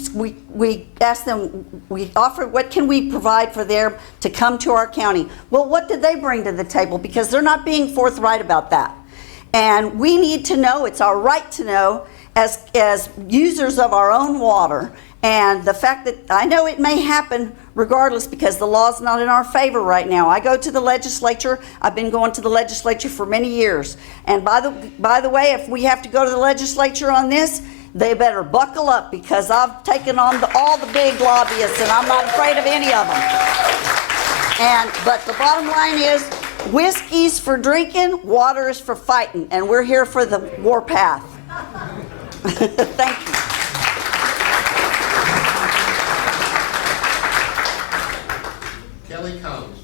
offer, what can we provide for them to come to our county? Well, what did they bring to the table? Because they're not being forthright about that. And we need to know, it's our right to know, as users of our own water. And the fact that I know it may happen regardless because the law's not in our favor right now. I go to the legislature. I've been going to the legislature for many years. And by the way, if we have to go to the legislature on this, they better buckle up because I've taken on all the big lobbyists and I'm not afraid of any of them. But the bottom line is, whiskey's for drinking, water is for fighting, and we're here for the warpath. Thank you. Kelly Combs.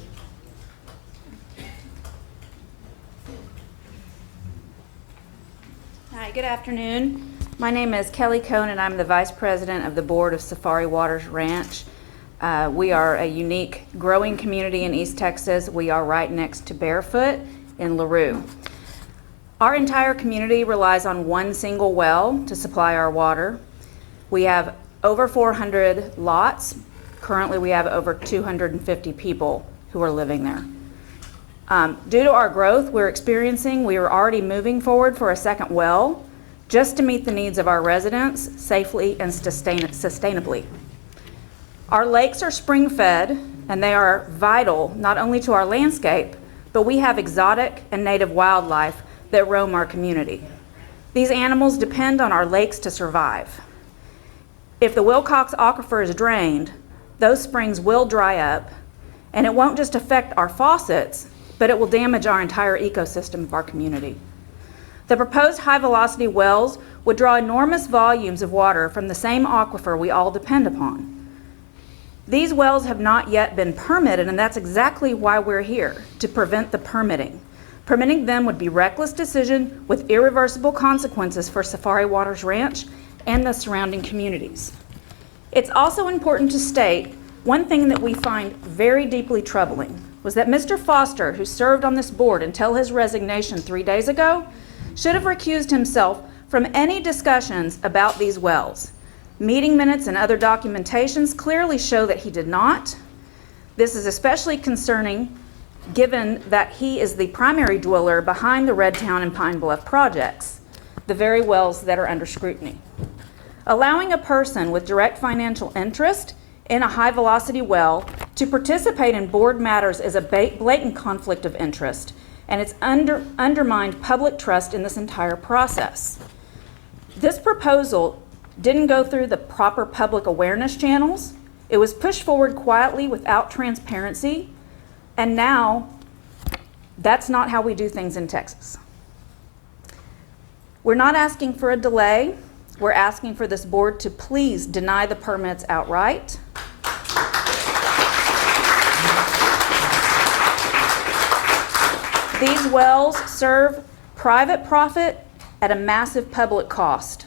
Hi, good afternoon. My name is Kelly Cohn, and I'm the Vice President of the Board of Safari Waters Ranch. We are a unique growing community in East Texas. We are right next to Barefoot in LaRue. Our entire community relies on one single well to supply our water. We have over 400 lots. Currently, we have over 250 people who are living there. Due to our growth we're experiencing, we are already moving forward for a second well just to meet the needs of our residents safely and sustainably. Our lakes are spring-fed, and they are vital not only to our landscape, but we have exotic and native wildlife that roam our community. These animals depend on our lakes to survive. If the Wilcox Aquifer is drained, those springs will dry up, and it won't just affect our faucets, but it will damage our entire ecosystem of our community. The proposed high-velocity wells would draw enormous volumes of water from the same aquifer we all depend upon. These wells have not yet been permitted, and that's exactly why we're here, to prevent the permitting. Permitting them would be a reckless decision with irreversible consequences for Safari Waters Ranch and the surrounding communities. It's also important to state one thing that we find very deeply troubling was that Mr. Foster, who served on this board until his resignation 3 days ago, should have recused himself from any discussions about these wells. Meeting minutes and other documentations clearly show that he did not. This is especially concerning given that he is the primary dweller behind the Redtown and Pine Bluff projects, the very wells that are under scrutiny. Allowing a person with direct financial interest in a high-velocity well to participate in board matters is a blatant conflict of interest, and it's undermined public trust in this entire process. This proposal didn't go through the proper public awareness channels. It was pushed forward quietly without transparency, and now that's not how we do things in Texas. We're not asking for a delay. We're asking for this board to please deny the permits outright. These wells serve private profit at a massive public cost.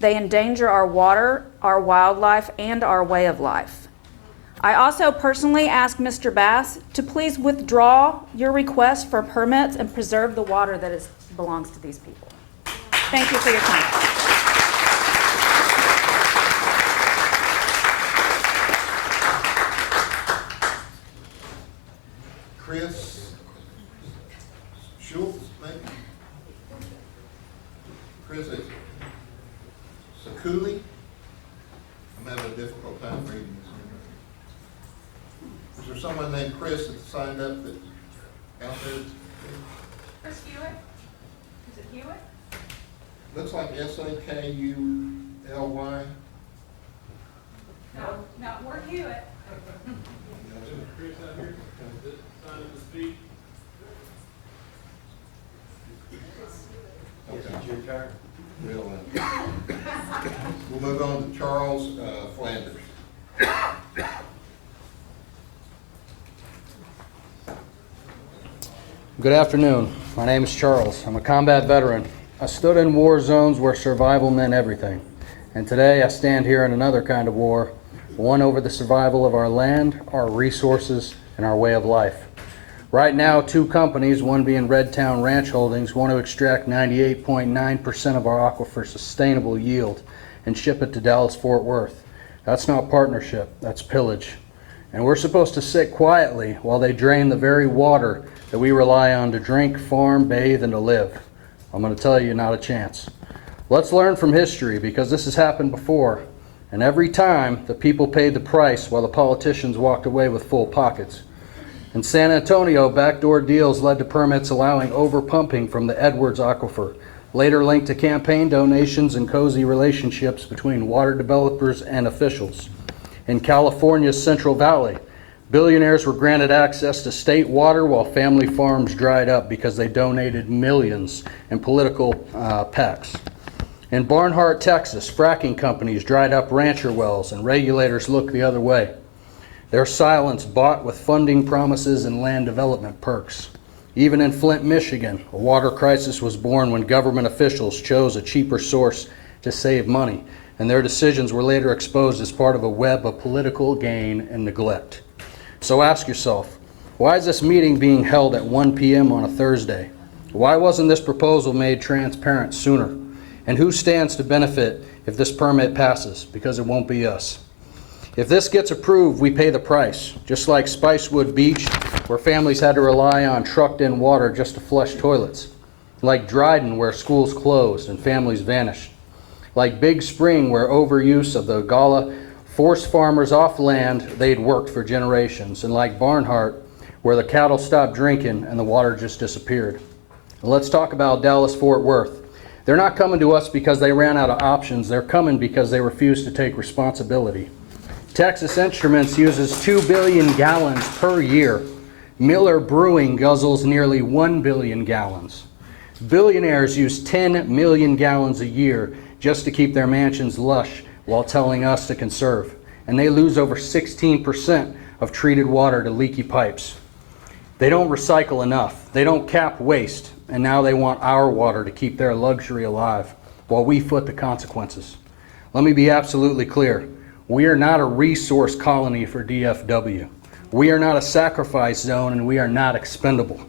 They endanger our water, our wildlife, and our way of life. I also personally ask Mr. Bass to please withdraw your request for permits and preserve the water that belongs to these people. Thank you for your time. Chris Schultz, maybe? Chris Sakuli? I'm having a difficult time reading this. Is there someone named Chris that signed up that out there? Chris Hewitt? Is it Hewitt? Looks like Sakuly. No, we're Hewitt. Chris out here? Sign up to speak? Okay. Your turn. We'll move on to Charles Flanders. Good afternoon. My name is Charles. I'm a combat veteran. I stood in war zones where survival meant everything. And today I stand here in another kind of war, one over the survival of our land, our resources, and our way of life. Right now, two companies, one being Redtown Ranch Holdings, want to extract 98.9% of our aquifer sustainable yield and ship it to Dallas-Fort Worth. That's not partnership, that's pillage. And we're supposed to sit quietly while they drain the very water that we rely on to drink, farm, bathe, and to live. I'm going to tell you, not a chance. Let's learn from history, because this has happened before. And every time, the people paid the price while the politicians walked away with full pockets. In San Antonio, backdoor deals led to permits allowing overpumping from the Edwards Aquifer, later linked to campaign donations and cozy relationships between water developers and officials. In California's Central Valley, billionaires were granted access to state water while family farms dried up because they donated millions in political PACs. In Barnhart, Texas, fracking companies dried up rancher wells and regulators looked the other way. Their silence bought with funding promises and land development perks. Even in Flint, Michigan, a water crisis was born when government officials chose a cheaper source to save money, and their decisions were later exposed as part of a web of political gain and neglect. So ask yourself, why is this meeting being held at 1 p.m. on a Thursday? Why wasn't this proposal made transparent sooner? And who stands to benefit if this permit passes? Because it won't be us. If this gets approved, we pay the price, just like Spicewood Beach, where families had to rely on trucked-in water just to flush toilets. Like Dryden, where schools closed and families vanished. Like Big Spring, where overuse of the Gala forced farmers off land they'd worked for generations. And like Barnhart, where the cattle stopped drinking and the water just disappeared. And let's talk about Dallas-Fort Worth. They're not coming to us because they ran out of options. They're coming because they refuse to take responsibility. Texas Instruments uses 2 billion gallons per year. Miller Brewing guzzles nearly 1 billion gallons. Billionaires use 10 million gallons a year just to keep their mansions lush while telling us to conserve. And they lose over 16% of treated water to leaky pipes. They don't recycle enough. They don't cap waste. And now they want our water to keep their luxury alive while we foot the consequences. Let me be absolutely clear. We are not a resource colony for DFW. We are not a sacrifice zone, and we are not expendable.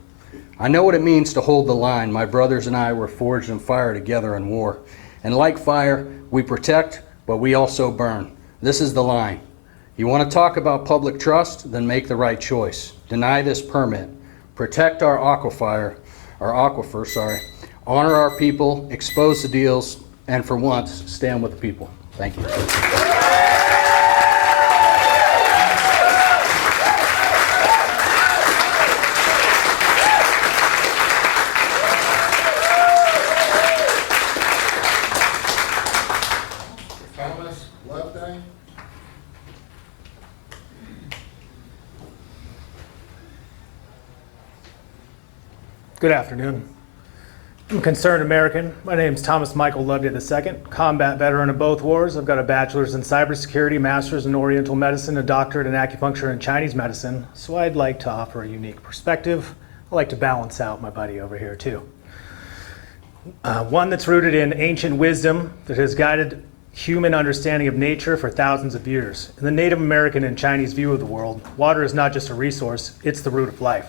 I know what it means to hold the line. My brothers and I were forged in fire together in war. And like fire, we protect, but we also burn. This is the line. You want to talk about public trust? Then make the right choice. Deny this permit. Protect our aquifer, honor our people, expose the deals, and for once, stand with the people. Thank you. Thomas Loveday. Good afternoon. I'm a concerned American. My name is Thomas Michael Loveday II, combat veteran of both wars. I've got a bachelor's in cybersecurity, master's in oriental medicine, a doctorate in acupuncture and Chinese medicine. So I'd like to offer a unique perspective. I like to balance out my buddy over here too. One that's rooted in ancient wisdom that has guided human understanding of nature for thousands of years. In the Native American and Chinese view of the world, water is not just a resource, it's the root of life.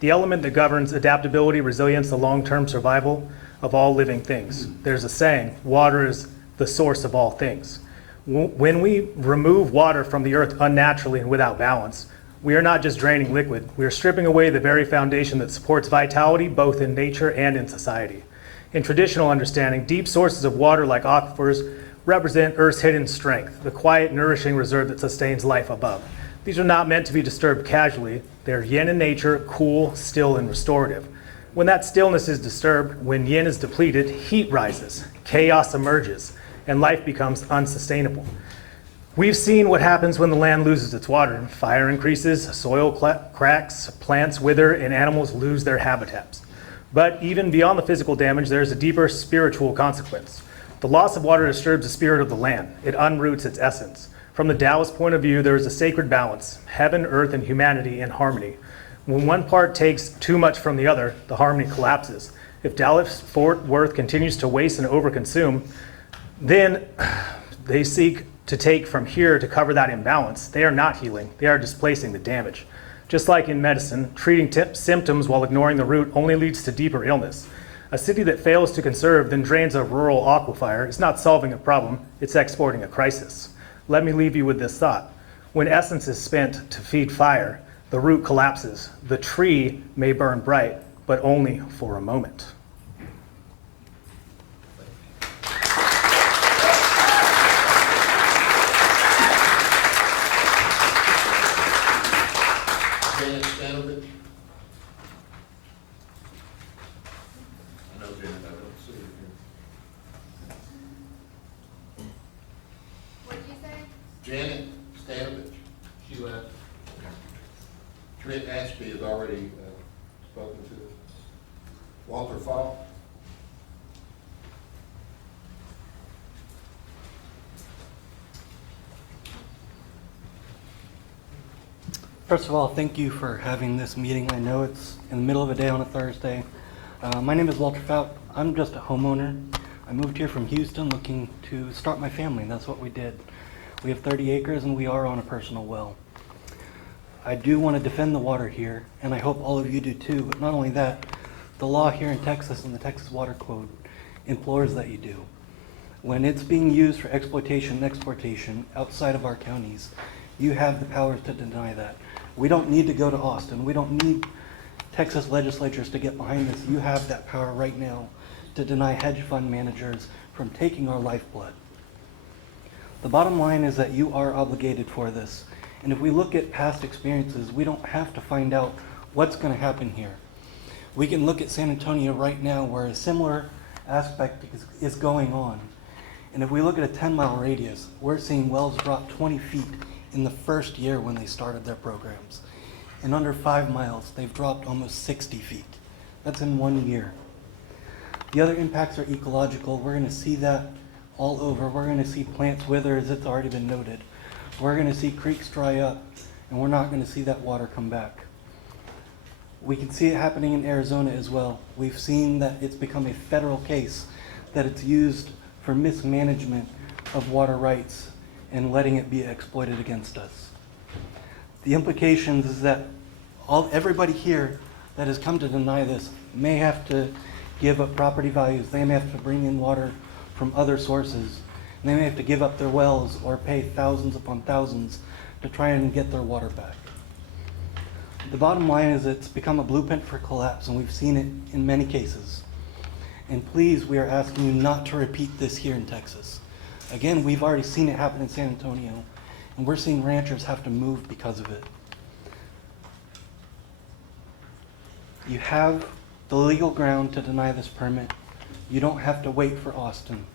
The element that governs adaptability, resilience, the long-term survival of all living things. There's a saying, water is the source of all things. When we remove water from the earth unnaturally and without balance, we are not just draining liquid, we are stripping away the very foundation that supports vitality both in nature and in society. In traditional understanding, deep sources of water like aquifers represent Earth's hidden strength, the quiet, nourishing reserve that sustains life above. These are not meant to be disturbed casually. They're yin in nature, cool, still, and restorative. When that stillness is disturbed, when yin is depleted, heat rises, chaos emerges, and life becomes unsustainable. We've seen what happens when the land loses its water. Fire increases, soil cracks, plants wither, and animals lose their habitats. But even beyond the physical damage, there's a deeper spiritual consequence. The loss of water disturbs the spirit of the land. It unroots its essence. From the Taoist point of view, there is a sacred balance, heaven, earth, and humanity in harmony. When one part takes too much from the other, the harmony collapses. If Dallas-Fort Worth continues to waste and overconsume, then they seek to take from here to cover that imbalance. They are not healing, they are displacing the damage. Just like in medicine, treating symptoms while ignoring the root only leads to deeper illness. A city that fails to conserve then drains a rural aquifer is not solving a problem, it's exporting a crisis. Let me leave you with this thought. When essence is spent to feed fire, the root collapses. The tree may burn bright, but only for a moment. Janet Stanovich. I know Janet, I don't see her here. What did you say? Janet Stanovich. She left. Trent Ashby has already spoken to. Walter Fall. First of all, thank you for having this meeting. I know it's in the middle of a day on a Thursday. My name is Walter Fout. I'm just a homeowner. I moved here from Houston looking to start my family, and that's what we did. We have 30 acres and we are on a personal well. I do want to defend the water here, and I hope all of you do too. But not only that, the law here in Texas and the Texas Water Code implores that you do. When it's being used for exploitation and exportation outside of our counties, you have the power to deny that. We don't need to go to Austin. We don't need Texas legislatures to get behind this. You have that power right now to deny hedge fund managers from taking our lifeblood. The bottom line is that you are obligated for this. And if we look at past experiences, we don't have to find out what's going to happen here. We can look at San Antonio right now where a similar aspect is going on. And if we look at a 10-mile radius, we're seeing wells drop 20 feet in the first year when they started their programs. In under 5 miles, they've dropped almost 60 feet. That's in 1 year. The other impacts are ecological. We're going to see that all over. We're going to see plants wither, as it's already been noted. We're going to see creeks dry up, and we're not going to see that water come back. We can see it happening in Arizona as well. We've seen that it's become a federal case, that it's used for mismanagement of water rights and letting it be exploited against us. The implications is that everybody here that has come to deny this may have to give up property values. They may have to bring in water from other sources. And they may have to give up their wells or pay thousands upon thousands to try and get their water back. The bottom line is it's become a blueprint for collapse, and we've seen it in many cases. And please, we are asking you not to repeat this here in Texas. Again, we've already seen it happen in San Antonio, and we're seeing ranchers have to move because of it. You have the legal ground to deny this permit. You don't have to wait for Austin.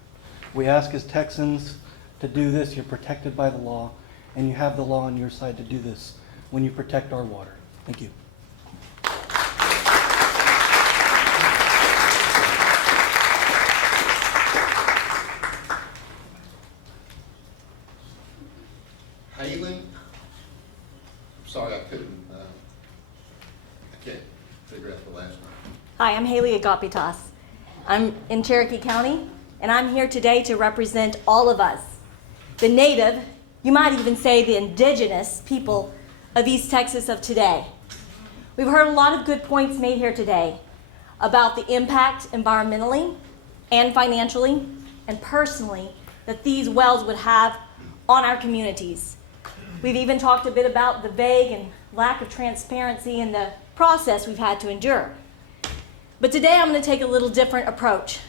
We ask as Texans to do this. You're protected by the law, and you have the law on your side to do this when you protect our water. Thank you. Halen? I'm sorry, I can't figure out the last name. Hi, I'm Haley Agapitas. I'm in Cherokee County, and I'm here today to represent all of us, the native, you might even say the indigenous people of East Texas of today. We've heard a lot of good points made here today about the impact environmentally and financially and personally that these wells would have on our communities. We've even talked a bit about the vague and lack of transparency in the process we've had to endure. But today I'm going to take a little different approach,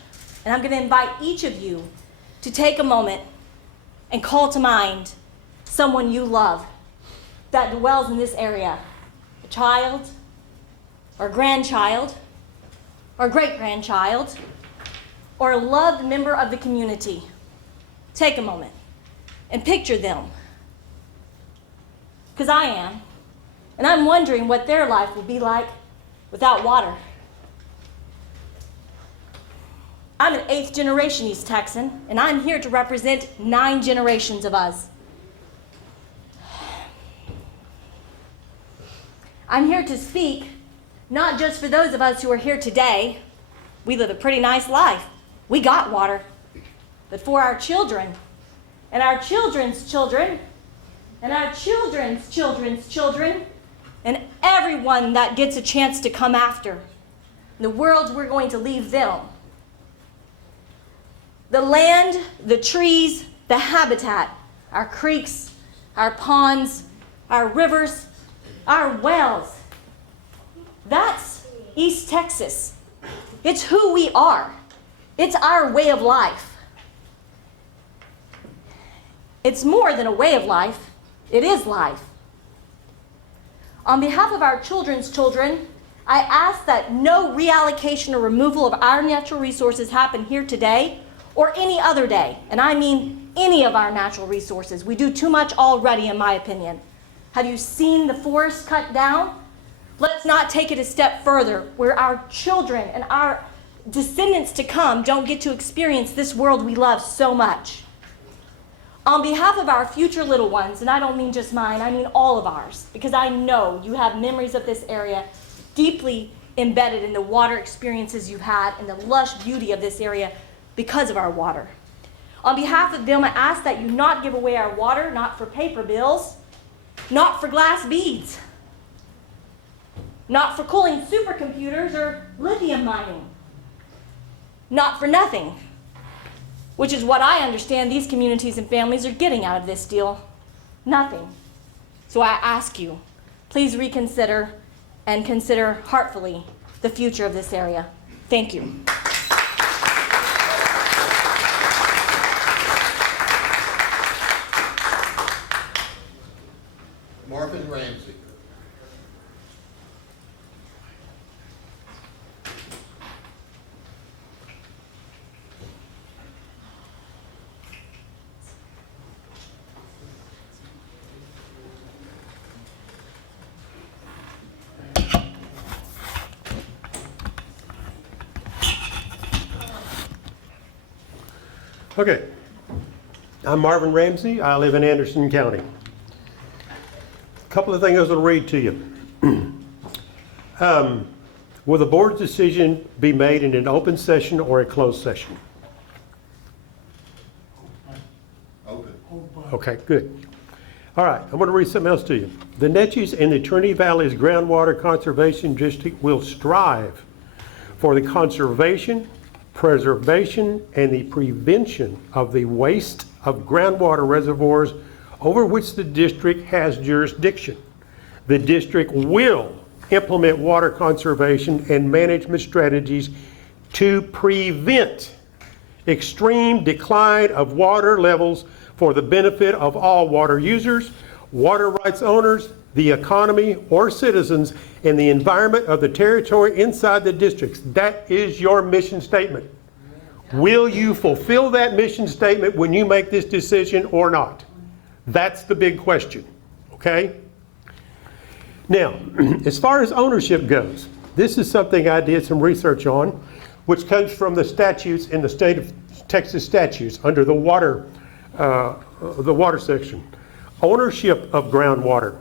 and I'm going to invite each of you to take a moment and call to mind someone you love that dwells in this area, a child, or grandchild, or great-grandchild, or a loved member of the community. Take a moment and picture them, because I am, and I'm wondering what their life will be like without water. I'm an 8th generation East Texan, and I'm here to represent 9 generations of us. I'm here to speak not just for those of us who are here today. We live a pretty nice life. We got water. But for our children, and our children's children, and our children's children's children, and everyone that gets a chance to come after, the world we're going to leave them. The land, the trees, the habitat, our creeks, our ponds, our rivers, our wells. That's East Texas. It's who we are. It's our way of life. It's more than a way of life. It is life. On behalf of our children's children, I ask that no reallocation or removal of our natural resources happen here today or any other day. And I mean any of our natural resources. We do too much already, in my opinion. Have you seen the forest cut down? Let's not take it a step further, where our children and our descendants to come don't get to experience this world we love so much. On behalf of our future little ones, and I don't mean just mine, I mean all of ours, because I know you have memories of this area deeply embedded in the water experiences you've had and the lush beauty of this area because of our water. On behalf of them, I ask that you not give away our water, not for paper bills, not for glass beads, not for cooling supercomputers or lithium mining, not for nothing, which is what I understand these communities and families are getting out of this deal. Nothing. So I ask you, please reconsider and consider heartfully the future of this area. Thank you. Marvin Ramsey. Okay. I'm Marvin Ramsey. I live in Anderson County. A couple of things I will read to you. Will the board's decision be made in an open session or a closed session? Open. Okay, good. All right, I'm going to read something else to you. The Neches and the Trinity Valley's Groundwater Conservation District will strive for the conservation, preservation, and the prevention of the waste of groundwater reservoirs over which the district has jurisdiction. The district will implement water conservation and management strategies to prevent extreme decline of water levels for the benefit of all water users, water rights owners, the economy or citizens, and the environment of the territory inside the districts. That is your mission statement. Will you fulfill that mission statement when you make this decision or not? That's the big question, okay? Now, as far as ownership goes, this is something I did some research on, which comes from the statutes in the state of Texas statutes under the water section. Ownership of groundwater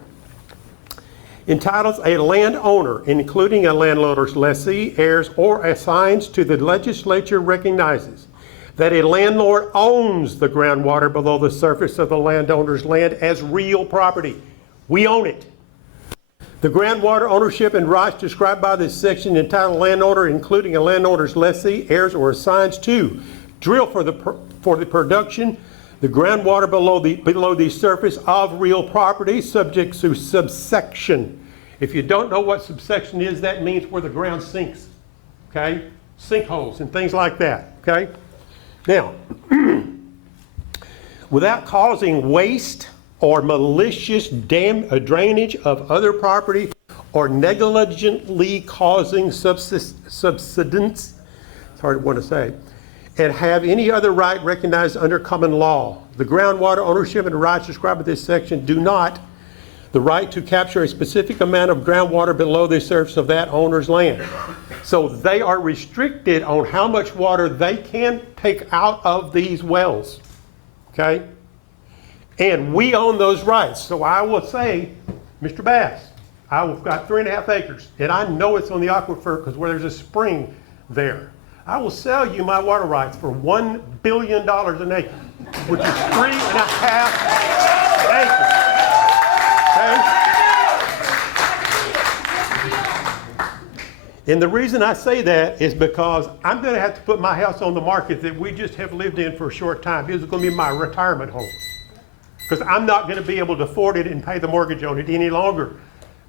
entitles a landowner, including a landowner's lessee, heirs, or assigns to the legislature recognizes that a landlord owns the groundwater below the surface of the landowner's land as real property. We own it. The groundwater ownership and rights described by this section entitle landowner, including a landowner's lessee, heirs, or assigns to drill for the production the groundwater below the surface of real property, subject to subsection. If you don't know what subsection is, that means where the ground sinks, okay? Sinkholes and things like that, okay? Now, without causing waste or malicious drainage of other property or negligently causing subsidence, it's hard to want to say, and have any other right recognized under common law. The groundwater ownership and rights described in this section do not the right to capture a specific amount of groundwater below the surface of that owner's land. So they are restricted on how much water they can take out of these wells, okay? And we own those rights. So I will say, Mr. Bass, I've got 3.5 acres, and I know it's on the aquifer because where there's a spring there. I will sell you my water rights for $1 billion an acre, which is 3.5 acres. Okay? And the reason I say that is because I'm going to have to put my house on the market that we just have lived in for a short time. This is going to be my retirement home. Because I'm not going to be able to afford it and pay the mortgage on it any longer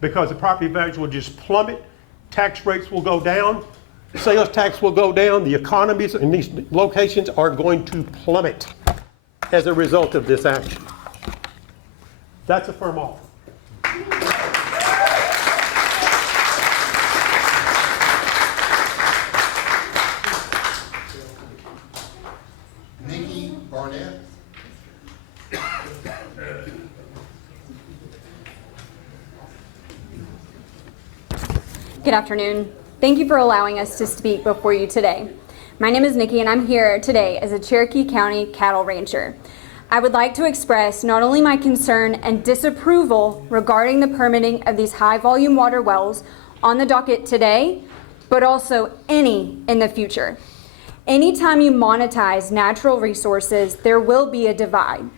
because the property values will just plummet, tax rates will go down, sales tax will go down, the economies in these locations are going to plummet as a result of this action. That's a firm offer. Nikki Barnett. Good afternoon. Thank you for allowing us to speak before you today. My name is Nikki and I'm here today as a Cherokee County cattle rancher. I would like to express not only my concern and disapproval regarding the permitting of these high volume water wells on the docket today, but also any in the future. Anytime you monetize natural resources, there will be a divide.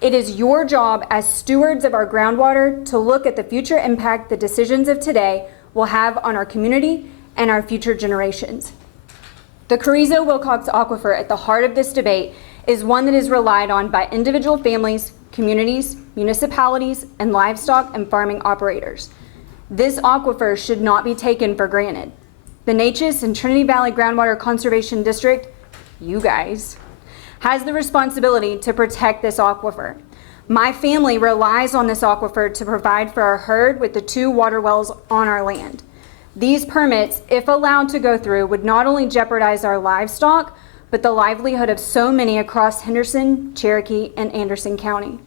It is your job as stewards of our groundwater to look at the future impact the decisions of today will have on our community and our future generations. The Carrizo-Wilcox Aquifer at the heart of this debate is one that is relied on by individual families, communities, municipalities, and livestock and farming operators. This aquifer should not be taken for granted. The Neches and Trinity Valley Groundwater Conservation District, you guys, has the responsibility to protect this aquifer. My family relies on this aquifer to provide for our herd with the 2 water wells on our land. These permits, if allowed to go through, would not only jeopardize our livestock, but the livelihood of so many across Henderson, Cherokee, and Anderson County.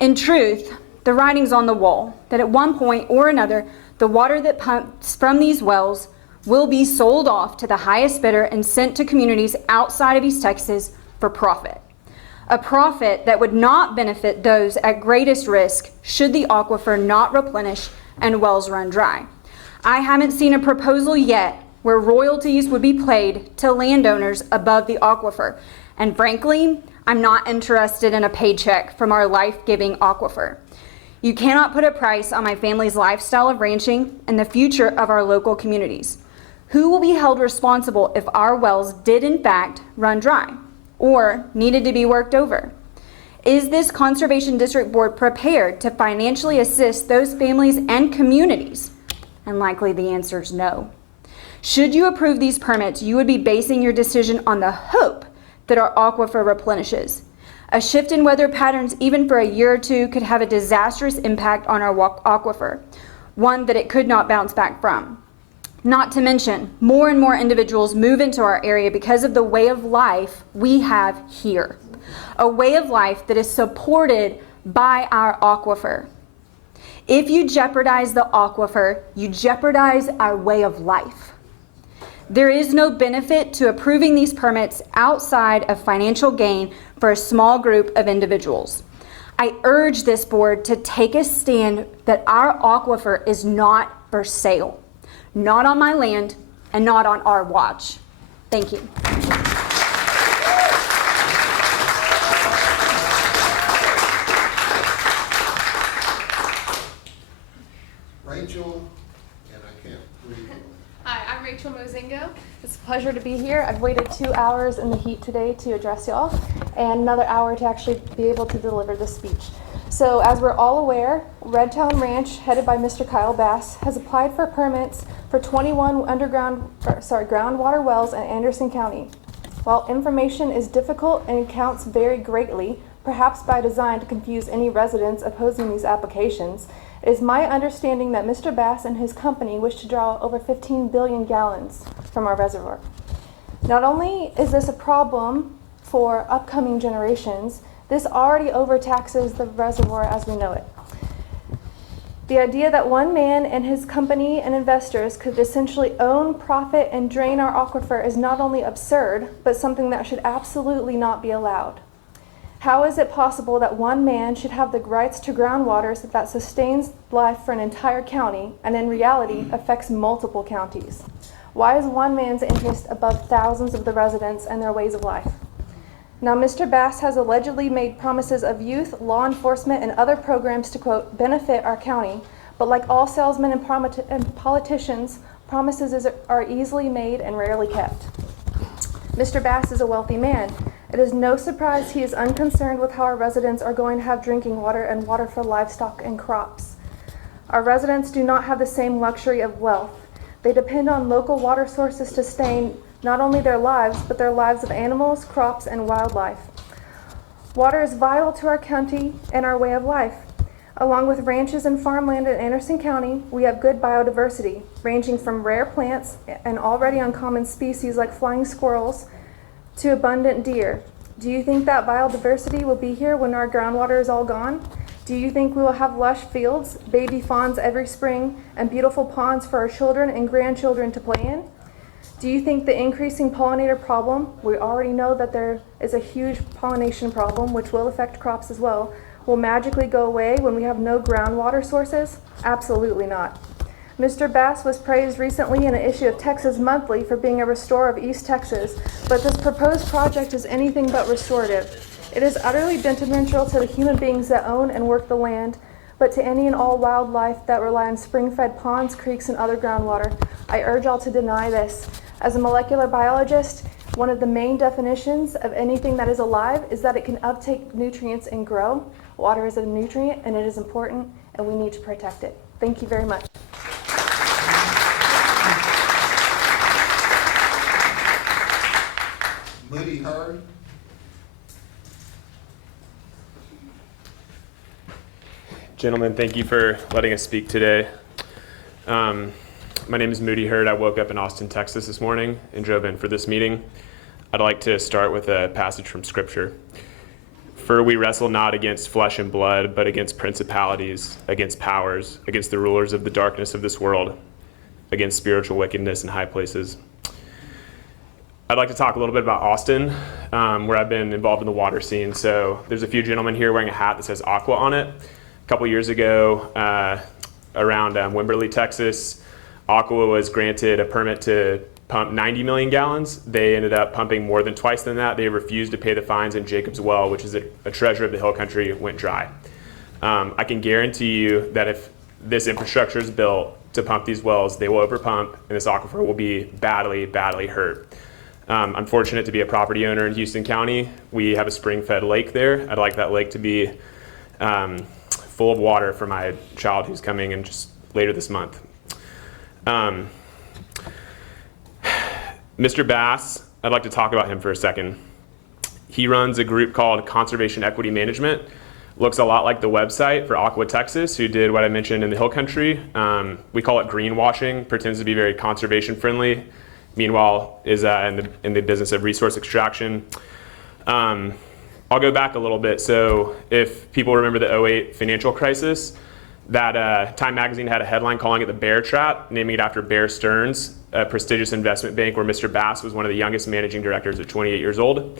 In truth, the writing's on the wall that at one point or another, the water that pumps from these wells will be sold off to the highest bidder and sent to communities outside of East Texas for profit. A profit that would not benefit those at greatest risk should the aquifer not replenish and wells run dry. I haven't seen a proposal yet where royalties would be paid to landowners above the aquifer. And frankly, I'm not interested in a paycheck from our life-giving aquifer. You cannot put a price on my family's lifestyle of ranching and the future of our local communities. Who will be held responsible if our wells did in fact run dry or needed to be worked over? Is this Conservation District Board prepared to financially assist those families and communities? And likely the answer is no. Should you approve these permits, you would be basing your decision on the hope that our aquifer replenishes. A shift in weather patterns, even for a year or two, could have a disastrous impact on our aquifer, one that it could not bounce back from. Not to mention, more and more individuals move into our area because of the way of life we have here. A way of life that is supported by our aquifer. If you jeopardize the aquifer, you jeopardize our way of life. There is no benefit to approving these permits outside of financial gain for a small group of individuals. I urge this board to take a stand that our aquifer is not for sale, not on my land and not on our watch. Thank you. Rachel, and I can't read. Hi, I'm Rachel Mozingo. It's a pleasure to be here. I've waited 2 hours in the heat today to address y'all, and another hour to actually be able to deliver this speech. So, as we're all aware, Redtown Ranch, headed by Mr. Kyle Bass, has applied for permits for 21 groundwater wells in Anderson County. While information is difficult and accounts vary greatly, perhaps by design to confuse any residents opposing these applications, it is my understanding that Mr. Bass and his company wish to draw over 15 billion gallons from our reservoir. Not only is this a problem for upcoming generations, this already overtaxes the reservoir as we know it. The idea that one man and his company and investors could essentially own, profit, and drain our aquifer is not only absurd, but something that should absolutely not be allowed. How is it possible that one man should have the rights to groundwater that sustains life for an entire county and in reality affects multiple counties? Why is one man's interest above thousands of the residents and their ways of life? Now, Mr. Bass has allegedly made promises of youth, law enforcement, and other programs to, quote, benefit our county, but like all salesmen and politicians, promises are easily made and rarely kept. Mr. Bass is a wealthy man. It is no surprise he is unconcerned with how our residents are going to have drinking water and water for livestock and crops. Our residents do not have the same luxury of wealth. They depend on local water sources to sustain not only their lives, but their lives of animals, crops, and wildlife. Water is vital to our county and our way of life. Along with ranches and farmland in Anderson County, we have good biodiversity, ranging from rare plants and already uncommon species like flying squirrels to abundant deer. Do you think that biodiversity will be here when our groundwater is all gone? Do you think we will have lush fields, baby fawns every spring, and beautiful ponds for our children and grandchildren to play in? Do you think the increasing pollinator problem, we already know that there is a huge pollination problem which will affect crops as well, will magically go away when we have no groundwater sources? Absolutely not. Mr. Bass was praised recently in an issue of Texas Monthly for being a restorer of East Texas, but this proposed project is anything but restorative. It is utterly detrimental to the human beings that own and work the land, but to any and all wildlife that rely on spring-fed ponds, creeks, and other groundwater. I urge all to deny this. As a molecular biologist, one of the main definitions of anything that is alive is that it can uptake nutrients and grow. Water is a nutrient, and it is important, and we need to protect it. Thank you very much. Moody Hurd. Gentlemen, thank you for letting us speak today. My name is Moody Hurd. I woke up in Austin, Texas this morning and drove in for this meeting. I'd like to start with a passage from Scripture. For we wrestle not against flesh and blood, but against principalities, against powers, against the rulers of the darkness of this world, against spiritual wickedness in high places. I'd like to talk a little bit about Austin, where I've been involved in the water scene. So there's a few gentlemen here wearing a hat that says Aqua on it. A couple years ago, around Wimberley, Texas, Aqua was granted a permit to pump 90 million gallons. They ended up pumping more than twice than that. They refused to pay the fines, and Jacob's Well, which is a treasure of the hill country, went dry. I can guarantee you that if this infrastructure is built to pump these wells, they will overpump, and this aquifer will be badly, badly hurt. I'm fortunate to be a property owner in Houston County. We have a spring-fed lake there. I'd like that lake to be full of water for my child who's coming in just later this month. Mr. Bass, I'd like to talk about him for a second. He runs a group called Conservation Equity Management. Looks a lot like the website for Aqua Texas, who did what I mentioned in the hill country. We call it greenwashing, pretends to be very conservation friendly. Meanwhile, is in the business of resource extraction. I'll go back a little bit. So if people remember the 2008 financial crisis, that Time Magazine had a headline calling it the Bear Trap, naming it after Bear Stearns, a prestigious investment bank where Mr. Bass was one of the youngest managing directors at 28 years old.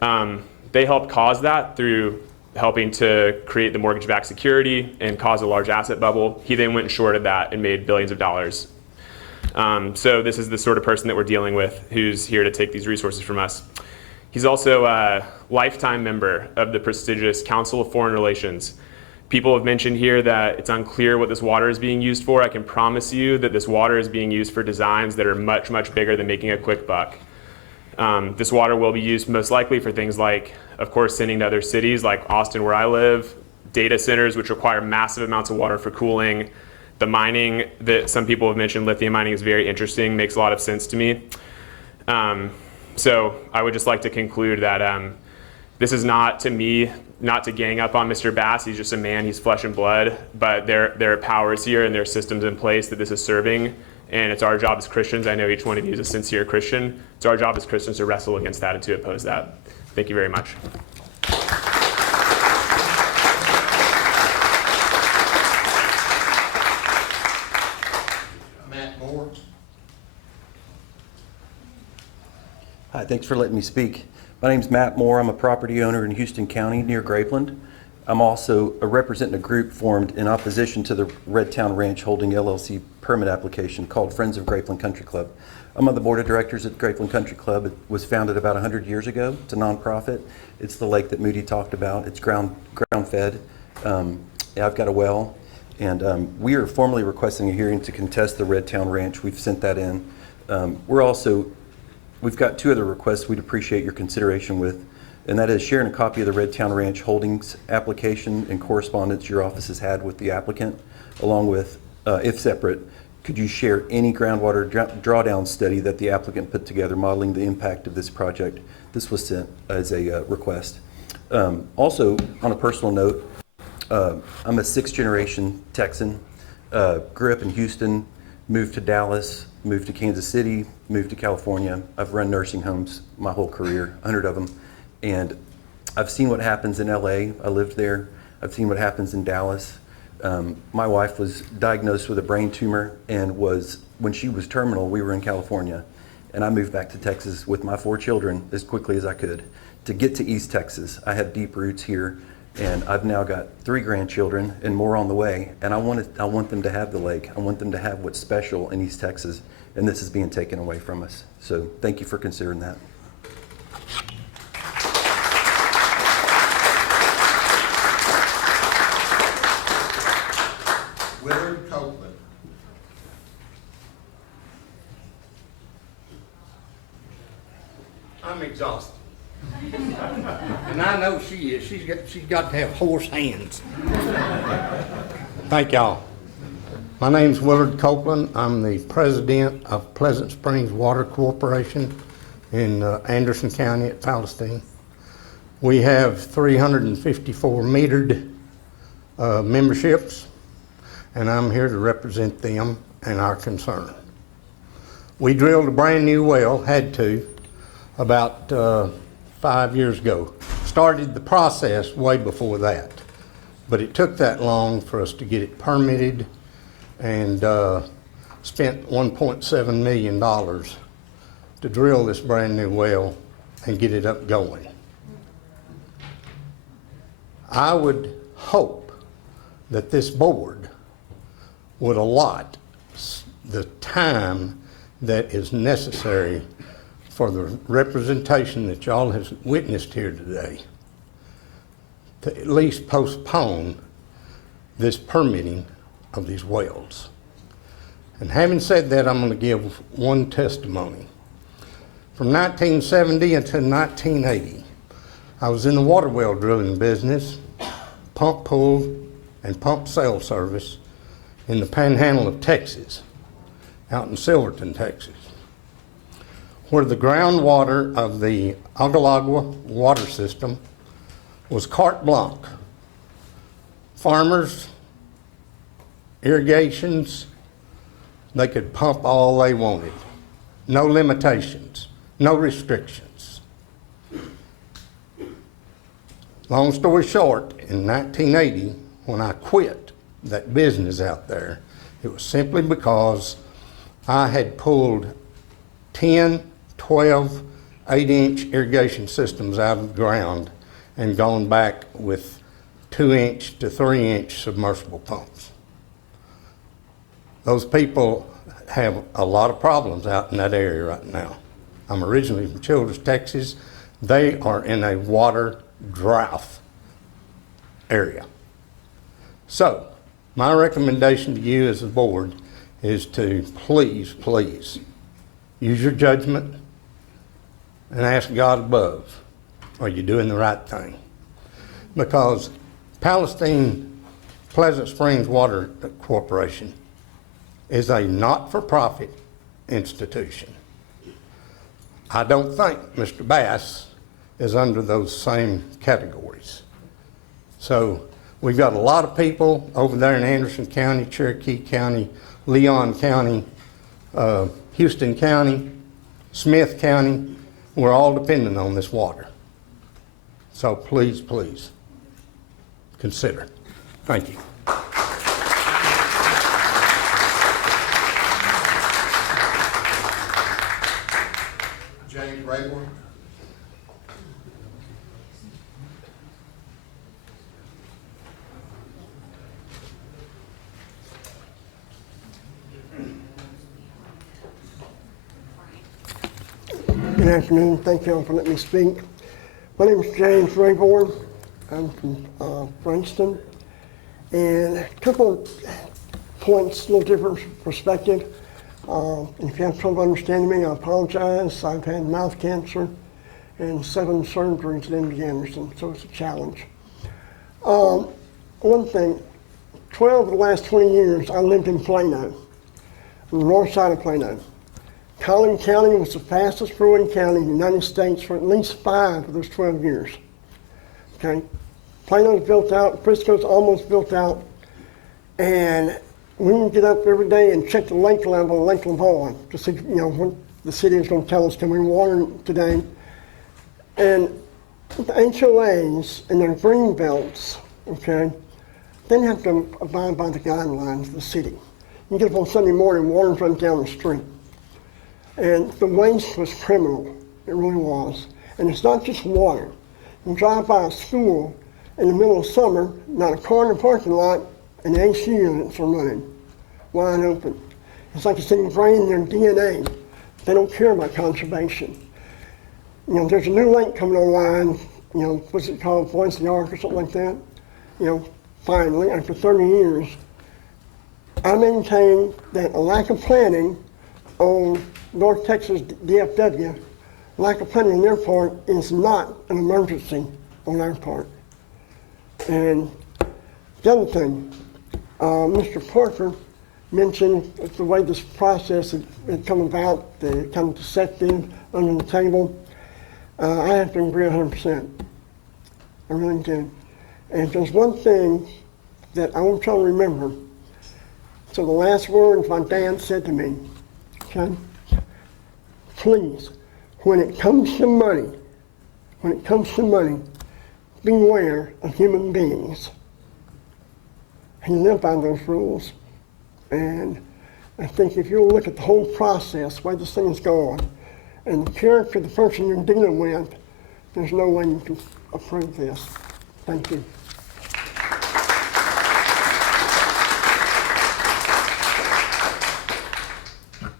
They helped cause that through helping to create the mortgage-backed security and cause a large asset bubble. He then went and shorted that and made billions of dollars. So this is the sort of person that we're dealing with who's here to take these resources from us. He's also a lifetime member of the prestigious Council of Foreign Relations. People have mentioned here that it's unclear what this water is being used for. I can promise you that this water is being used for designs that are much, much bigger than making a quick buck. This water will be used most likely for things like, of course, sending to other cities like Austin, where I live, data centers, which require massive amounts of water for cooling. The mining that some people have mentioned, lithium mining, is very interesting, makes a lot of sense to me. So I would just like to conclude that this is not, to me, not to gang up on Mr. Bass. He's just a man, he's flesh and blood, but there are powers here and there are systems in place that this is serving, and it's our job as Christians. I know each one of you is a sincere Christian. It's our job as Christians to wrestle against that and to oppose that. Thank you very much. Matt Moore. Hi, thanks for letting me speak. My name's Matt Moore. I'm a property owner in Houston County near Grapeland. I'm also representing a group formed in opposition to the Redtown Ranch Holding LLC permit application called Friends of Grapeland Country Club. I'm on the board of directors at Grapeland Country Club. It was founded about 100 years ago. It's a nonprofit. It's the lake that Moody talked about. It's ground fed. I've got a well, and we are formally requesting a hearing to contest the Redtown Ranch. We've sent that in. We've got two other requests we'd appreciate your consideration with, and that is sharing a copy of the Redtown Ranch Holdings application and correspondence your office has had with the applicant, along with, if separate, could you share any groundwater drawdown study that the applicant put together modeling the impact of this project? This was sent as a request. Also, on a personal note, I'm a sixth-generation Texan, grew up in Houston, moved to Dallas, moved to Kansas City, moved to California. I've run nursing homes my whole career, 100 of them. And I've seen what happens in LA. I lived there. I've seen what happens in Dallas. My wife was diagnosed with a brain tumor and when she was terminal, we were in California. And I moved back to Texas with my 4 children as quickly as I could to get to East Texas. I have deep roots here, and I've now got 3 grandchildren and more on the way. And I want them to have the lake. I want them to have what's special in East Texas, and this is being taken away from us. So thank you for considering that. I'm exhausted. And I know she is. She's got to have horse hands. Thank y'all. My name's Willard Copeland. I'm the president of Pleasant Springs Water Corporation in Anderson County at Palestine. We have 354 metered memberships, and I'm here to represent them and our concern. We drilled a brand new well, had to, about 5 years ago. Started the process way before that, but it took that long for us to get it permitted, and spent $1.7 million to drill this brand new well and get it up going. I would hope that this board would allot the time that is necessary for the representation that y'all have witnessed here today to at least postpone this permitting of these wells. And having said that, I'm going to give one testimony. From 1970 until 1980, I was in the water well drilling business, pump pool and pump sale service in the panhandle of Texas, out in Silverton, Texas, where the groundwater of the Agua water system was carte blanche. Farmers, irrigations, they could pump all they wanted. No limitations, no restrictions. Long story short, in 1980, when I quit that business out there, it was simply because I had pulled 10, 12, 8-inch irrigation systems out of the ground and gone back with 2-inch to 3-inch submersible pumps. Those people have a lot of problems out in that area right now. I'm originally from Childress, Texas. They are in a water drought area. So, my recommendation to you as a board is to please, please use your judgment and ask God above, are you doing the right thing? Because Palestine Pleasant Springs Water Corporation is a not-for-profit institution. I don't think Mr. Bass is under those same categories. So we've got a lot of people over there in Anderson County, Cherokee County, Leon County, Houston County, Smith County. We're all dependent on this water. So please, please consider. Thank you. James Rayborn. Good afternoon. Thank you all for letting me speak. My name is James Rayborn. I'm from Princeton. And a couple of points, a little different perspective. If you have trouble understanding me, I apologize. I've had mouth cancer and 7 surgeries at MD Anderson, so it's a challenge. One thing, 12 of the last 20 years, I lived in Plano, on the north side of Plano. Collin County was the fastest growing county in the United States for at least 5 of those 12 years. Okay, Plano's built out, Frisco's almost built out, and we would get up every day and check the lake level of Lake Lavon to see, what the city is going to tell us, can we water today? And the HOAs and their green belts, okay, they have to abide by the guidelines of the city. You get up on Sunday morning, water's running down the street. And the waste was criminal, it really was. And it's not just water. You drive by a school in the middle of summer, not a car in the parking lot, and the AC units are running wide open. It's like it's ingrained in their DNA. They don't care about conservation. There's a new lake coming online, what's it called, Voice of the Ark or something like that. Finally, after 30 years, I maintain that a lack of planning on North Texas DFW, lack of planning on their part is not an emergency on our part. And the other thing, Mr. Parker mentioned the way this process had come about, the kind of deceptive, under the table. I have to agree 100%. I really do. And if there's one thing that I want y'all to remember, so the last words my dad said to me, okay, please, when it comes to money, beware of human beings. He lived by those rules. And I think if you'll look at the whole process, the way this thing is going, and the character of the person you're dealing with, there's no way you can approve this. Thank you.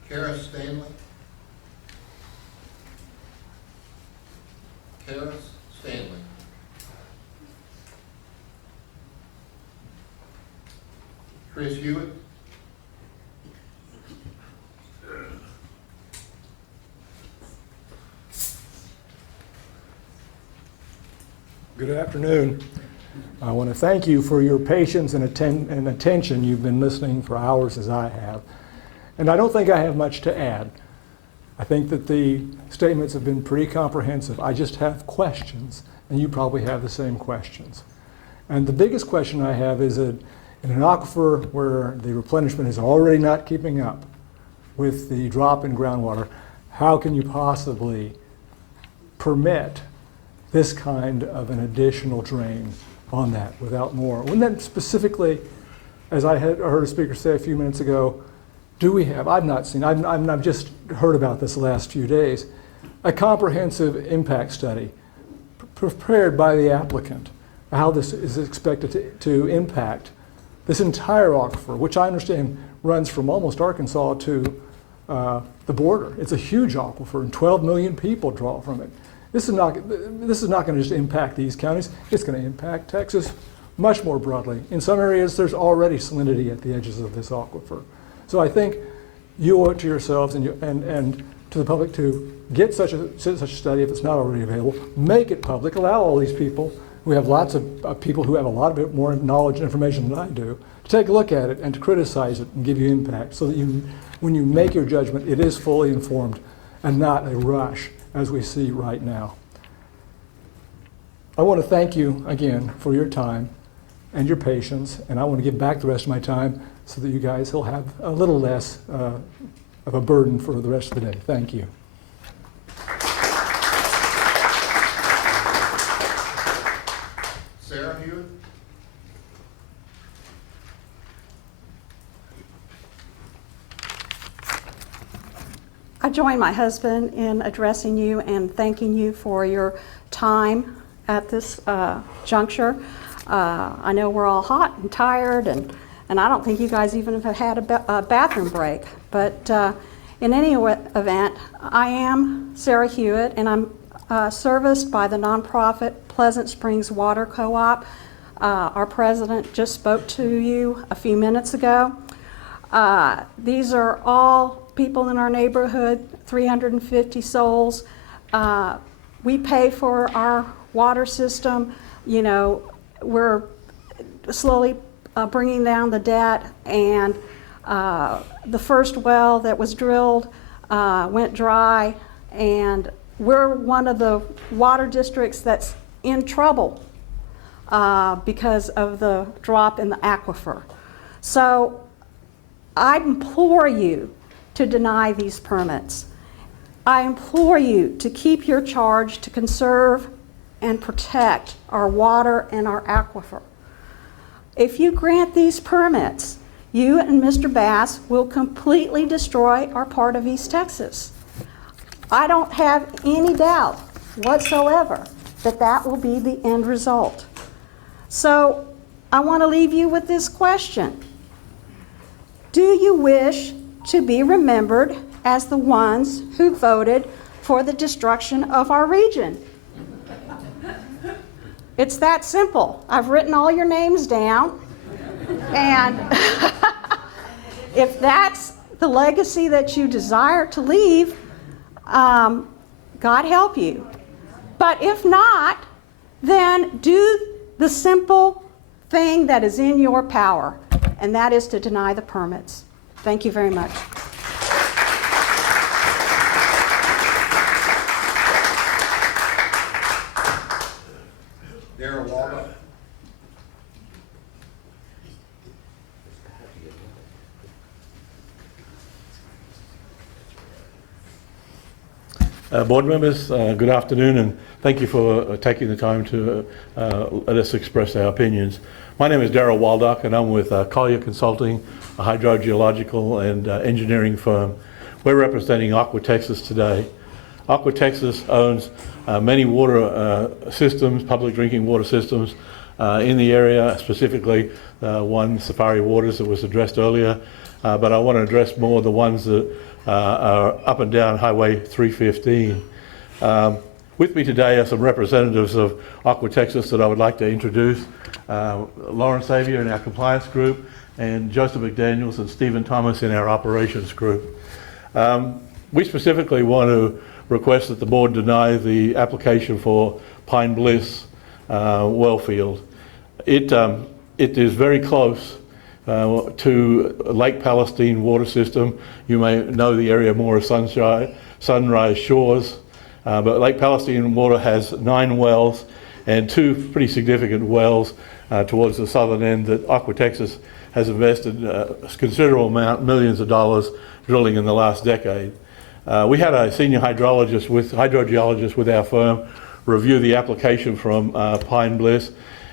Kara Stanley. Kara Stanley. Chris Hewitt. Good afternoon. I want to thank you for your patience and attention. You've been listening for hours as I have. And I don't think I have much to add. I think that the statements have been pretty comprehensive. I just have questions, and you probably have the same questions. And the biggest question I have is that in an aquifer where the replenishment is already not keeping up with the drop in groundwater, how can you possibly permit this kind of an additional drain on that without more? And then specifically, as I heard a speaker say a few minutes ago, do we have, I've just heard about this the last few days, a comprehensive impact study prepared by the applicant, how this is expected to impact this entire aquifer, which I understand runs from almost Arkansas to the border. It's a huge aquifer, and 12 million people draw from it. This is not going to just impact these counties. It's going to impact Texas much more broadly. In some areas, there's already salinity at the edges of this aquifer. So I think you owe it to yourselves and to the public to get such a study if it's not already available. Make it public. Allow all these people. We have lots of people who have a lot bit more knowledge and information than I do to take a look at it and to criticize it and give you impact, so that when you make your judgment, it is fully informed and not a rush as we see right now. I want to thank you again for your time and your patience, and I want to give back the rest of my time so that you guys will have a little less of a burden for the rest of the day. Thank you. Sarah Hewitt. I join my husband in addressing you and thanking you for your time at this juncture. I know we're all hot and tired, and I don't think you guys even have had a bathroom break. But in any event, I am Sarah Hewitt, and I'm serviced by the nonprofit Pleasant Springs Water Co-op. Our president just spoke to you a few minutes ago. These are all people in our neighborhood, 350 souls. We pay for our water system. You know, we're slowly bringing down the debt, and the first well that was drilled went dry, and we're one of the water districts that's in trouble because of the drop in the aquifer. So I implore you to deny these permits. I implore you to keep your charge to conserve and protect our water and our aquifer. If you grant these permits, you and Mr. Bass will completely destroy our part of East Texas. I don't have any doubt whatsoever that that will be the end result. So I want to leave you with this question. Do you wish to be remembered as the ones who voted for the destruction of our region? It's that simple. I've written all your names down, and if that's the legacy that you desire to leave, God help you. But if not, then do the simple thing that is in your power, and that is to deny the permits. Thank you very much. Darrell Waldo. Board members, good afternoon, and thank you for taking the time to let us express our opinions. My name is Darrell Waldock, and I'm with Collier Consulting, a hydrogeological and engineering firm. We're representing Aqua Texas today. Aqua Texas owns many water systems, public drinking water systems in the area, specifically one, Safari Waters, that was addressed earlier. But I want to address more the ones that are up and down Highway 315. With me today are some representatives of Aqua Texas that I would like to introduce. Lauren Xavier in our compliance group, and Joseph McDaniels and Stephen Thomas in our operations group. We specifically want to request that the board deny the application for Pine Bliss well field. It is very close to Lake Palestine water system. You may know the area more as Sunrise Shores, but Lake Palestine water has 9 wells and 2 pretty significant wells towards the southern end that Aqua Texas has invested a considerable amount, millions of dollars, drilling in the last decade. We had a senior hydrogeologist with our firm review the application from Pine Bliss,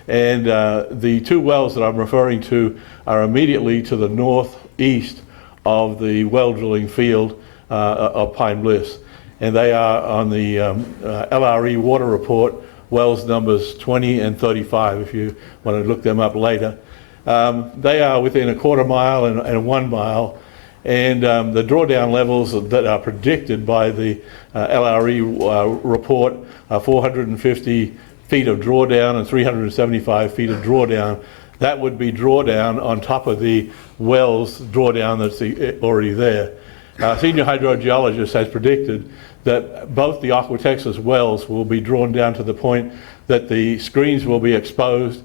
and the 2 wells that I'm referring to are immediately to the northeast of the well drilling field of Pine Bliss, and they are on the LRE water report, wells numbers 20 and 35, if you want to look them up later. They are within a quarter mile and 1 mile, and the drawdown levels that are predicted by the LRE report are 450 feet of drawdown and 375 feet of drawdown. That would be drawdown on top of the wells drawdown that's already there. Senior hydrogeologist has predicted that both the Aqua Texas wells will be drawn down to the point that the screens will be exposed.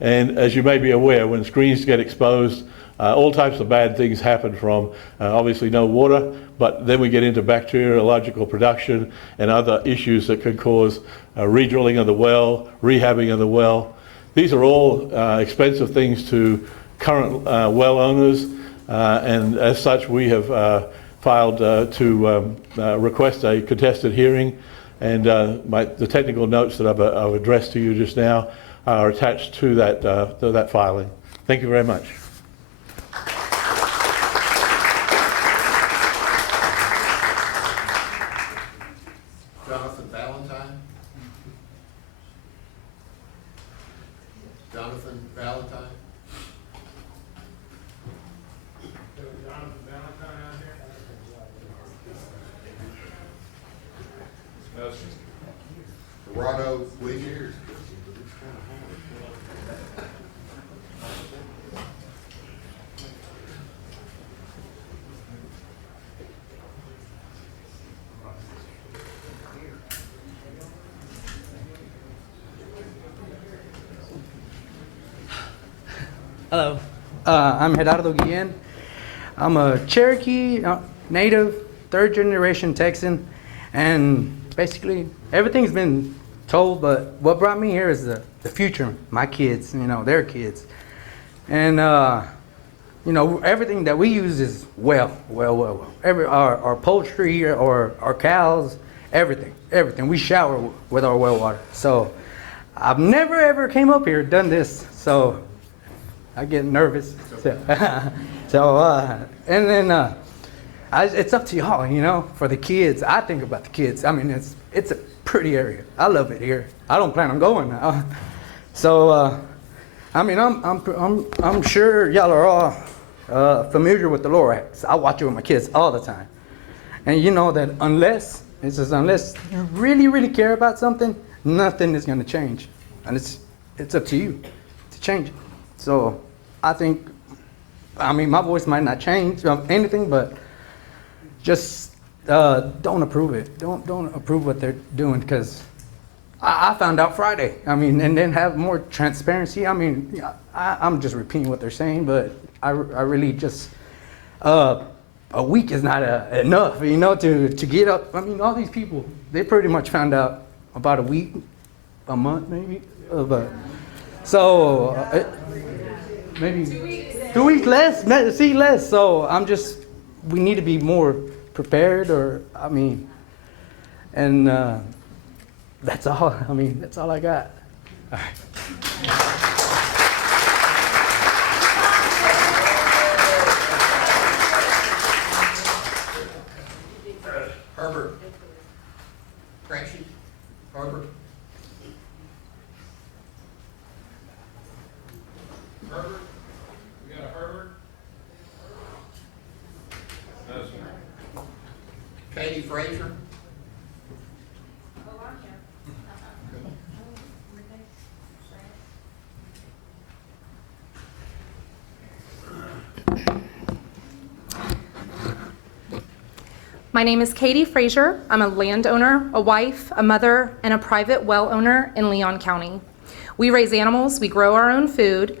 And as you may be aware, when screens get exposed, all types of bad things happen from obviously no water, but then we get into bacteriological production and other issues that could cause redrilling of the well, rehabbing of the well. These are all expensive things to current well owners, and as such we have filed to request a contested hearing, and the technical notes that I've addressed to you just now are attached to that filing. Thank you very much. Jonathan Valentine? Jonathan Valentine? Gerardo Williams? Hello, I'm Gerardo Guillen. I'm a Cherokee native, 3rd generation Texan, and basically everything's been told, but what brought me here is the future, my kids, their kids. And everything that we use is well. Our poultry or our cows, everything. We shower with our well water. So I've never ever came up here and done this, so I get nervous. And then it's up to y'all, for the kids. I think about the kids. I mean, it's a pretty area. I love it here. I don't plan on going now. So, I'm sure y'all are all familiar with the Lorax. I watch it with my kids all the time. And you know that unless you really, really care about something, nothing is going to change. And it's up to you to change it. So I think, my voice might not change anything, but just don't approve it. Don't approve what they're doing, because I found out Friday. And then have more transparency. I'm just repeating what they're saying, but I really just a week is not enough, to get up. All these people, they pretty much found out about a week, a month maybe. Maybe 2 weeks less, less. So we need to be more prepared, and that's all. That's all I got. All right. Herbert. Katie Frazier? My name is Katie Frazier. I'm a landowner, a wife, a mother, and a private well owner in Leon County. We raise animals, we grow our own food,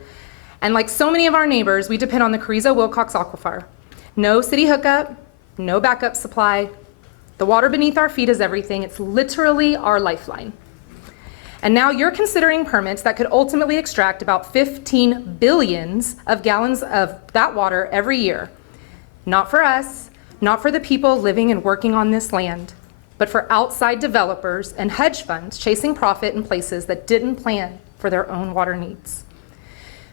and like so many of our neighbors, we depend on the Carrizo-Wilcox Aquifer. No city hookup, no backup supply. The water beneath our feet is everything. It's literally our lifeline. And now you're considering permits that could ultimately extract about 15 billions of gallons of that water every year. Not for us, not for the people living and working on this land, but for outside developers and hedge funds chasing profit in places that didn't plan for their own water needs.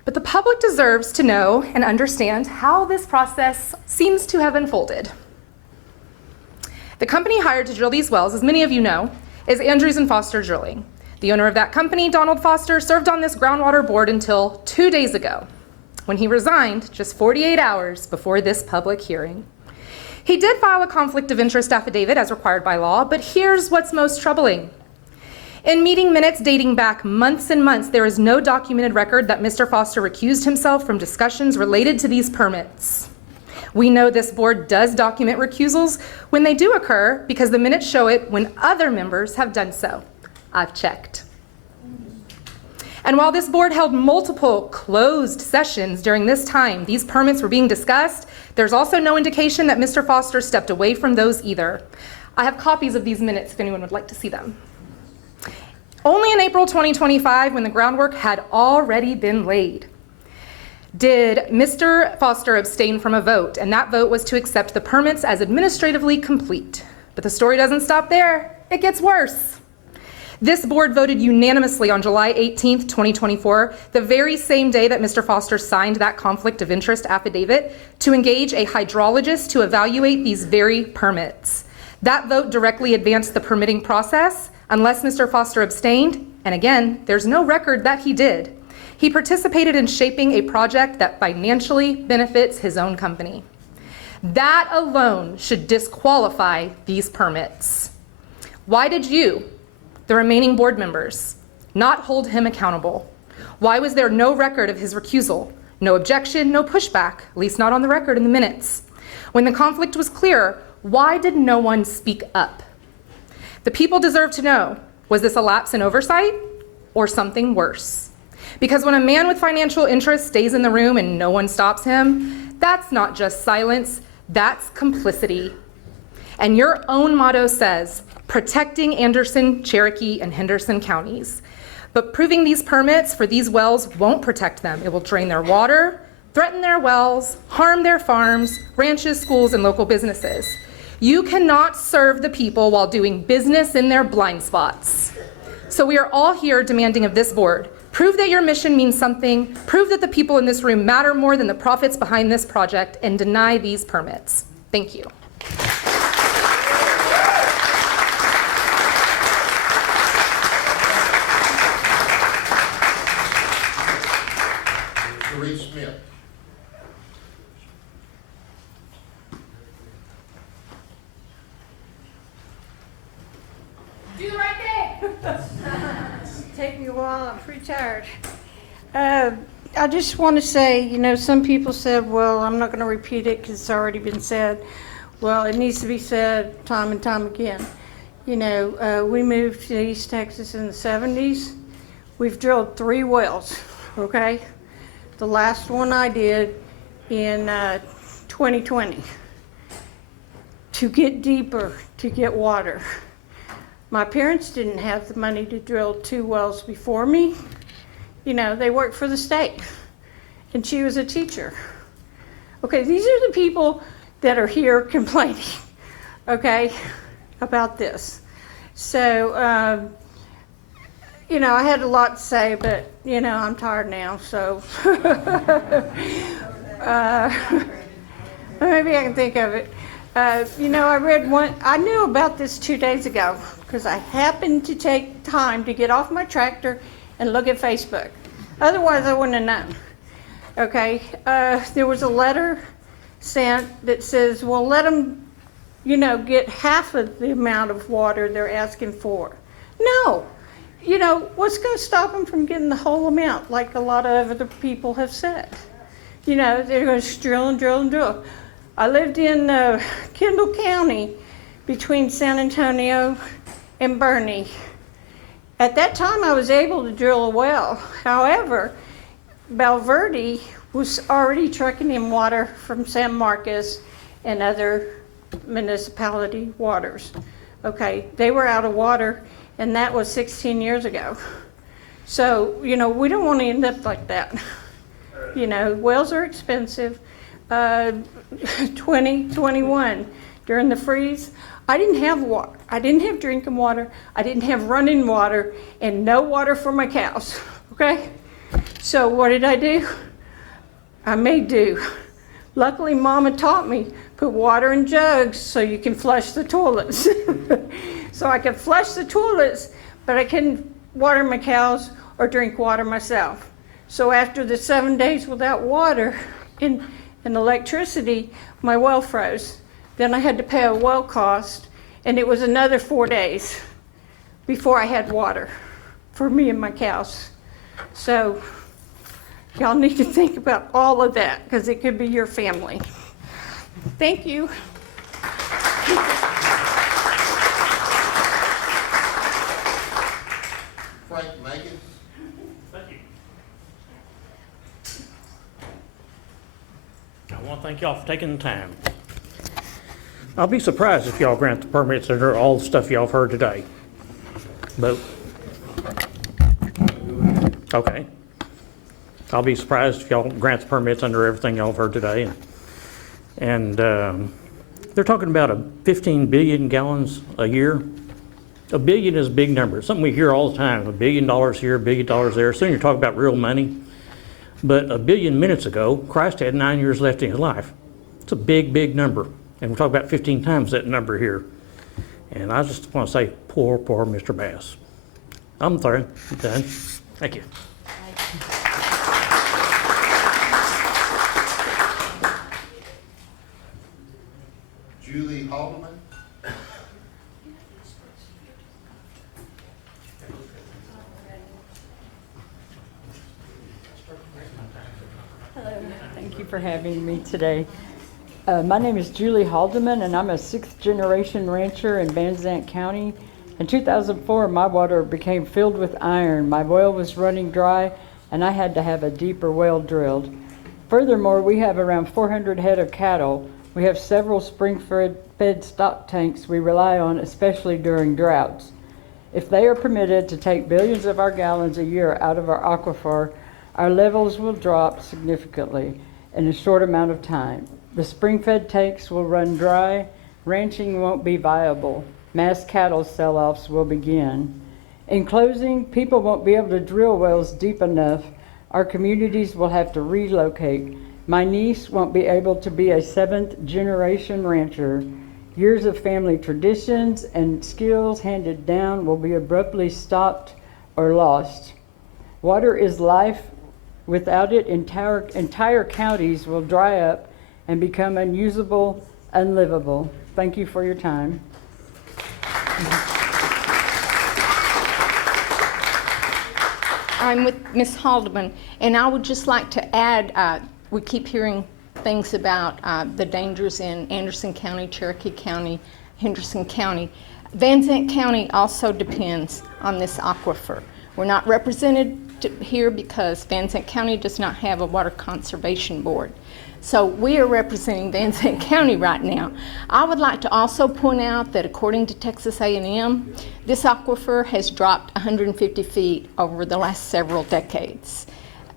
But the public deserves to know and understand how this process seems to have unfolded. The company hired to drill these wells, as many of you know, is Andrews and Foster Drilling. The owner of that company, Donald Foster, served on this groundwater board until 2 days ago, when he resigned just 48 hours before this public hearing. He did file a conflict of interest affidavit as required by law, but here's what's most troubling. In meeting minutes dating back months and months, there is no documented record that Mr. Foster recused himself from discussions related to these permits. We know this board does document recusals when they do occur because the minutes show it when other members have done so. I've checked. And while this board held multiple closed sessions during this time these permits were being discussed, there's also no indication that Mr. Foster stepped away from those either. I have copies of these minutes if anyone would like to see them. Only in April 2025, when the groundwork had already been laid, did Mr. Foster abstain from a vote, and that vote was to accept the permits as administratively complete. But the story doesn't stop there. It gets worse. This board voted unanimously on July 18th, 2024, the very same day that Mr. Foster signed that conflict of interest affidavit, to engage a hydrologist to evaluate these very permits. That vote directly advanced the permitting process, unless Mr. Foster abstained, and again, there's no record that he did. He participated in shaping a project that financially benefits his own company. That alone should disqualify these permits. Why did you, the remaining board members, not hold him accountable? Why was there no record of his recusal? No objection, no pushback, at least not on the record in the minutes. When the conflict was clear, why did no one speak up? The people deserve to know, was this a lapse in oversight or something worse? Because when a man with financial interests stays in the room and no one stops him, that's not just silence, that's complicity. And your own motto says, protecting Anderson, Cherokee, and Henderson counties. But proving these permits for these wells won't protect them. It will drain their water, threaten their wells, harm their farms, ranches, schools, and local businesses. You cannot serve the people while doing business in their blind spots. So we are all here demanding of this board, prove that your mission means something, prove that the people in this room matter more than the profits behind this project, and deny these permits. Thank you. Smith. Do the right thing. Take me a while, I'm pretty tired. I just want to say, you know, some people said, well, I'm not going to repeat it because it's already been said. Well, it needs to be said time and time again. You know, we moved to East Texas in the 70s. We've drilled 3 wells, okay? The last one I did in 2020 to get deeper, to get water. My parents didn't have the money to drill 2 wells before me. You know, they worked for the state, and she was a teacher. Okay, these are the people that are here complaining, okay, about this. So, you know, I had a lot to say, but, you know, I'm tired now, so maybe I can think of it. You know, I knew about this 2 days ago because I happened to take time to get off my tractor and look at Facebook. Otherwise, I wouldn't have known. Okay, there was a letter sent that says, well, let them, get half of the amount of water they're asking for. No. What's going to stop them from getting the whole amount, like a lot of other people have said? They're going to drill and drill and drill. I lived in Kendall County between San Antonio and Bernie. At that time, I was able to drill a well. However, Valverde was already trucking in water from San Marcos and other municipality waters. Okay, they were out of water, and that was 16 years ago. So, we don't want to end up like that. Wells are expensive. 2021, during the freeze, I didn't have water. I didn't have drinking water. I didn't have running water, and no water for my cows, okay? So what did I do? I made do. Luckily, Mama taught me, put water in jugs so you can flush the toilets. So I could flush the toilets, but I couldn't water my cows or drink water myself. So after the 7 days without water and electricity, my well froze. Then I had to pay a well cost, and it was another 4 days before I had water for me and my cows. So y'all need to think about all of that, because it could be your family. Thank you. Frank Megan. Thank you. I want to thank y'all for taking the time. I'll be surprised if y'all grant the permits under all the stuff y'all have heard today. But, okay. I'll be surprised if y'all grant the permits under everything y'all have heard today. And they're talking about 15 billion gallons a year. A billion is a big number. Something we hear all the time. $1 billion here, $1 billion there. Soon you're talking about real money. But a billion minutes ago, Christ had 9 years left in his life. It's a big, big number. And we're talking about 15 times that number here. And I just want to say, poor, poor Mr. Bass. I'm through. I'm done. Thank you. Julie Haldeman. Hello, thank you for having me today. My name is Julie Haldeman, and I'm a 6th generation rancher in Van Zandt County. In 2004, my water became filled with iron. My well was running dry, and I had to have a deeper well drilled. Furthermore, we have around 400 head of cattle. We have several spring-fed stock tanks we rely on, especially during droughts. If they are permitted to take billions of our gallons a year out of our aquifer, our levels will drop significantly in a short amount of time. The spring-fed tanks will run dry, ranching won't be viable, mass cattle sell-offs will begin. In closing, people won't be able to drill wells deep enough. Our communities will have to relocate. My niece won't be able to be a 7th generation rancher. Years of family traditions and skills handed down will be abruptly stopped or lost. Water is life. Without it, entire counties will dry up and become unusable, unlivable. Thank you for your time. I'm with Ms. Haldeman, and I would just like to add, we keep hearing things about the dangers in Anderson County, Cherokee County, Henderson County. Van Zandt County also depends on this aquifer. We're not represented here because Van Zandt County does not have a water conservation board. So we are representing Van Zandt County right now. I would like to also point out that according to Texas A&M, this aquifer has dropped 150 feet over the last several decades.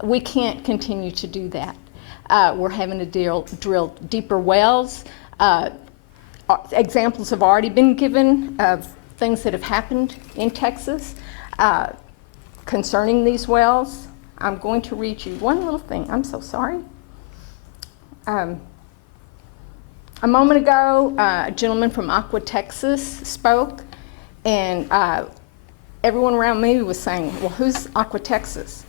We can't continue to do that. We're having to drill deeper wells. Examples have already been given of things that have happened in Texas concerning these wells. I'm going to read you one little thing. I'm so sorry. A moment ago, a gentleman from Aqua, Texas spoke, and everyone around me was saying, well, who's Aqua, Texas?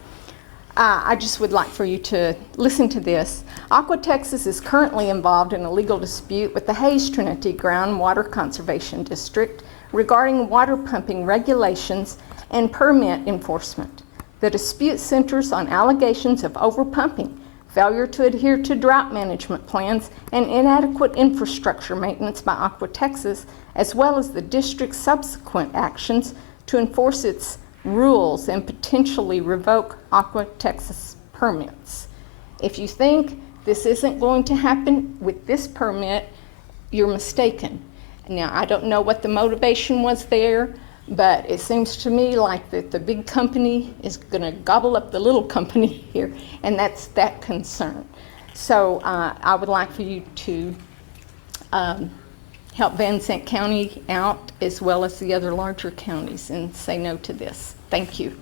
I just would like for you to listen to this. Aqua Texas is currently involved in a legal dispute with the Hayes Trinity Groundwater Conservation District regarding water pumping regulations and permit enforcement. The dispute centers on allegations of overpumping, failure to adhere to drought management plans, and inadequate infrastructure maintenance by Aqua Texas, as well as the district's subsequent actions to enforce its rules and potentially revoke Aqua Texas permits. If you think this isn't going to happen with this permit, you're mistaken. Now, I don't know what the motivation was there, but it seems to me like that the big company is going to gobble up the little company here, and that's that concern. So I would like for you to help Van Zandt County out as well as the other larger counties and say no to this. Thank you.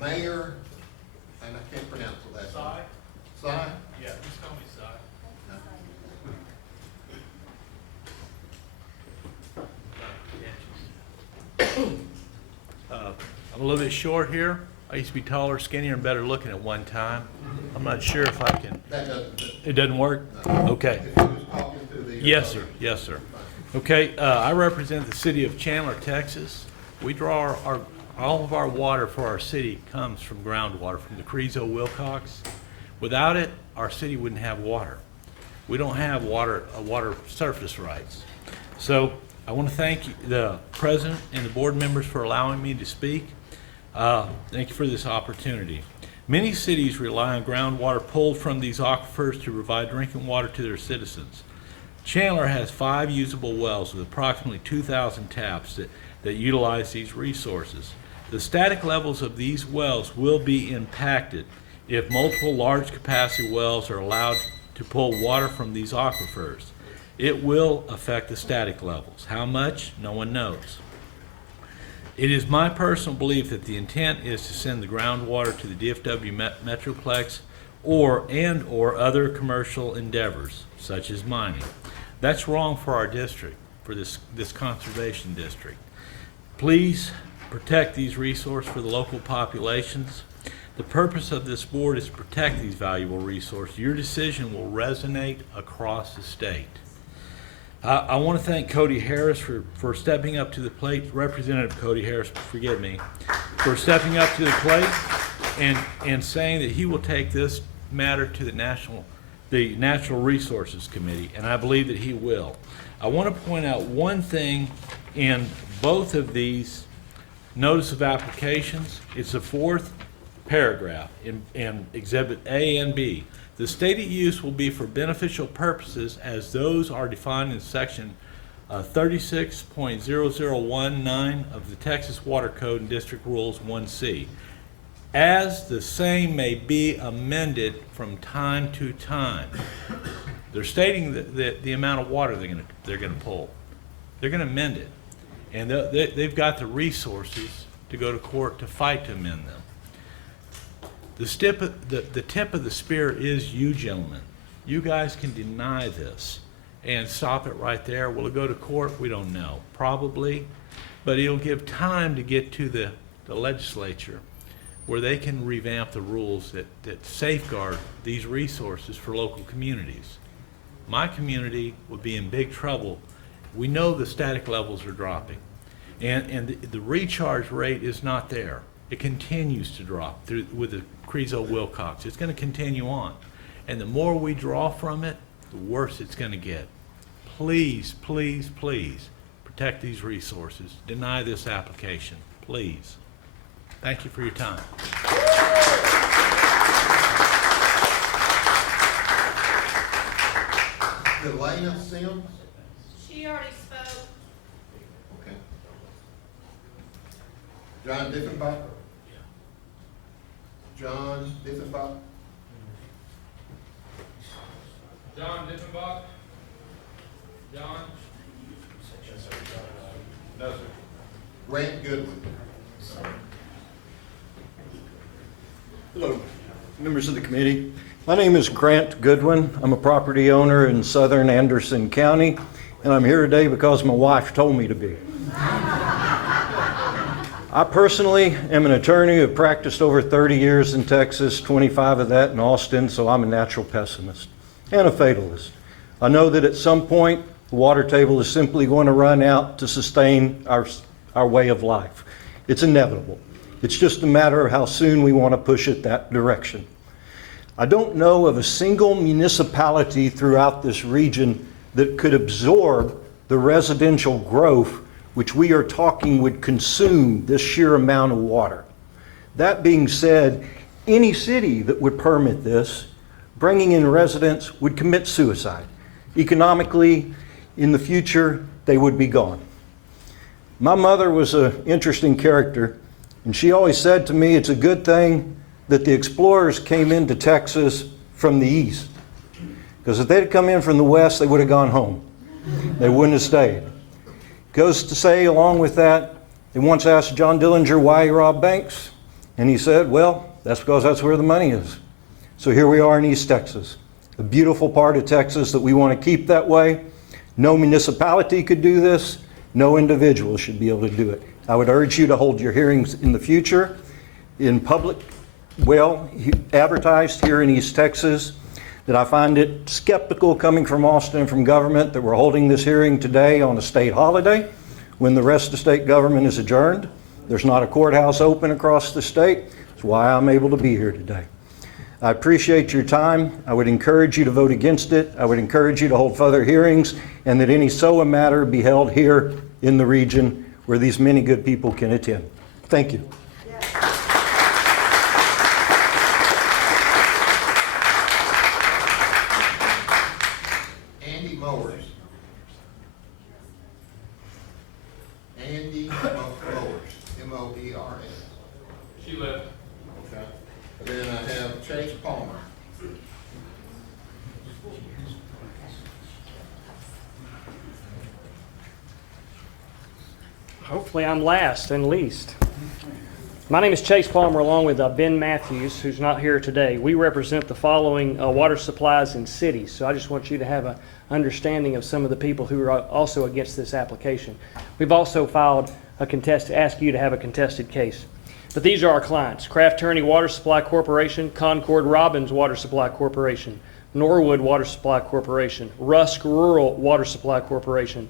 Mayor, and I can't pronounce the last name. Sai? Yeah, just call me Sai. I'm a little bit short here. I used to be taller, skinnier, and better looking at one time. I'm not sure if I can. It doesn't work? Okay. Yes, sir. Yes, sir. Okay, I represent the city of Chandler, Texas. We draw all of our water for our city comes from groundwater, from the Crezo Wilcox. Without it, our city wouldn't have water. We don't have water surface rights. So I want to thank the president and the board members for allowing me to speak. Thank you for this opportunity. Many cities rely on groundwater pulled from these aquifers to provide drinking water to their citizens. Chandler has 5 usable wells with approximately 2,000 taps that utilize these resources. The static levels of these wells will be impacted if multiple large capacity wells are allowed to pull water from these aquifers. It will affect the static levels. How much? No one knows. It is my personal belief that the intent is to send the groundwater to the DFW Metroplex or other commercial endeavors, such as mining. That's wrong for our district, for this conservation district. Please protect these resources for the local populations. The purpose of this board is to protect these valuable resources. Your decision will resonate across the state. I want to thank Cody Harris for stepping up to the plate. Representative Cody Harris, forgive me, for stepping up to the plate and saying that he will take this matter to the Natural Resources Committee, and I believe that he will. I want to point out one thing in both of these notice of applications. It's the 4th paragraph in Exhibit A and B. The stated use will be for beneficial purposes as those are defined in Section 36.0019 of the Texas Water Code and District Rules 1C, as the same may be amended from time to time. They're stating that the amount of water they're going to pull. They're going to amend it, and they've got the resources to go to court to fight to amend them. The tip of the spear is you gentlemen. You guys can deny this and stop it right there. Will it go to court? We don't know. Probably. But it'll give time to get to the legislature where they can revamp the rules that safeguard these resources for local communities. My community would be in big trouble. We know the static levels are dropping. And the recharge rate is not there. It continues to drop with the Crezo Wilcox. It's going to continue on. And the more we draw from it, the worse it's going to get. Please, please, please protect these resources. Deny this application, please. Thank you for your time. Delana Sims? She already spoke. Okay. John Diffenbach? John Diffenbach? John Diffenbach? John? No, sir. Grant Goodwin? Hello, members of the committee. My name is Grant Goodwin. I'm a property owner in southern Anderson County, and I'm here today because my wife told me to be. I personally am an attorney who have practiced over 30 years in Texas, 25 of that in Austin, so I'm a natural pessimist and a fatalist. I know that at some point, the water table is simply going to run out to sustain our way of life. It's inevitable. It's just a matter of how soon we want to push it that direction. I don't know of a single municipality throughout this region that could absorb the residential growth which we are talking would consume this sheer amount of water. That being said, any city that would permit this, bringing in residents, would commit suicide. Economically, in the future, they would be gone. My mother was an interesting character, and she always said to me, it's a good thing that the explorers came into Texas from the east. Because if they'd come in from the west, they would have gone home. They wouldn't have stayed. Goes to say, along with that, they once asked John Dillinger why he robbed banks, and he said, well, that's because that's where the money is. So here we are in East Texas, a beautiful part of Texas that we want to keep that way. No municipality could do this. No individual should be able to do it. I would urge you to hold your hearings in the future in public, well advertised here in East Texas, that I find it skeptical coming from Austin and from government that we're holding this hearing today on a state holiday when the rest of the state government is adjourned. There's not a courthouse open across the state. That's why I'm able to be here today. I appreciate your time. I would encourage you to vote against it. I would encourage you to hold further hearings, and that any SOA matter be held here in the region where these many good people can attend. Thank you. Andy Mowers. Andy Mowers, M-O-E-R-S. She left. Okay. And then I have Chase Palmer. Hopefully I'm last and least. My name is Chase Palmer, along with Ben Matthews, who's not here today. We represent the following water supplies in cities. So I just want you to have an understanding of some of the people who are also against this application. We've also filed asked you to have a contested case. But these are our clients: Craft Turney Water Supply Corporation, Concord Robbins Water Supply Corporation, Norwood Water Supply Corporation, Rusk Rural Water Supply Corporation,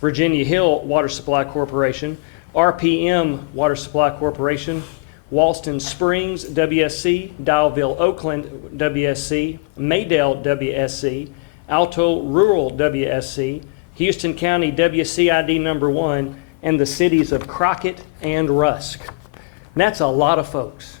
Virginia Hill Water Supply Corporation, RPM Water Supply Corporation, Walston Springs WSC, Dialville Oakland WSC, Maydale WSC, Alto Rural WSC, Houston County WCID number 1, and the cities of Crockett and Rusk. And that's a lot of folks.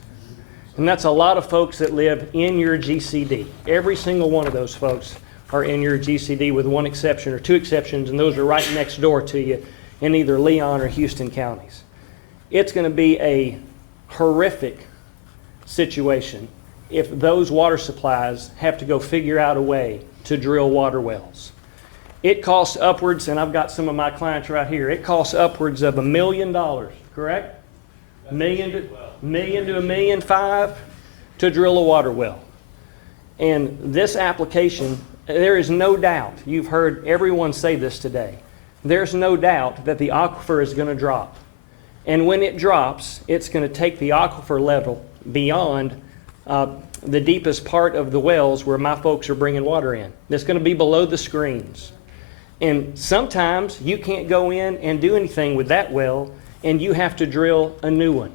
And that's a lot of folks that live in your GCD. Every single one of those folks are in your GCD with one exception or two exceptions, and those are right next door to you in either Leon or Houston counties. It's going to be a horrific situation if those water supplies have to go figure out a way to drill water wells. It costs upwards, and I've got some of my clients right here, it costs upwards of $1 million, correct? $1 to $1.5 million to drill a water well. And this application, there is no doubt, you've heard everyone say this today, there's no doubt that the aquifer is going to drop. And when it drops, it's going to take the aquifer level beyond the deepest part of the wells where my folks are bringing water in. It's going to be below the screens. And sometimes you can't go in and do anything with that well, and you have to drill a new one.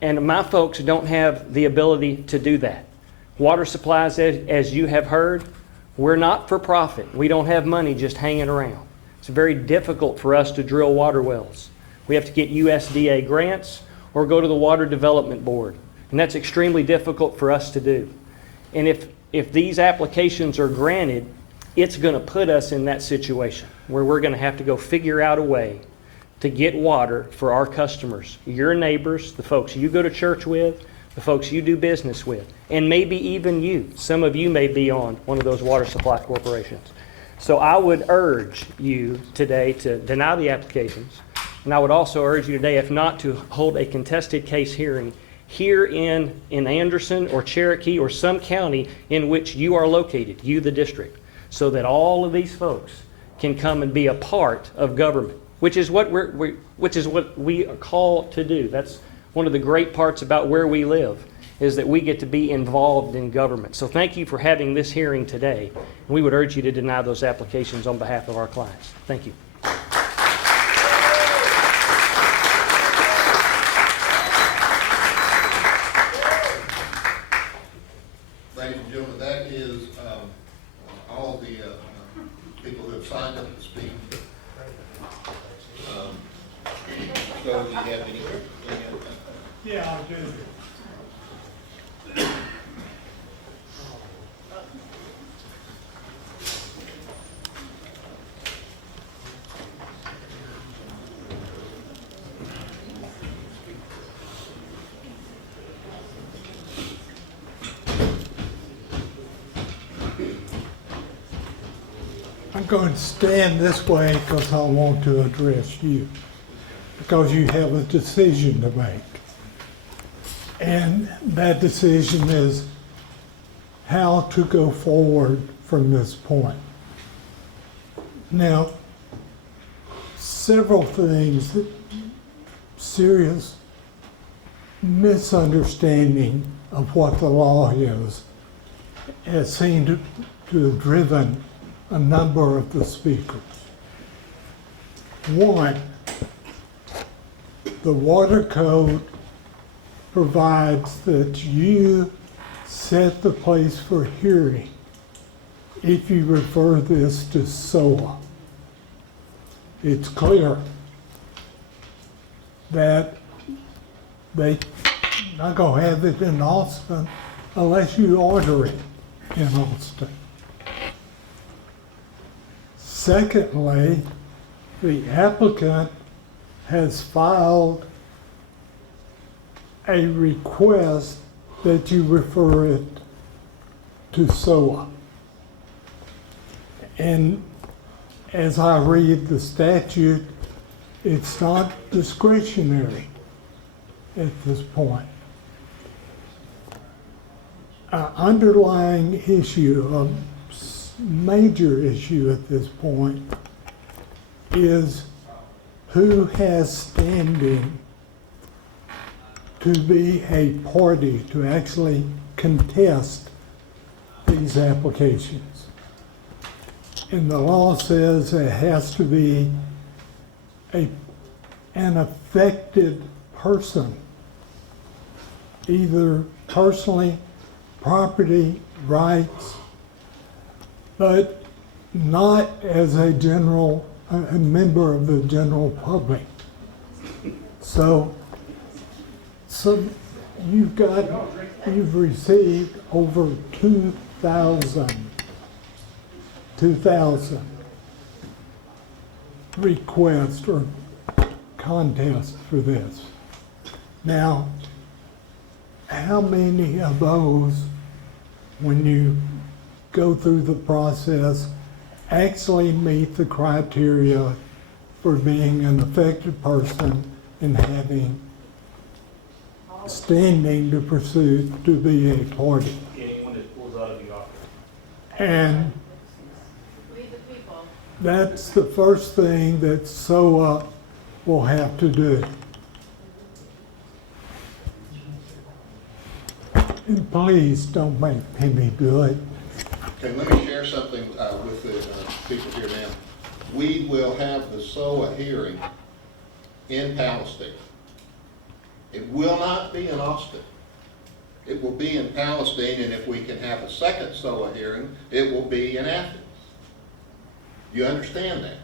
And my folks don't have the ability to do that. Water supplies, as you have heard, we're not for profit. We don't have money just hanging around. It's very difficult for us to drill water wells. We have to get USDA grants or go to the Water Development Board. And that's extremely difficult for us to do. And if these applications are granted, it's going to put us in that situation where we're going to have to go figure out a way to get water for our customers, your neighbors, the folks you go to church with, the folks you do business with, and maybe even you. Some of you may be on one of those water supply corporations. So I would urge you today to deny the applications, and I would also urge you today, if not, to hold a contested case hearing here in Anderson or Cherokee or some county in which you are located, you the district, so that all of these folks can come and be a part of government, which is what we are called to do. That's one of the great parts about where we live, is that we get to be involved in government. So thank you for having this hearing today. We would urge you to deny those applications on behalf of our clients. Thank you. Ladies and gentlemen, that is all the people who have signed up to speak. So do you have any? Yeah, I do. I'm going to stand this way because I want to address you, because you have a decision to make. And that decision is how to go forward from this point. Now, several things, serious misunderstanding of what the law is, has seemed to have driven a number of the speakers. One, the water code provides that you set the place for hearing if you refer this to SOA. It's clear that they're not going to have it in Austin unless you order it in Austin. Secondly, the applicant has filed a request that you refer it to SOA. And as I read the statute, it's not discretionary at this point. An underlying issue, a major issue at this point, is who has standing to be a party to actually contest these applications. And the law says it has to be an affected person, either personally, property, rights, but not as a member of the general public. So you've received over 2,000 requests or contests for this. Now, how many of those, when you go through the process, actually meet the criteria for being an affected person and having standing to pursue to be a party? Anyone that pulls out of the office. And that's the first thing that SOA will have to do. And please don't make me do it. Okay, let me share something with the people here now. We will have the SOA hearing in Palestine. It will not be in Austin. It will be in Palestine, and if we can have a second SOA hearing, it will be in Athens. You understand that?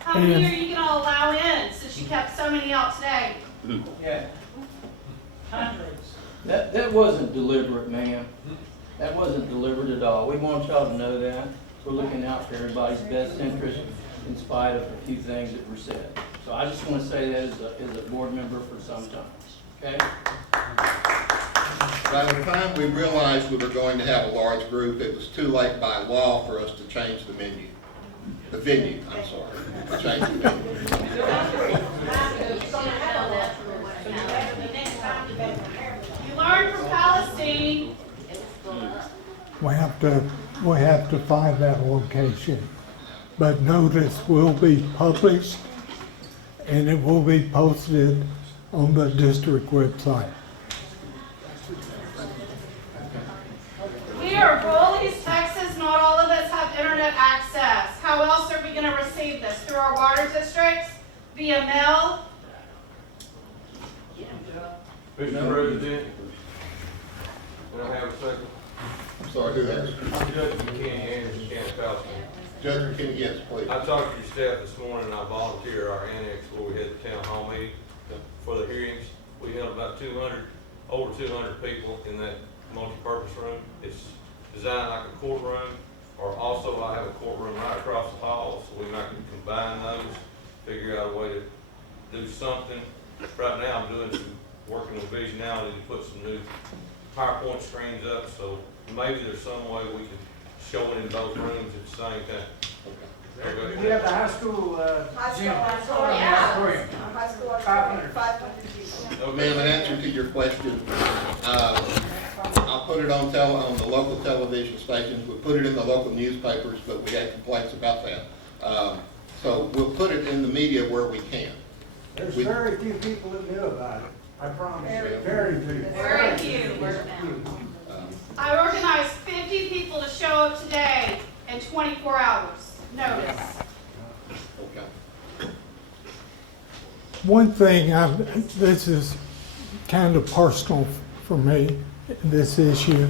How many are you going to allow in since you kept so many out today? Yeah, Hundreds. that wasn't deliberate, ma'am. That wasn't deliberate at all. We want y'all to know that. We're looking out for everybody's best interest in spite of a few things that were said. So I just want to say that as a board member for some time, okay? By the time we realized we were going to have a large group, it was too late by law for us to change the venue. To change the venue. You learned from Palestine. We have to find that location. But notice will be published and it will be posted on the district website. We are rural East Texas. Not all of us have internet access. How else are we going to receive this? Through our water districts? Via mail? Mr. President, can I have a second? I'm sorry, who has? I'm Judge McKinney, Anderson County, Palestine. Judge McKinney, yes, please. I talked to your staff this morning, and I volunteered our annex where we had the town hall meeting for the hearings. We held about over 200 people in that multi-purpose room. It's designed like a courtroom, or also I have a courtroom right across the hall, so we might combine those, figure out a way to do something. Right now, I'm doing some working with Visionality to put some new PowerPoint screens up, so maybe there's some way we can show it in both rooms at the same time. We have the high school gym. Yeah. High school 500 people. Ma'am, in answer to your question, I'll put it on the local television stations. We'll put it in the local newspapers, but we had complaints about that. So we'll put it in the media where we can. There's very few people that knew about it. I promise you, very few. Very few. I organized 50 people to show up today in 24 hours. Notice. Okay. One thing, this is kind of personal for me, this issue.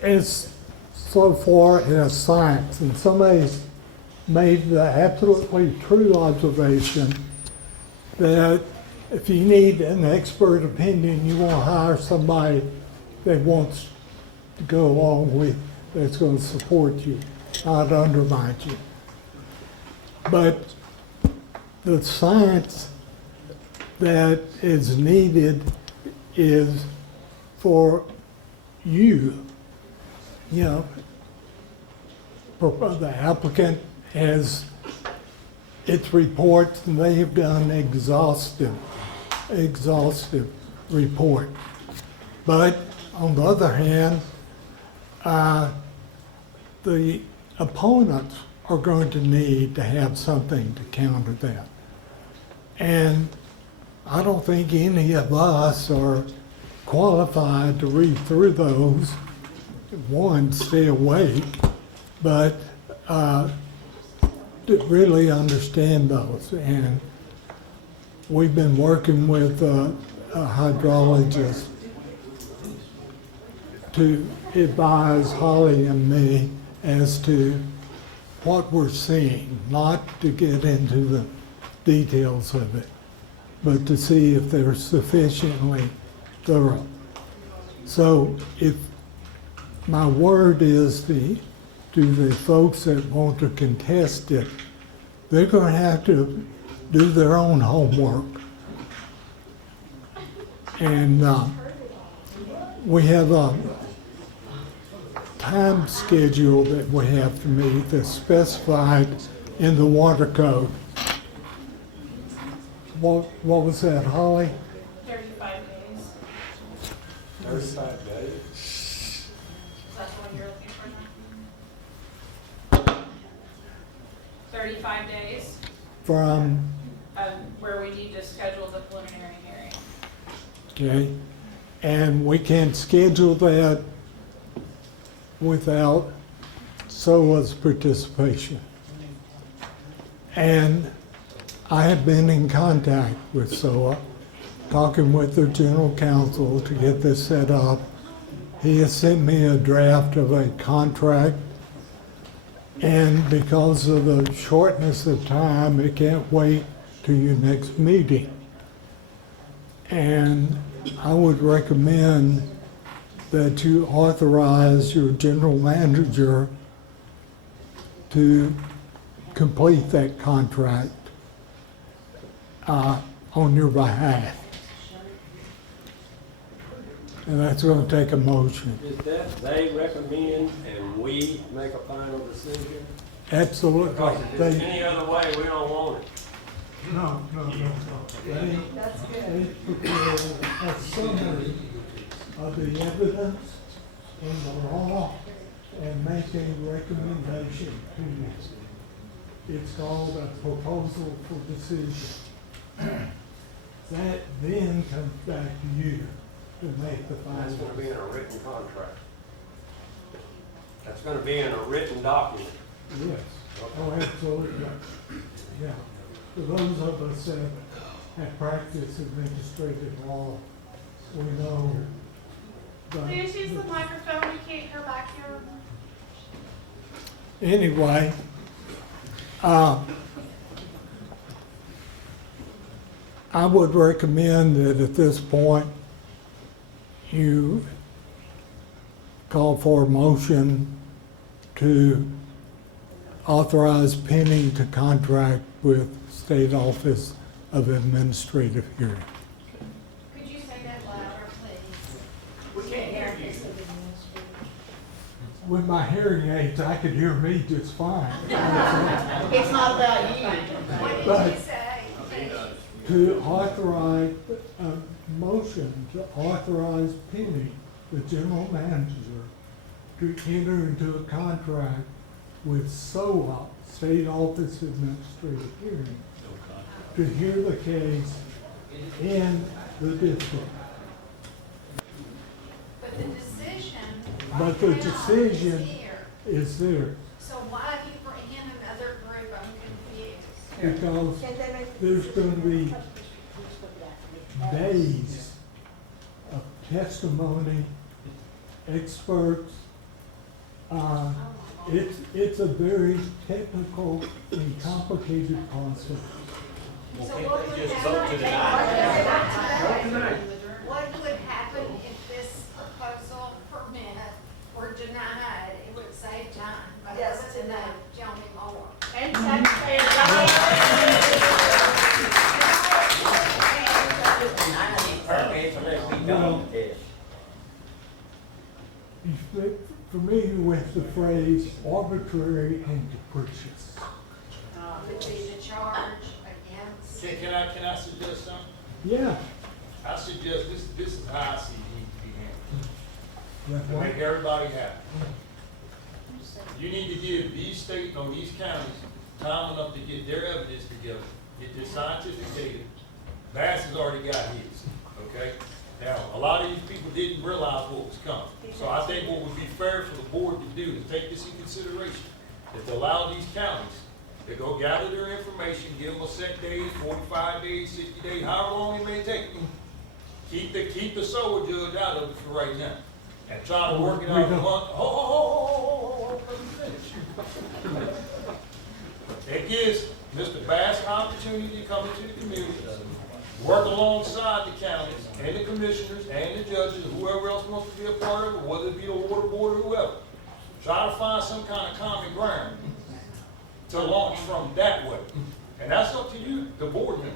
It's so far as science, and somebody's made the absolutely true observation that if you need an expert opinion, you want to hire somebody that wants to go along with, that's going to support you, not undermine you. But the science that is needed is for you, the applicant has its reports, and they have done exhaustive report. But on the other hand, the opponents are going to need to have something to counter that. And I don't think any of us are qualified to read through those. One, stay awake, but to really understand those. And we've been working with a hydrologist to advise Holly and me as to what we're seeing, not to get into the details of it, but to see if they're sufficiently thorough. So if my word is to the folks that want to contest it, they're going to have to do their own homework. And we have a time schedule that we have to meet that's specified in the water code. What was that, Holly? 35 days. 35 days. Is that what you're looking for now? 35 days. From, Where we need to schedule the preliminary hearing. okay, and we can schedule that without SOA's participation. And I have been in contact with SOA, talking with their general counsel to get this set up. He has sent me a draft of a contract, and because of the shortness of time, it can't wait to your next meeting. And I would recommend that you authorize your general manager to complete that contract on your behalf. And that's going to take a motion. Is that they recommend and we make a final decision? Absolutely. Because if it's any other way, we don't want it. No. They prepare a summary of the evidence in the law and make a recommendation to you. It's called a proposal for decision. That then comes back to you to make the final. That's going to be in a written contract. That's going to be in a written document. Yes. Oh, absolutely. Yeah. For those of us that have practiced administrative law, we know. Please use the microphone. We can't hear back here. Anyway, I would recommend that at this point you call for a motion to authorize Penny to contract with State Office of Administrative Hearing. Could you say that louder, please? We can't hear you. With my hearing aids, I could hear me just fine. It's not about you. What But did you say? to authorize, a motion to authorize Penny, the general manager, to enter into a contract with SOA, State Office of Administrative Hearing, to hear the case in the district. But the decision. But the right now decision here. is there, So why do you bring in another group? I'm confused. because there's going to be days of testimony, experts. It's a very technical and complicated process. So what would just happen? vote to deny? What would happen if this proposal permit were denied? It would save time, but yes, to know, tell me more. And Well, you're familiar with the phrase arbitrary and capricious. Would be the charge against. Can I suggest something? Yeah. I suggest this is how I see it needs to be handled. That's To make right. everybody happy. You need to give these states or these counties time enough to get their evidence together, get their scientific data. Bass has already got his, okay? Now, a lot of these people didn't realize what was coming. So I think what would be fair for the board to do is take this in consideration. If they allow these counties to go gather their information, give them a set day, 45 days, 60 days, however long it may take. Keep the SOA judge out of it for right now. And try to work it out in a month. Let me finish. It gives Mr. Bass an opportunity to come into the community, work alongside the counties and the commissioners and the judges, whoever else wants to be a part of it, whether it be the water board or whoever. Try to find some kind of common ground to launch from that way. And that's up to you, the board members.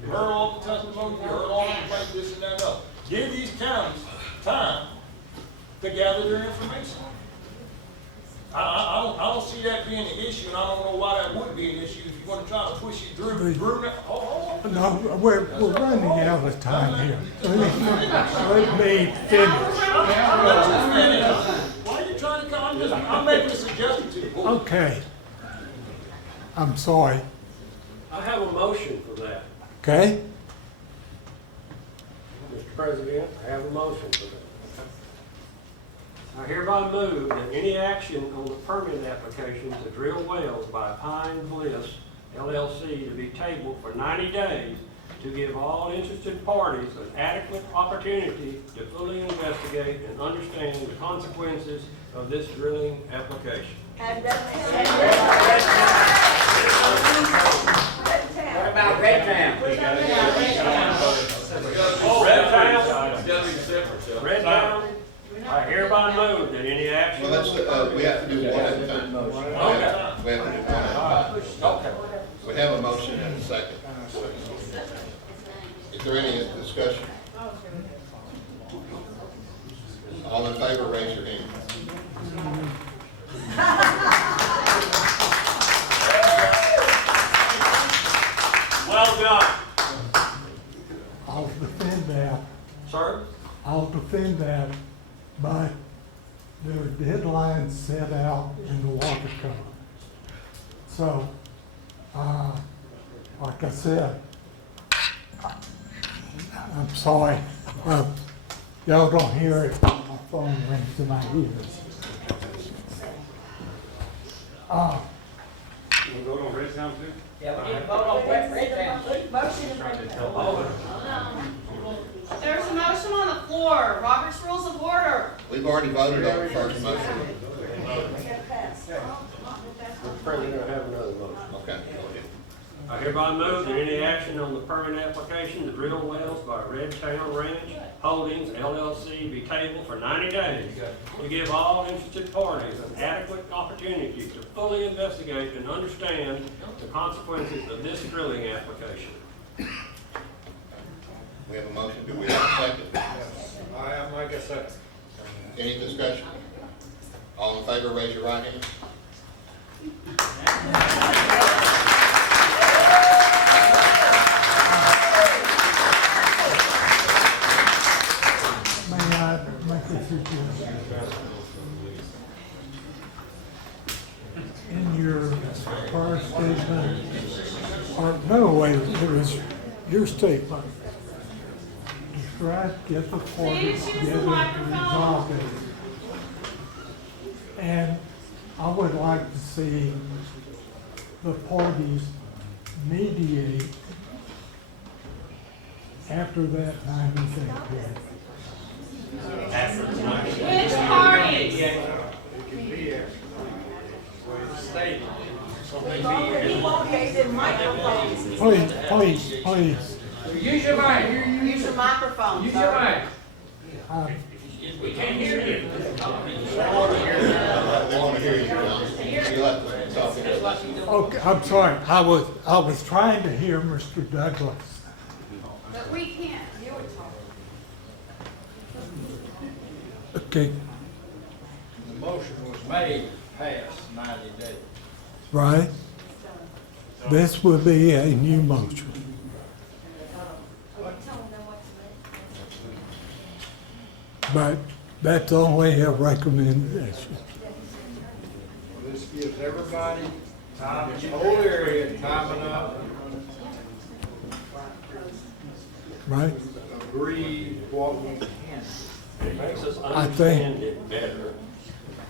You heard all the testimony, you heard all the complaints, this and that and other. Give these counties time to gather their information. I don't see that being an issue, and I don't know why that would be an issue if you're gonna try to push it through that. No, we're running out of time here. Let me finish. Why are you trying to come? I'm making a suggestion to the board. Okay. I'm sorry. I have a motion for that. Okay? Mr. President, I have a motion for that. I hereby move that any action on the permit application to drill wells by Pine Bliss LLC to be tabled for 90 days to give all interested parties an adequate opportunity to fully investigate and understand the consequences of this drilling application. What about Red Town? Red Town? Red Town? I hereby move that any action. Well, let's, we have to do one at a time. We have to do one at a time. Okay. We have a motion and a second. Is there any discussion? All in favor, raise your hand. but there are deadlines set out in the water code. So, like I said, I'm sorry, y'all don't hear it when my phone rings in my ears. You vote on red town too? Yeah, we need to vote on red town. There's a motion on the floor. Robert's Rules of Order. We've already voted on the first motion. Mr. President, I have another motion. Okay, go ahead. I hereby move that any action on the permit application to drill wells by Red Town Ranch Holdings LLC be tabled for 90 days to give all interested parties an adequate opportunity to fully investigate and understand the consequences of this drilling application. We have a motion. Do we have a second? I make a second. Any discussion? All in favor, raise your right hand. May I make a suggestion? In your first statement, or no, wait, it was your statement. Try to get the parties together and resolve it. And I would like to see the parties mediate after that 90-day period. Which parties? It can be there. State. Please. Use your mic. Use your microphone. Use your mic. We can't hear you. They want to hear you, John. You'll have to talk. Okay, I'm sorry, I was trying to hear Mr. Douglas. But we can't. You were talking. Okay, The motion was made past 90 days. right? This would be a new motion. But that's only a recommendation. This gives everybody time, the whole area, time enough Right? agree what we can. It makes us I think- understand it better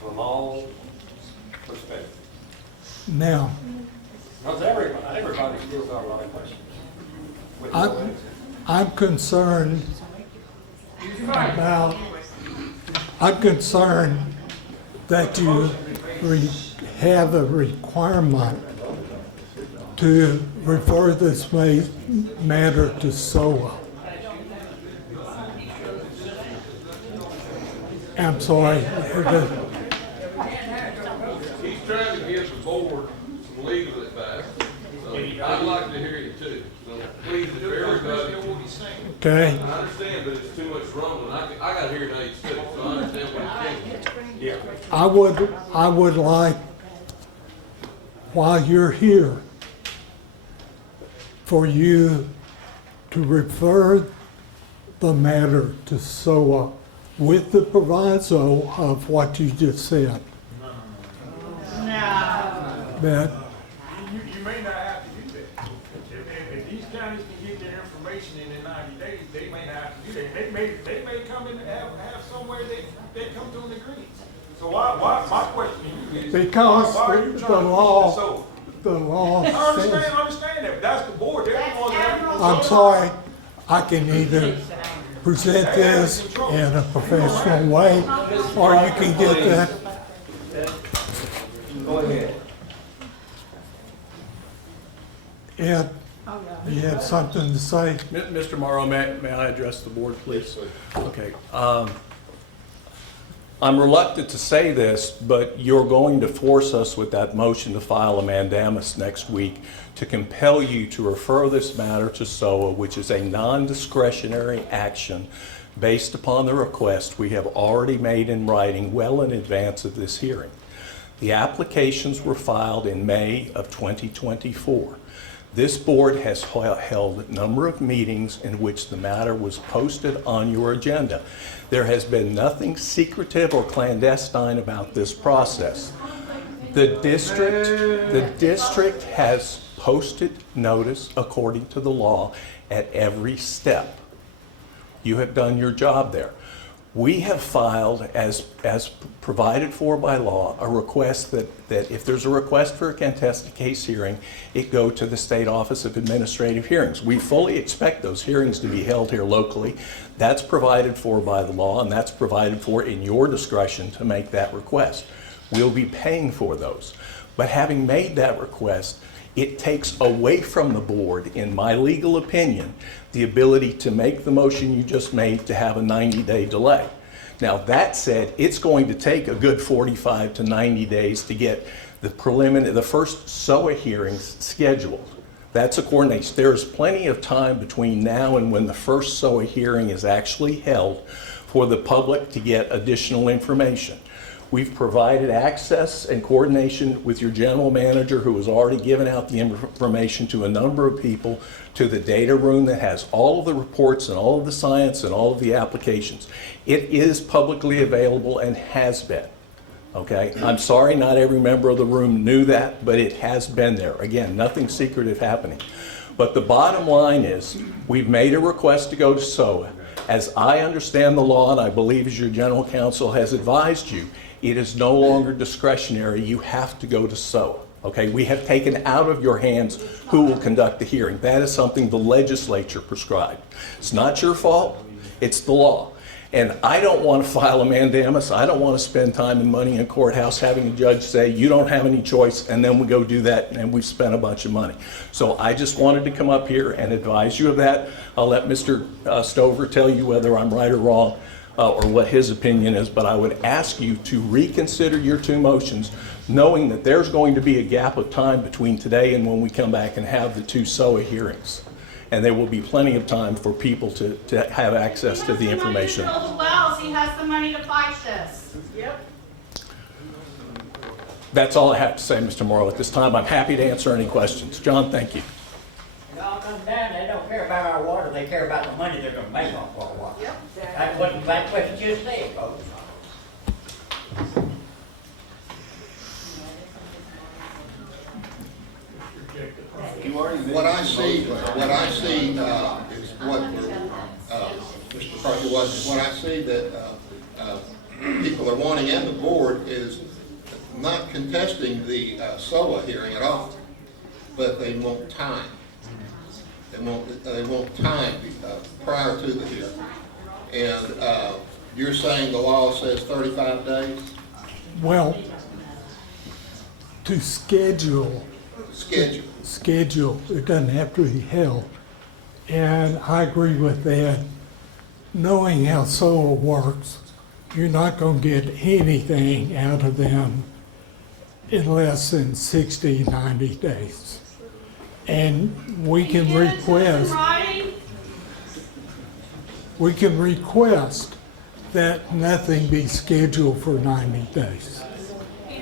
from all perspectives. Now, Because everybody still got a lot of questions. with I'm, no answer. I'm concerned about, I'm concerned that you have a requirement to refer this matter to SOA. I'm sorry. He's trying to give the board some legal advice, so I'd like to hear you too. So please, if everybody. Okay. I understand, but it's too much rumbling. I got hearing aids too, so I understand what you're saying. Yeah. I would like, while you're here, for you to refer the matter to SOA with the proviso of what you just said. That You may not have to do that. If these counties can get their information in 90 days, they may not have to do that. They may come in and have somewhere they come to an agreement. So why my question to you is, because why are you the trying to law, keep this over? the law I says, understand that, but that's the board. They're the ones that have to I'm sorry, I can either present this in a professional way, or you can get that. Go ahead. Ed, you had something to say? Mr. Morrow, may I address the board, please? Okay. I'm reluctant to say this, but you're going to force us with that motion to file a mandamus next week to compel you to refer this matter to SOA, which is a non-discretionary action based upon the request we have already made in writing well in advance of this hearing. The applications were filed in May of 2024. This board has held a number of meetings in which the matter was posted on your agenda. There has been nothing secretive or clandestine about this process. The district has posted notice according to the law at every step. You have done your job there. We have filed, as provided for by law, a request that if there's a request for a contested case hearing, it go to the State Office of Administrative Hearings. We fully expect those hearings to be held here locally. That's provided for by the law, and that's provided for in your discretion to make that request. We'll be paying for those. But having made that request, it takes away from the board, in my legal opinion, the ability to make the motion you just made to have a 90-day delay. Now, that said, it's going to take a good 45 to 90 days to get the first SOA hearings scheduled. That's a coordination. There's plenty of time between now and when the first SOA hearing is actually held for the public to get additional information. We've provided access and coordination with your general manager, who has already given out the information to a number of people, to the data room that has all of the reports and all of the science and all of the applications. It is publicly available and has been. Okay? I'm sorry not every member of the room knew that, but it has been there. Again, nothing secretive happening. But the bottom line is, we've made a request to go to SOA. As I understand the law, and I believe as your general counsel has advised you, it is no longer discretionary. You have to go to SOA. Okay? We have taken out of your hands who will conduct the hearing. That is something the legislature prescribed. It's not your fault. It's the law. And I don't want to file a mandamus. I don't want to spend time and money in courthouse having a judge say, you don't have any choice, and then we go do that and we've spent a bunch of money. So I just wanted to come up here and advise you of that. I'll let Mr. Stover tell you whether I'm right or wrong, or what his opinion is, but I would ask you to reconsider your two motions, knowing that there's going to be a gap of time between today and when we come back and have the two SOA hearings. And there will be plenty of time for people to have access to the information. He has the money to drill the wells. He has the money to fight this. Yep. That's all I have to say, Mr. Morrow, at this time. I'm happy to answer any questions. John, thank you. It all comes down, they don't care about our water, they care about the money they're gonna make off our water. Yep. That's what you just said, folks. What I see is what Mr. McCarthy was. What I see that people are wanting, and the board, is not contesting the SOA hearing at all, but they want time. They want time prior to the hearing. And you're saying the law says 35 days? Well, to schedule, it doesn't have to be held. And I agree with that. Knowing how SOA works, you're not going to get anything out of them in less than 60, 90 days. And we can request that nothing be scheduled for 90 days.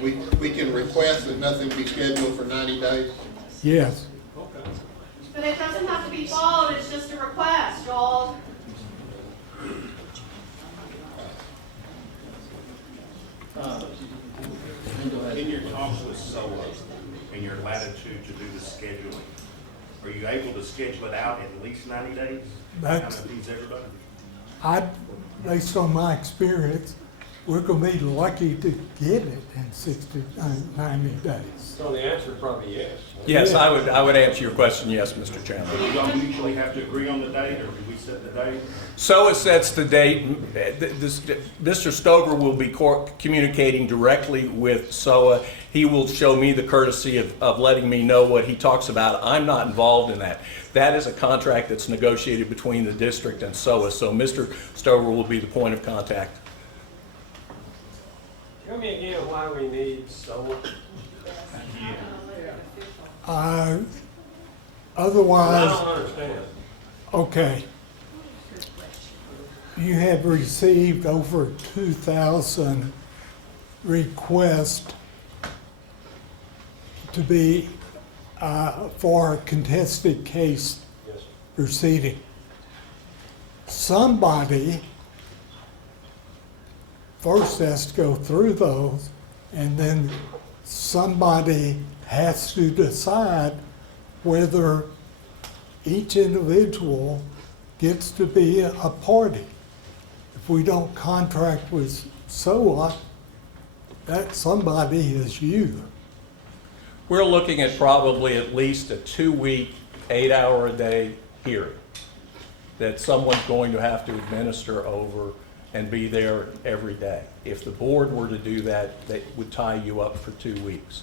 We can request that nothing be scheduled for 90 days? Yes. But it doesn't have to be followed, it's just a request, Joel. In your talks with SOA, in your latitude to do the scheduling, are you able to schedule it out at least 90 days? Everybody? Based on my experience, we're going to be lucky to get it in 60, 90 days. So the answer is probably yes. Yes, I would answer your question, yes, Mr. Chairman. Do you all usually have to agree on the date, or do we set the date? SOA sets the date. Mr. Stover will be communicating directly with SOA. He will show me the courtesy of letting me know what he talks about. I'm not involved in that. That is a contract that's negotiated between the district and SOA, so Mr. Stover will be the point of contact. Tell me again why we need SOA. Otherwise, I don't understand. Okay. You have received over 2,000 requests to be for a contested case proceeding. Somebody first has to go through those, and then somebody has to decide whether each individual gets to be a party. If we don't contract with SOA, that somebody is you. We're looking at probably at least a 2-week, 8-hour-a-day hearing that someone's going to have to administer over and be there every day. If the board were to do that, they would tie you up for 2 weeks.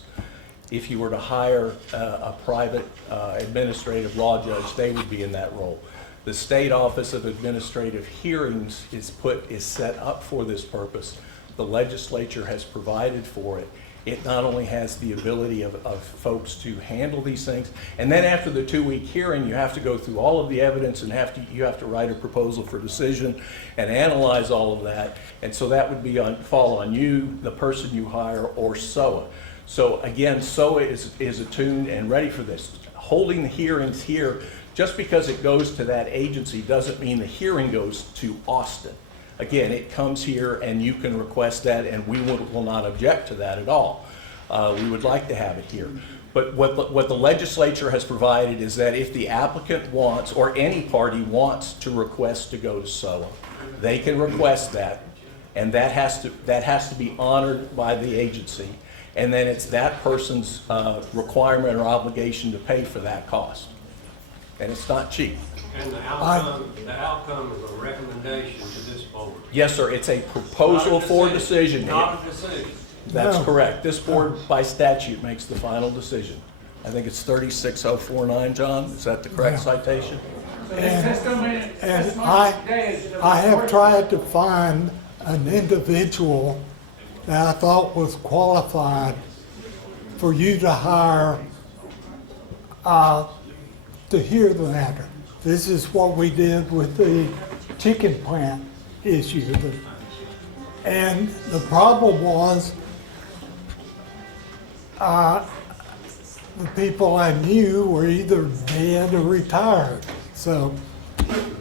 If you were to hire a private administrative law judge, they would be in that role. The State Office of Administrative Hearings is set up for this purpose. The legislature has provided for it. It not only has the ability of folks to handle these things, and then after the 2-week hearing, you have to go through all of the evidence and you have to write a proposal for decision and analyze all of that. And so that would fall on you, the person you hire, or SOA. So again, SOA is attuned and ready for this. Holding the hearings here, just because it goes to that agency doesn't mean the hearing goes to Austin. Again, it comes here and you can request that, and we will not object to that at all. We would like to have it here. But what the legislature has provided is that if the applicant wants, or any party wants to request to go to SOA, they can request that, and that has to be honored by the agency. And then it's that person's requirement or obligation to pay for that cost. And it's not cheap. And the outcome is a recommendation to this board. Yes, sir. It's a proposal for decision. Not a decision. That's correct. This board, by statute, makes the final decision. I think it's 36049, John. Is that the correct citation? And I have tried to find an individual that I thought was qualified for you to hire to hear the matter. This is what we did with the chicken plant issue. And the problem was the people I knew were either dead or retired. So,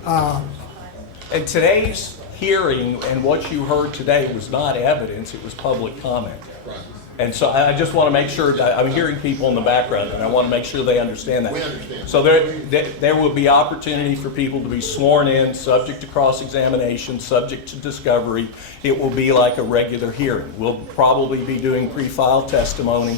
and today's hearing and what you heard today was not evidence, it was public comment. Right. And so I just want to make sure that I'm hearing people in the background, and I want to make sure they understand that. We understand. So there will be opportunity for people to be sworn in, subject to cross-examination, subject to discovery. It will be like a regular hearing. We'll probably be doing pre-filed testimony,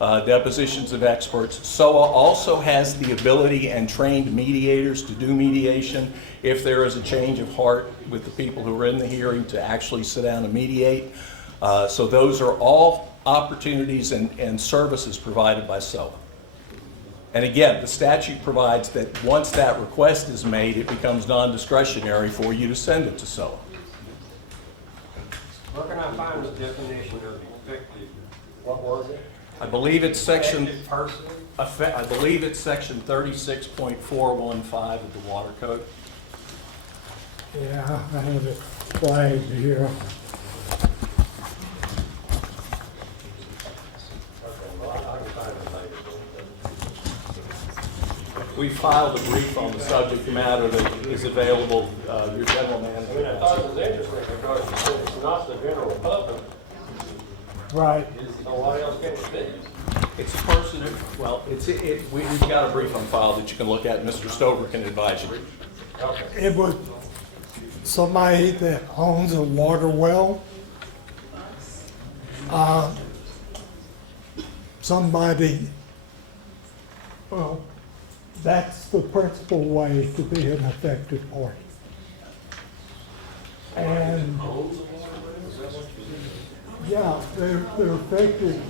depositions of experts. SOA also has the ability and trained mediators to do mediation if there is a change of heart with the people who are in the hearing to actually sit down and mediate. So those are all opportunities and services provided by SOA. And again, the statute provides that once that request is made, it becomes non-discretionary for you to send it to SOA. Where can I find the definition of effective? What was it? I believe it's section. Effective person? I believe it's section 36.415 of the Water Code. yeah, I have it flagged here. We filed a brief on the subject matter that is available, your general manager. I thought it was interesting because you said it's not the general public. Right. So what else can it be? It's a person, we've got a brief on file that you can look at. Mr. Stover can advise you. Okay. It was somebody that owns a water well. Somebody, well, that's the principal way to be an effective party. And yeah, they're effective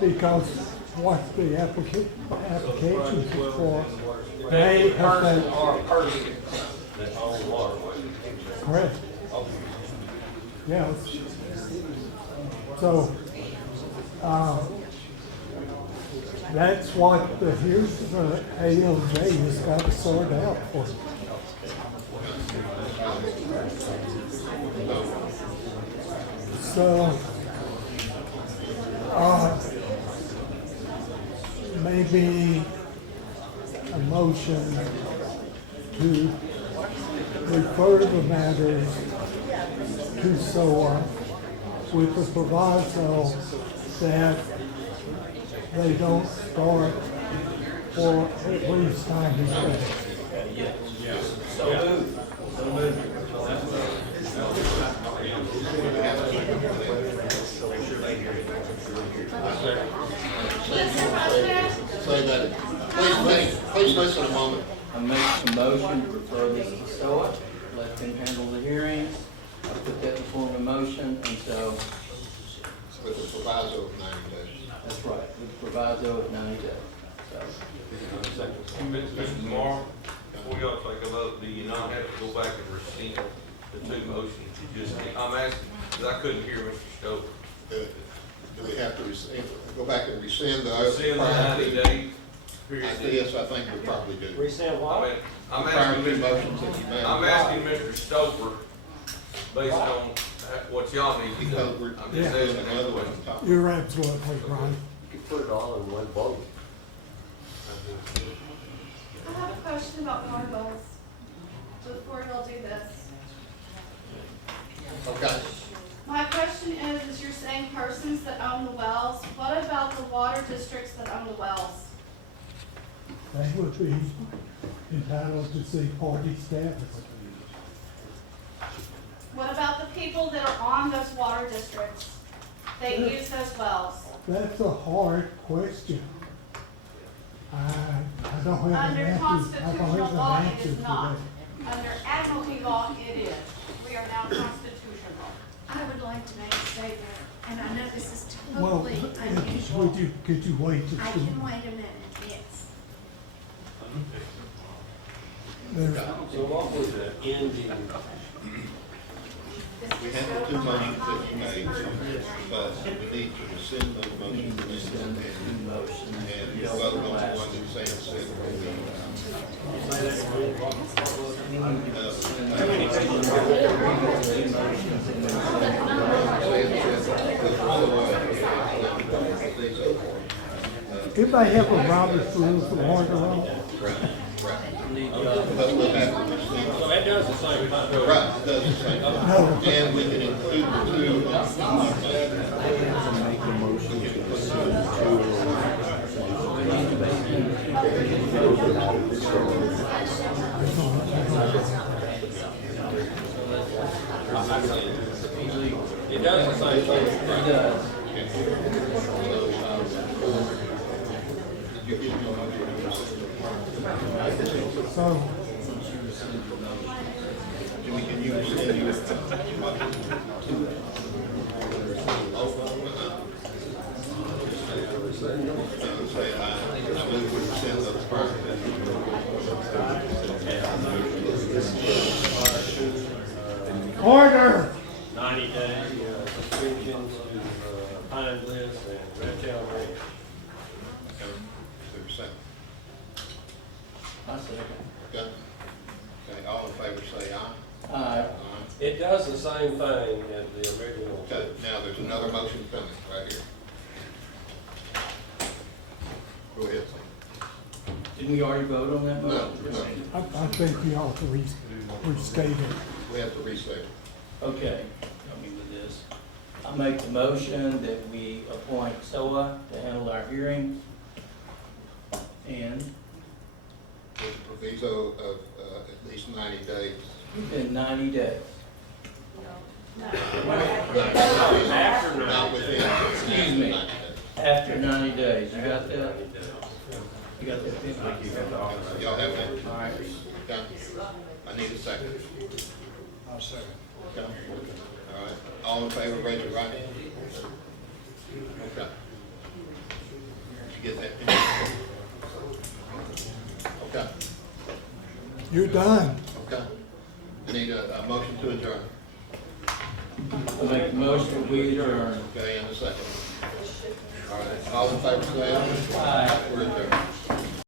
because what the applications are for, they have Person that. or person that owns waterway. Correct. Yeah. So, that's what the ALJ has got to sort out for. So, be a motion to refer the matter to SOA with the proviso that they don't start for at least 90 days. Say that, please listen a moment. I make a motion to refer this to SOA, let them handle the hearings. I put that in form of motion, and so. With the proviso of 90 days. That's right, with the proviso of 90 days. So. Mr. Morrow, before y'all take a vote, do you not have to go back and rescind the two motions you just did? I'm asking, because I couldn't hear Mr. Stover. Do we have to go back and rescind the? Rescind the 90-day period? Yes, I think we probably do. Rescind what? I'm asking Mr. Stover, based on what y'all need to do. I'm just asking another way. You're absolutely right. You could put it all in one vote. I have a question about water bills before y'all do this. Okay. My question is you're saying persons that own the wells, what about the water districts that own the wells? They would be entitled to see party status. What about the people that are on those water districts? They use those wells. That's a hard question. I don't have an Under answer. constitutional law, it is to not. that. Under admiralty law, it is. We are now constitutional. I would like to make a statement, and I know this is Well, totally unusual. could you wait just I a can minute? wait a minute, yes. So what was the ending? We have the two motions that you made, but we need to rescind those motions and vote on the one that Sam said. Everybody have a Robert's Rules of Order on? So that does the same thing. Right, it does the same. And we can include the two. Make a motion to It does the same thing. It does. So, Can you rescind your say aye. I move to rescind those prior. order! 90 day suspensions to Pine Bliss and Red Tail Ranch. I second. Okay. Okay, all in favor say aye. Aye. It does the same thing as the original. Okay, now there's another motion coming right here. Go ahead. Didn't we already vote on that motion? No. I think we ought to restate it. We have to restate it. Okay, help me with this. I make the motion that we appoint SOA to handle our hearings. And With the proviso of at least 90 days. within 90 days. After Not 90 within. Excuse me. 90 days. After 90 days, you got that? You got that? Tim? Y'all have that? All right. Okay. I need a second. I'll second. Okay. All right. All in favor, raise your right hand. Okay. Did you get that? Okay. You're done. Okay. I need a motion to adjourn. I make the motion, we adjourn. Okay, and a second. All right. All in favor, say aye. Aye. We're adjourned.